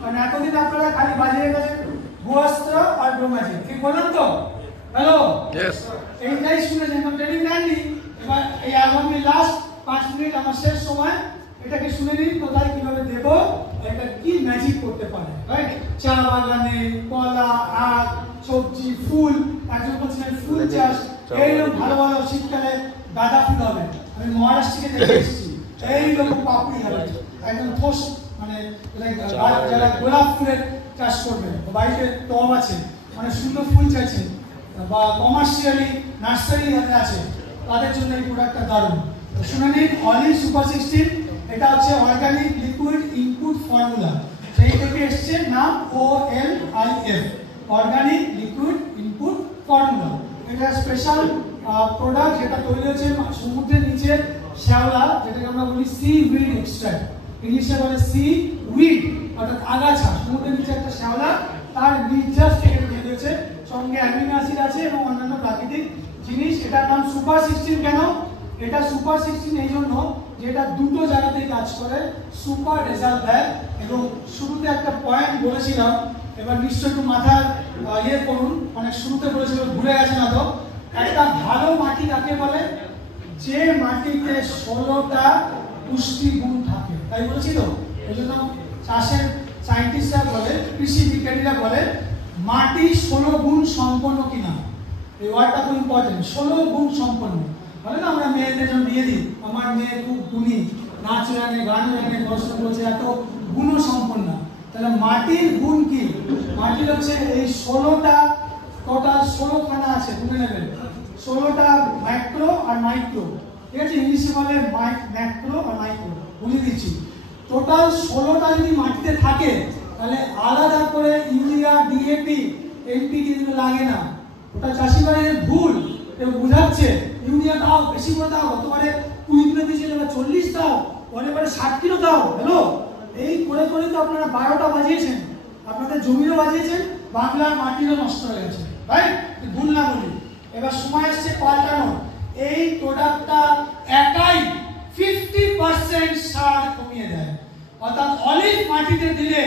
কারণ এতদিন আপনারা খালি বাজি রেখেছেন ভুয়াস্ত্র আর ব্রহ্মাজি, ঠিক বললাম তো? হ্যালো, এইটাই শুনেছেন, ট্রেনিং নেননি। এবার এই আগামী লাস্ট 5 মিনিট আমার শেষ সময়, এটাকে শুনে নিন কোথায় কিভাবে দেব, এটা কি ম্যাজিক করতে পারে। রাইট? চা বাগানে, কলা, আখ, সবজি, ফুল, একজন বলছিলেন ফুল চাষ, এইরকম ভালো ভালো শীতকালে গাঁদা ফুল হবে। আমি মহারাষ্ট্র থেকে দেখে এসেছি, এইরকম পাপড়ি হবে, একদম ঠোস, মানে যারা গোলাপ ফুলের চাষ করবেন, বাড়িতে টব আছে, মানে সুন্দর ফুল চাইছেন, বা কমার্শিয়ালি নার্সারি আছে, তাদের জন্য এই প্রোডাক্টটা দারুণ। শুনে নিন, অলিভ সুপার 16, এটা হচ্ছে অর্গানিক লিকুইড ইনপুট ফর্মুলা, সেই থেকে এসছে নাম OLIF, organic liquid input formula. এটা স্পেশাল প্রোডাক্ট, যেটা তৈরি হচ্ছে সমুদ্রের নিচে শ্যাওলা, যেটাকে আমরা বলি সি উইড এক্সট্রাক্ট, ইংলিশে বলে সি উইড, অর্থাৎ আগাছা, সমুদ্রের নিচে একটা শ্যাওলা, তার নির্যাস থেকে তৈরি হয়েছে, সঙ্গে অ্যামিনো অ্যাসিড আছে এবং অন্যান্য প্রাকৃতিক জিনিস। এটার নাম সুপার 16 কেন? এটা সুপার 16 এই জন্য যে এটা দুটো জায়গাতেই কাজ করে, সুপার রেজাল্ট দেয়। এবং শুরুতে একটা পয়েন্ট বলেছিলাম, এবার নিশ্চয়ই একটু মাথায় ইয়ে করুন, মানে শুরুতে বলেছিল, ভুলে গেছে না তো? একটা ভালো মাটি কাকে বলে? যে মাটিতে 16টা পুষ্টি গুণ থাকে, তাই বলেছি তো? এই জন্য চাষের সায়েন্টিস্টরা বলে, কৃষি বিজ্ঞানীরা বলে, মাটি 16 গুণ সম্পন্ন কিনা। এই ওয়ার্ডটা খুব ইম্পর্টেন্ট, 16 গুণ সম্পন্ন। বলে না আমরা মেয়েদের জন্য বিয়ে দিই, আমার মেয়ে খুব গুণী, নাচ জানে, গান জানে, পড়াশোনা করছে, এত গুণ সম্পন্ন। তাহলে মাটির গুণ কি? মাটির হচ্ছে এই 16টা, টোটাল 16খানা আছে, বুঝে নেবেন। 16টা ম্যাক্রো আর মাইক্রো, ঠিক আছে? ইংলিশে বলে ম্যাক্রো আর মাইক্রো, বলে দিচ্ছি। টোটাল 16টা যদি মাটিতে থাকে, তাহলে আলাদা করে ইউরিয়া, ডিএপি, এনপিকে এগুলো লাগে না। ওটা চাষি ভাইয়ের ভুল, কেউ বুঝাচ্ছে ইউরিয়া দাও, বেশি করে দাও, গতবারে 20 কিলো দিয়েছিল, এবার 40 দাও, পরের বারে 60 কিলো দাও। হ্যালো, এই করে করে তো আপনারা 12টা বাজিয়েছেন, আপনাদের জমিরও বাজিয়েছেন, বাংলার মাটিরও নষ্ট হয়ে গেছে, রাইট? ভুল না বলি। এবার সময় এসছে পাল্টানো। এই প্রোডাক্টটা একাই 50% সার কমিয়ে দেয়, অর্থাৎ অলিভ মাটিতে দিলে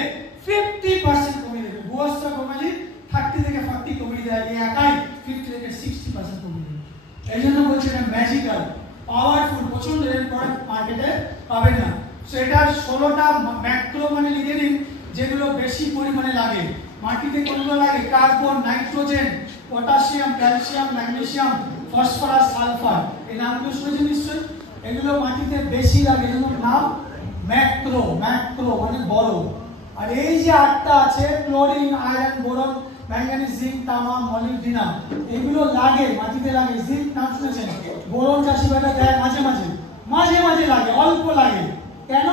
50% কমিয়ে দেবে। ভূয়স্থ কমালি 30 থেকে 40 কমিয়ে দেয়, এই একাই 50 থেকে 60% কমিয়ে দেবে। এই জন্য বলছি এটা ম্যাজিক্যাল, পাওয়ারফুল, প্রচন্ড এর প্রোডাক্ট মার্কেটে পাবেন না। সো এটা 16টা ম্যাক্রো মানে লিখে নিন, যেগুলো বেশি পরিমাণে লাগে মাটিতে। কোনগুলো লাগে? Carbon, nitrogen, potassium, calcium, magnesium, phosphorus, sulphur. এই নামগুলো শুনেছেন নিশ্চয়ই। এগুলো মাটিতে বেশি লাগে, এগুলোর নাম ম্যাক্রো। ম্যাক্রো মানে বড়। আর এই যে 8টা আছে, chlorine, iron, boron, manganese, zinc, তামা, মলিবডিনাম, এগুলো লাগে, মাটিতে লাগে। জিঙ্ক নাম শুনেছেন? বোরন চাষি ভাইরা দেয় মাঝে মাঝে, মাঝে মাঝে লাগে, অল্প লাগে। কেন?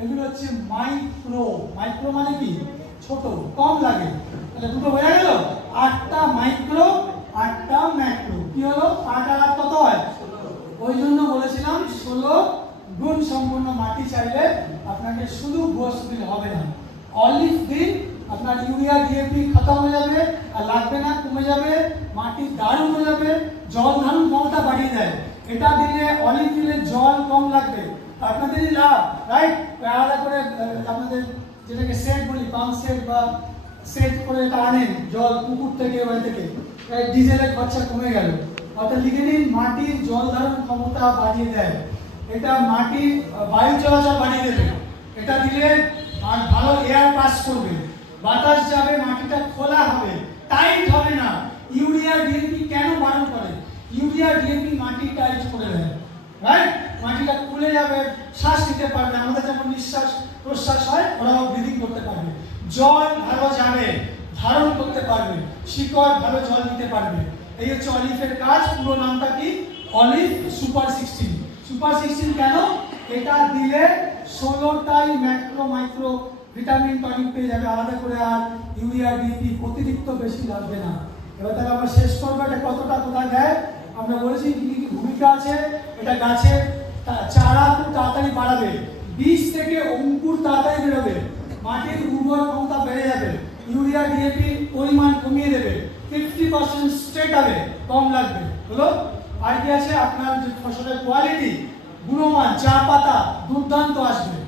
এগুলো হচ্ছে মাইক্রো। মাইক্রো মানে কি? ছোট, কম লাগে। তাহলে দুটো বোঝা গেল? 8টা মাইক্রো, 8টা ম্যাক্রো। কি হলো? 8 আর 8 কত হয়? ওই জন্য বলেছিলাম 16 গুণ সম্পন্ন মাটি চাইলে আপনাকে শুধু ভূয়স্থ দিলে হবে না, অলিভ দিন, আপনার ইউরিয়া, ডিএপি খতম হয়ে যাবে, আর লাগবে না, কমে যাবে, মাটি দারুণ হয়ে যাবে, জল ধারণ ক্ষমতা বাড়িয়ে দেয়। এটা দিলে, অলিভ দিলে জল কম লাগবে, আপনাদেরই লাভ, রাইট? আলাদা করে আপনাদের যেটাকে সেট বলি, পাম্প সেট বা সেট করে এটা আনেন জল পুকুর থেকে, বাড়ি থেকে, ডিজেলের খরচা কমে গেল। অর্থাৎ লিখে নিন, মাটির জল ধারণ ক্ষমতা বাড়িয়ে দেয়। এটা মাটির বায়ু চলাচল বাড়িয়ে দেবে। এটা দিলে আর ভালো এয়ার পাস করবে, বাতাস যাবে, মাটিটা খোলা হবে, টাইট হবে না। ইউরিয়া, ডিএপি কেন বারণ করে? ইউরিয়া, ডিএপি মাটি টাইট করে দেয়, রাইট? মাটিটা খুলে যাবে, শ্বাস নিতে পারবে, আমাদের যেমন নিঃশ্বাস প্রশ্বাস হয়, ওরাও ব্রিদিং করতে পারবে। জল ভালো যাবে, ধারণ করতে পারবে, শিকড় ভালো জল নিতে পারবে। এই হচ্ছে অলিভের কাজ। পুরো নামটা কি? Olive super 16। সুপার 16 কেন? এটা দিলে 16টাই ম্যাক্রো, মাইক্রো ভিটামিন টনিক পেয়ে যাবে, আলাদা করে আর ইউরিয়া, ডিএপি অতিরিক্ত বেশি লাগবে না। এবার তাহলে আমরা শেষ করবো, এটা কতটা কোথায় দেয় আমরা বলেছি, কি কি ভূমিকা আছে। এটা গাছের চারা খুব তাড়াতাড়ি বাড়াবে, বীজ থেকে অঙ্কুর তাড়াতাড়ি বেরোবে, মাটির উর্বর ক্ষমতা বেড়ে যাবে, ইউরিয়া, ডিএপি পরিমাণ কমিয়ে দেবে, 50% স্ট্রেট হবে, কম লাগবে। হলো? আর কি আছে? আপনার যে ফসলের কোয়ালিটি, গুণমান, চা পাতা দুর্দান্ত আসবে,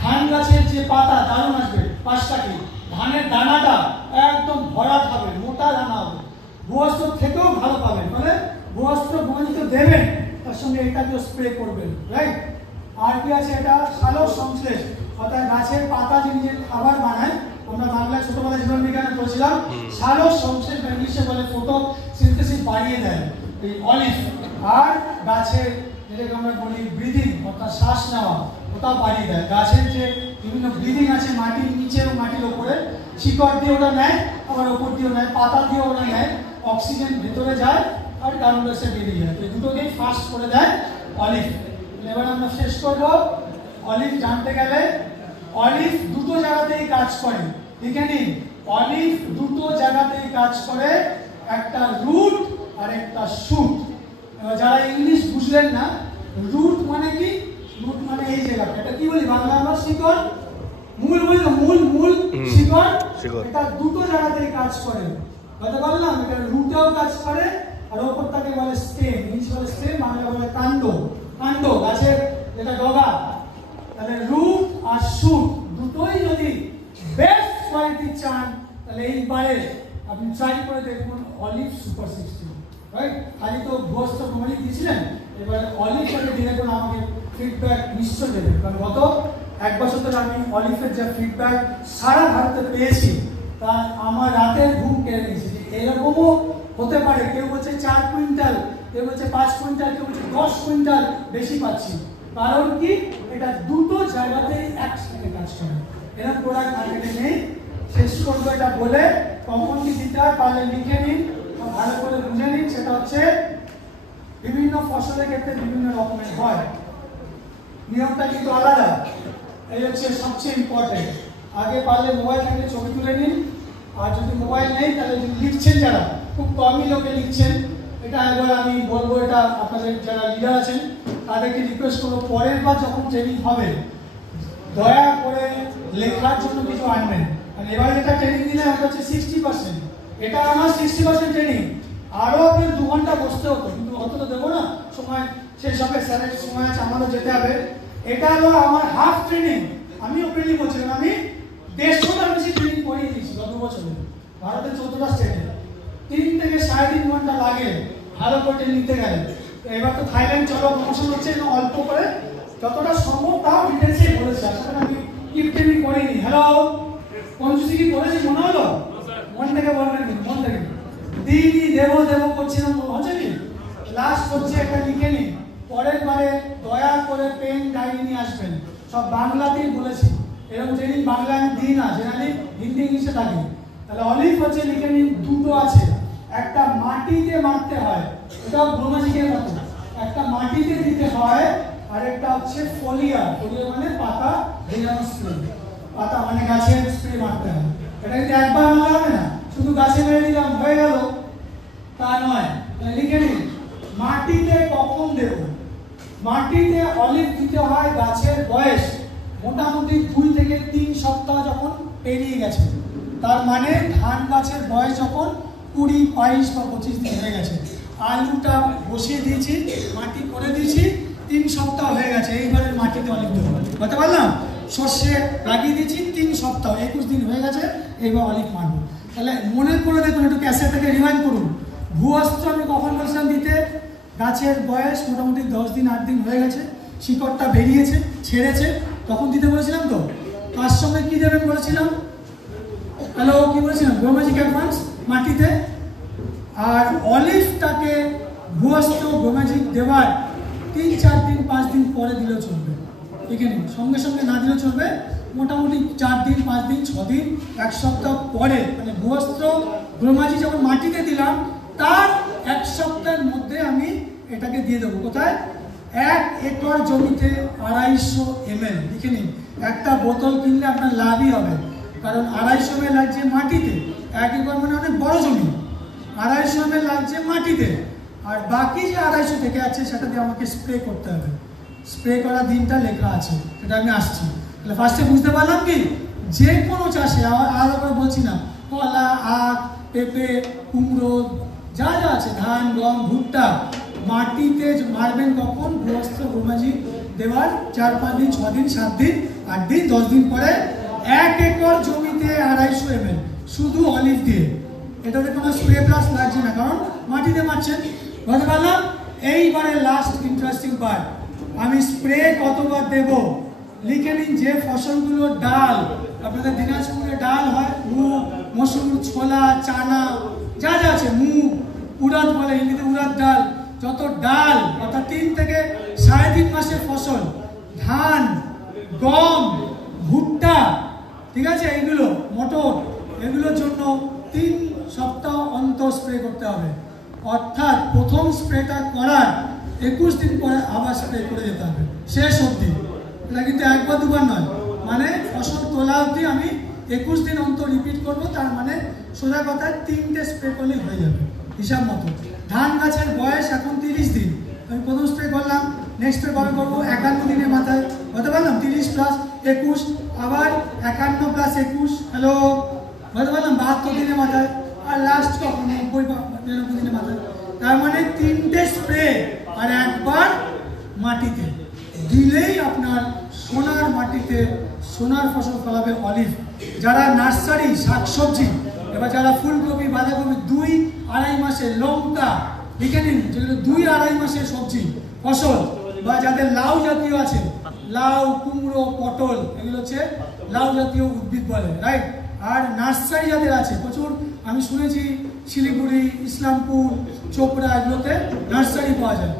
ধান গাছের যে পাতা দারুণ আসবে, 5টা কি, ধানের দানাটা একদম ভরাট হবে, মোটা দানা হবে, ভূয়স্ত্র থেকেও ভালো পাবেন। মানে ভূয়স্ত্র ভূমিত দেবেন, তার সঙ্গে এটাকেও স্প্রে করবেন, রাইট? আর কি আছে? এটা সালোক সংশ্লেষ, অর্থাৎ গাছের পাতা যে নিজের খাবার বানায়, আমরা বাংলায় ছোটবেলায় জীবন বিজ্ঞানে পড়েছিলাম, সালোক সংশ্লেষ ইংলিশে বলে ফটোসিনথেসিস বাড়িয়ে দেয় এই অলিভ। আর গাছের যেটাকে আমরা বলি ব্রিদিং, অর্থাৎ শ্বাস নেওয়া, ওটা বাড়িয়ে দেয়। গাছের যে বিভিন্ন ব্রিদিং আছে, মাটির নিচে এবং মাটির ওপরে, শিকড় দিয়ে ওটা নেয়, আবার ওপর দিয়েও নেয়, পাতা দিয়ে ওটা নেয়, অক্সিজেন ভেতরে যায় আর কার্বন ডাই অক্সাইড বেরিয়ে যায়। এই দুটোকেই ফাস্ট করে দেয় অলিভ। এবার আমরা শেষ করব। অলিভ জানতে গেলে, অলিভ দুটো জায়গাতেই কাজ করে, লিখে নিন, অলিভ দুটো জায়গাতেই কাজ করে, একটা রুট আর একটা শুট। যারা ইংলিশ বুঝলেন না, রুট মানে কি? রুট মানে এই জায়গাটা, এটা কি বলি বাংলা আমরা? শিকড়, মূল বলি না, মূল, মূল, শিকড়। এটা দুটো জায়গাতেই কাজ করে, বলতে বললাম, এটা রুটেও কাজ করে, আর ওপরটাকে বলে স্টেম, ইংলিশ বলে স্টেম, বাংলা বলে কাণ্ড। কাণ্ড গাছের যেটা ডগা। তাহলে রুট আর শুট দুটোই যদি বেস্ট কোয়ালিটি চান, তাহলে এইবারে আপনি ট্রাই করে দেখুন অলিভ সুপার 16, রাইট? খালি তো ভূয়স্ত্র প্রমাণিত দিয়েছিলেন, এবার অলিভটাকে দিয়ে দেখুন, আমাকে ফিডব্যাক নিশ্চয় দেবেন, কারণ গত 1 বছর ধরে আমি অলিভের যে ফিডব্যাক সারা ভারতে পেয়েছি, তা আমার রাতের ঘুম কেড়ে নিয়েছে। এরকমও হতে পারে, কেউ বলছে 4 কুইন্টাল, কেউ বলছে 5 কুইন্টাল, কেউ বলছে 10 কুইন্টাল বেশি পাচ্ছি। কারণ কি এটা দুটো জায়গাতেই একসাথে কাজ করে। এরা প্রোডাক্ট মার্কেটে নেই। শেষ করবো এটা বলে, কখন কি দিতে হয় পারলে লিখে নিন, ভালো করে বুঝে নিন। সেটা হচ্ছে বিভিন্ন ফসলের ক্ষেত্রে বিভিন্ন রকমের হয়, নিয়মটা কিন্তু আলাদা। এই হচ্ছে সবচেয়ে ইম্পর্টেন্ট। আগে পারলে মোবাইল থেকে ছবি তুলে নিন, আর যদি মোবাইল নেই তাহলে লিখছেন, যারা খুব কমই লোকে লিখছেন, এটা একবার আমি বলবো, এটা আপনাদের যারা লিডার আছেন তাদেরকে রিকোয়েস্ট করবো, পরের বার যখন ট্রেনিং হবে দয়া করে লেখার জন্য কিছু আনবেন। আর এবার এটা ট্রেনিং দিলে আমার হচ্ছে 60%, এটা আমার 60% ট্রেনিং। আরও আপনার 2 ঘন্টা বসতে হতো, কিন্তু অত তো দেবো না সময়, সেই সঙ্গে স্যারের সময় আছে, আমারও যেতে হবে। এটা হলো আমার হাফ ট্রেনিং। আমি ওপেনলি বলছিলাম, আমি 150টার বেশি ট্রেনিং করিয়ে দিয়েছি গত বছরে ভারতের 14টা স্টেটে। 3 থেকে 3.5 ঘন্টা লাগে ভালো করে ট্রেনিং নিতে গেলে। এবার তো থাইল্যান্ড চলো প্রমোশন হচ্ছে, অল্প করে যতটা সম্ভব তাও ডিটেলসে বলেছি। আসলে আমি কিপ ট্রেনিং করিনি। হ্যালো, কনফিউজ কি করেছি মনে হলো? মন থেকে বলবেন, মন থেকে দিদি দেবো দেবো করছিলাম, হচ্ছে কি লাস্ট হচ্ছে একটা লিখে নিন। পরের বারে দয়া করে পেন ডায়েরি নিয়ে আসবেন। সব বাংলাতেই বলেছি, এরকম ট্রেনিং বাংলা আমি দিই না, জেনারেলি হিন্দি ইংলিশে থাকি। তাহলে অলিভ হচ্ছে লিখে নিন, দুটো আছে। একটা মাটিতে মারতে হয়, এটা ব্রহ্মজিকের মতো, একটা মাটিতে দিতে হয়, আর একটা হচ্ছে ফলিয়া। ফলিয়া মানে পাতা ভেজানো স্প্রে, পাতা মানে গাছের স্প্রে মারতে হয়। এটা কিন্তু একবার মারা হবে না, শুধু গাছে মেরে দিলাম হয়ে গেল তা নয়। লিখে নিন, মাটিতে কখন দেব। মাটিতে অলিভ দিতে হয় গাছের বয়স মোটামুটি 2 থেকে 3 সপ্তাহ যখন পেরিয়ে গেছে, তার মানে ধান গাছের বয়স যখন 20, 22 বা 25 দিন হয়ে গেছে। আলুটা বসিয়ে দিয়েছি, মাটি করে দিয়েছি, 3 সপ্তাহ হয়ে গেছে, এইবারে মাটিতে অলিভ দেবো, বলতে পারলাম। সর্ষে লাগিয়ে দিয়েছি 3 সপ্তাহ, 21 দিন হয়ে গেছে, এইবার অলিভ মারবো। তাহলে মনে করে দেখুন, একটু ক্যাসেট থেকে রিমাইন্ড করুন, ভূঅস্ত্র আমি কখন বলছিলাম দিতে? গাছের বয়স মোটামুটি 10 দিন 8 দিন হয়ে গেছে, শিকড়টা বেরিয়েছে, ছেড়েছে, তখন দিতে বলেছিলাম। তো তার সঙ্গে কি দেবেন বলেছিলাম? হ্যালো, কি বলেছিলাম? ব্রহ্মজিক অ্যাডভান্স মাটিতে। আর অলিভটাকে ভূঅস্ত্র ব্রহ্মজিক দেওয়ার 3, 4 দিন 5 দিন পরে দিলেও চলবে। এখানে সঙ্গে সঙ্গে না দিলেও চলবে, মোটামুটি 4 দিন 5 দিন 6 দিন 1 সপ্তাহ পরে, মানে ভূঅস্ত্র ব্রহ্মজিক যখন মাটিতে দিলাম তার 1 সপ্তাহের মধ্যে আমি এটাকে দিয়ে দেবো। কোথায়? 1 একর জমিতে 250 ml। লিখে নিন, একটা বোতল কিনলে আপনার লাভই হবে, কারণ 250 ml লাগছে মাটিতে। 1 একর মানে অনেক বড় জমি, 250 ml লাগছে মাটিতে, আর বাকি যে 250 থেকে আছে সেটা দিয়ে আমাকে স্প্রে করতে হবে। স্প্রে করার দিনটা লেখা আছে, সেটা আমি আসছি। তাহলে ফার্স্টে বুঝতে পারলাম কি, যে কোনো চাষে, আলাদা করে বলছি না, কলা, আখ, পেঁপে, কুমড়ো, যা যা আছে, ধান, গম, ভুট্টা, মাটিতে মারবেন কখন? ভূঅস্ত্র ব্রহ্মজিক দেওয়ার 4, 5 দিন 6 দিন 7 দিন 8 দিন 10 দিন পরে 1 একর জমিতে 250 ml শুধু অলিভ দিয়ে। এটাতে কোনো স্প্রে প্লাস লাগছে না, কারণ মাটিতে মারছেন। বলতে পারলাম? এইবারে লাস্ট ইন্টারেস্টিং পার্ট, আমি স্প্রে কতবার দেব লিখে নিন। যে ফসলগুলো ডাল, আপনাদের দিনাজপুরে ডাল হয়, মুগ, মসুর, ছোলা, চানা, যা যা আছে, মুগ, উড়াদ বলে হিন্দিতে, উড়াদ ডাল, যত ডাল, অর্থাৎ 3 থেকে 3.5 মাসের ফসল, ধান, গম, ভুট্টা, ঠিক আছে, এগুলো মটর, এগুলোর জন্য 3 সপ্তাহ অন্তর স্প্রে করতে হবে। অর্থাৎ প্রথম স্প্রেটা করার 21 দিন পরে আবার স্প্রে করে যেতে হবে শেষ অবধি। এটা কিন্তু 1 বা 2 বার নয়, মানে ফসল তোলা অবধি আমি 21 দিন অন্তর রিপিট করবো। তার মানে সোজা কথায় 3টে স্প্রে করলেই হয়ে যাবে হিসাব মতো। ধান গাছের বয়স এখন 30 দিন, আমি প্রথম স্প্রে করলাম, নেক্সট স্প্রে কবে করবো? 51 দিনের মাথায়, বলতে পারলাম? 30 + 21, আবার 51 + 21, হ্যালো, বলতে পারলাম? 72 দিনের মাথায়, আর লাস্ট কখন? 90 বা 93 দিনের মাথায়। তার মানে 3টে স্প্রে আর 1 বার মাটিতে দিলেই আপনার সোনার মাটিতে সোনার ফসল ফলাবে অলিভ। যারা নার্সারি শাকসবজি, এবার যারা ফুলকপি, বাঁধাকপি, 2-2.5 মাসের, লঙ্কা লিখে নিন, যেগুলো 2-2.5 মাসের সবজি ফসল, বা যাদের লাউ জাতীয় আছে, লাউ, কুমড়ো, পটল, এগুলো হচ্ছে লাউ জাতীয় উদ্ভিদ বলে, রাইট। আর নার্সারি যাদের আছে প্রচুর, আমি শুনেছি শিলিগুড়ি, ইসলামপুর, চোপড়া, এগুলোতে নার্সারি পাওয়া যায়।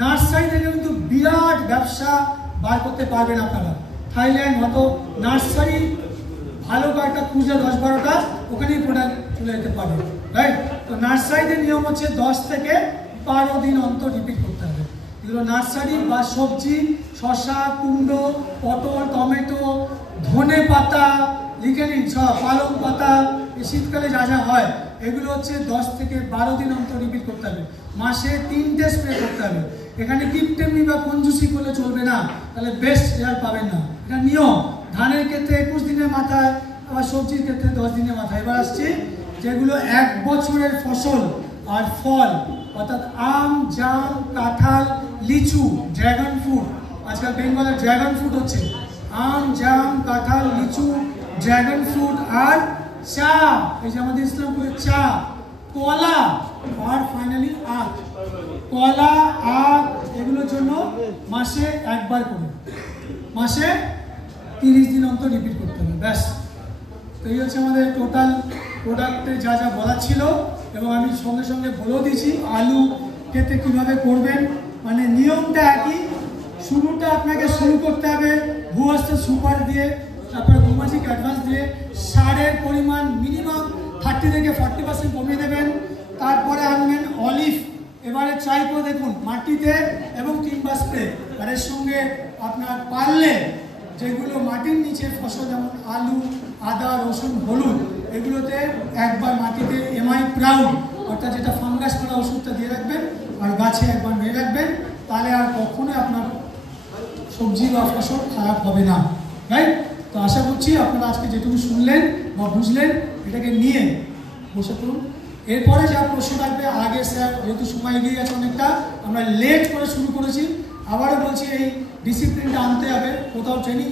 নার্সারি থেকে কিন্তু বিরাট ব্যবসা বার করতে পারবেন আপনারা। থাইল্যান্ড হয়তো নার্সারি ভালো কয়েকটা খুঁজলে 10-12টা ওখানেই প্রোডাক্ট চলে যেতে পারবে, রাইট? তো নার্সারিতে নিয়ম হচ্ছে 10 থেকে 12 দিন অন্তর রিপিট করতে হবে। এগুলো নার্সারি বা সবজি, শসা, কুমড়ো, পটল, টমেটো, ধনে পাতা, লিখে নিন সব, পালং পাতা, এই শীতকালে যা যা হয় এগুলো হচ্ছে 10 থেকে 12 দিন অন্তর রিপিট করতে হবে। মাসে 3টে স্প্রে করতে হবে। এখানে কিপটেমি বা কঞ্জুসি করলে চলবে না, তাহলে বেস্ট রেজাল্ট পাবেন না। এটা নিয়ম। ধানের ক্ষেত্রে 21 দিনের মাথায়, আবার সবজির ক্ষেত্রে 10 দিনের মাথায়। এবার আসছি যেগুলো 1 বছরের ফসল আর ফল, অর্থাৎ আম, জাম, কাঁঠাল, লিচু, ড্রাগন ফ্রুট। আজকাল বেঙ্গলে ড্রাগন ফ্রুট হচ্ছে। আম, জাম, কাঁঠাল, লিচু, ড্রাগন ফ্রুট আর চা, এই যে আমাদের ইসলামপুরের চা, কলা আর ফাইনালি আখ। কলা, আখ এগুলোর জন্য মাসে একবার করে, মাসে 30 দিন অন্তর রিপিট করতে হবে, ব্যাস। তো এই হচ্ছে আমাদের টোটাল প্রোডাক্টে যা যা বলা ছিল, এবং আমি সঙ্গে সঙ্গে বলেও দিয়েছি আলু ক্ষেত্রে কীভাবে করবেন। মানে নিয়মটা একই। শুরুটা আপনাকে শুরু করতে হবে ভূয়স্ত সুপার দিয়ে, তারপরে গোমাজিক অ্যাডভান্স দিয়ে সারের পরিমাণ মিনিমাম 30 থেকে 40% কমিয়ে দেবেন। তারপরে আনবেন অলিভ। এবারে ট্রাই করে দেখুন মাটিতে এবং কিংবা স্প্রে। আর এর সঙ্গে আপনার পারলে যেগুলো মাটির নিচে ফসল, যেমন আলু, আদা, রসুন, হলুদ, এগুলোতে একবার মাটিতে এমআই প্রাউড অর্থাৎ যেটা ফাঙ্গাস করা ওষুধটা দিয়ে রাখবেন, আর গাছে একবার নিয়ে রাখবেন। তাহলে আর কখনোই আপনার সবজি বা ফসল খারাপ হবে না, রাইট? তো আশা করছি আপনারা আজকে যেটুকু শুনলেন বা বুঝলেন এটাকে নিয়ে বসে পড়ুন। এরপরে যা প্রশ্ন থাকবে, আগে স্যার যেহেতু সময় এগিয়ে গেছে অনেকটা, আমরা লেট করে শুরু করেছি, আবারও বলছি এই ডিসিপ্লিনটা আনতে হবে। কোথাও ট্রেনিং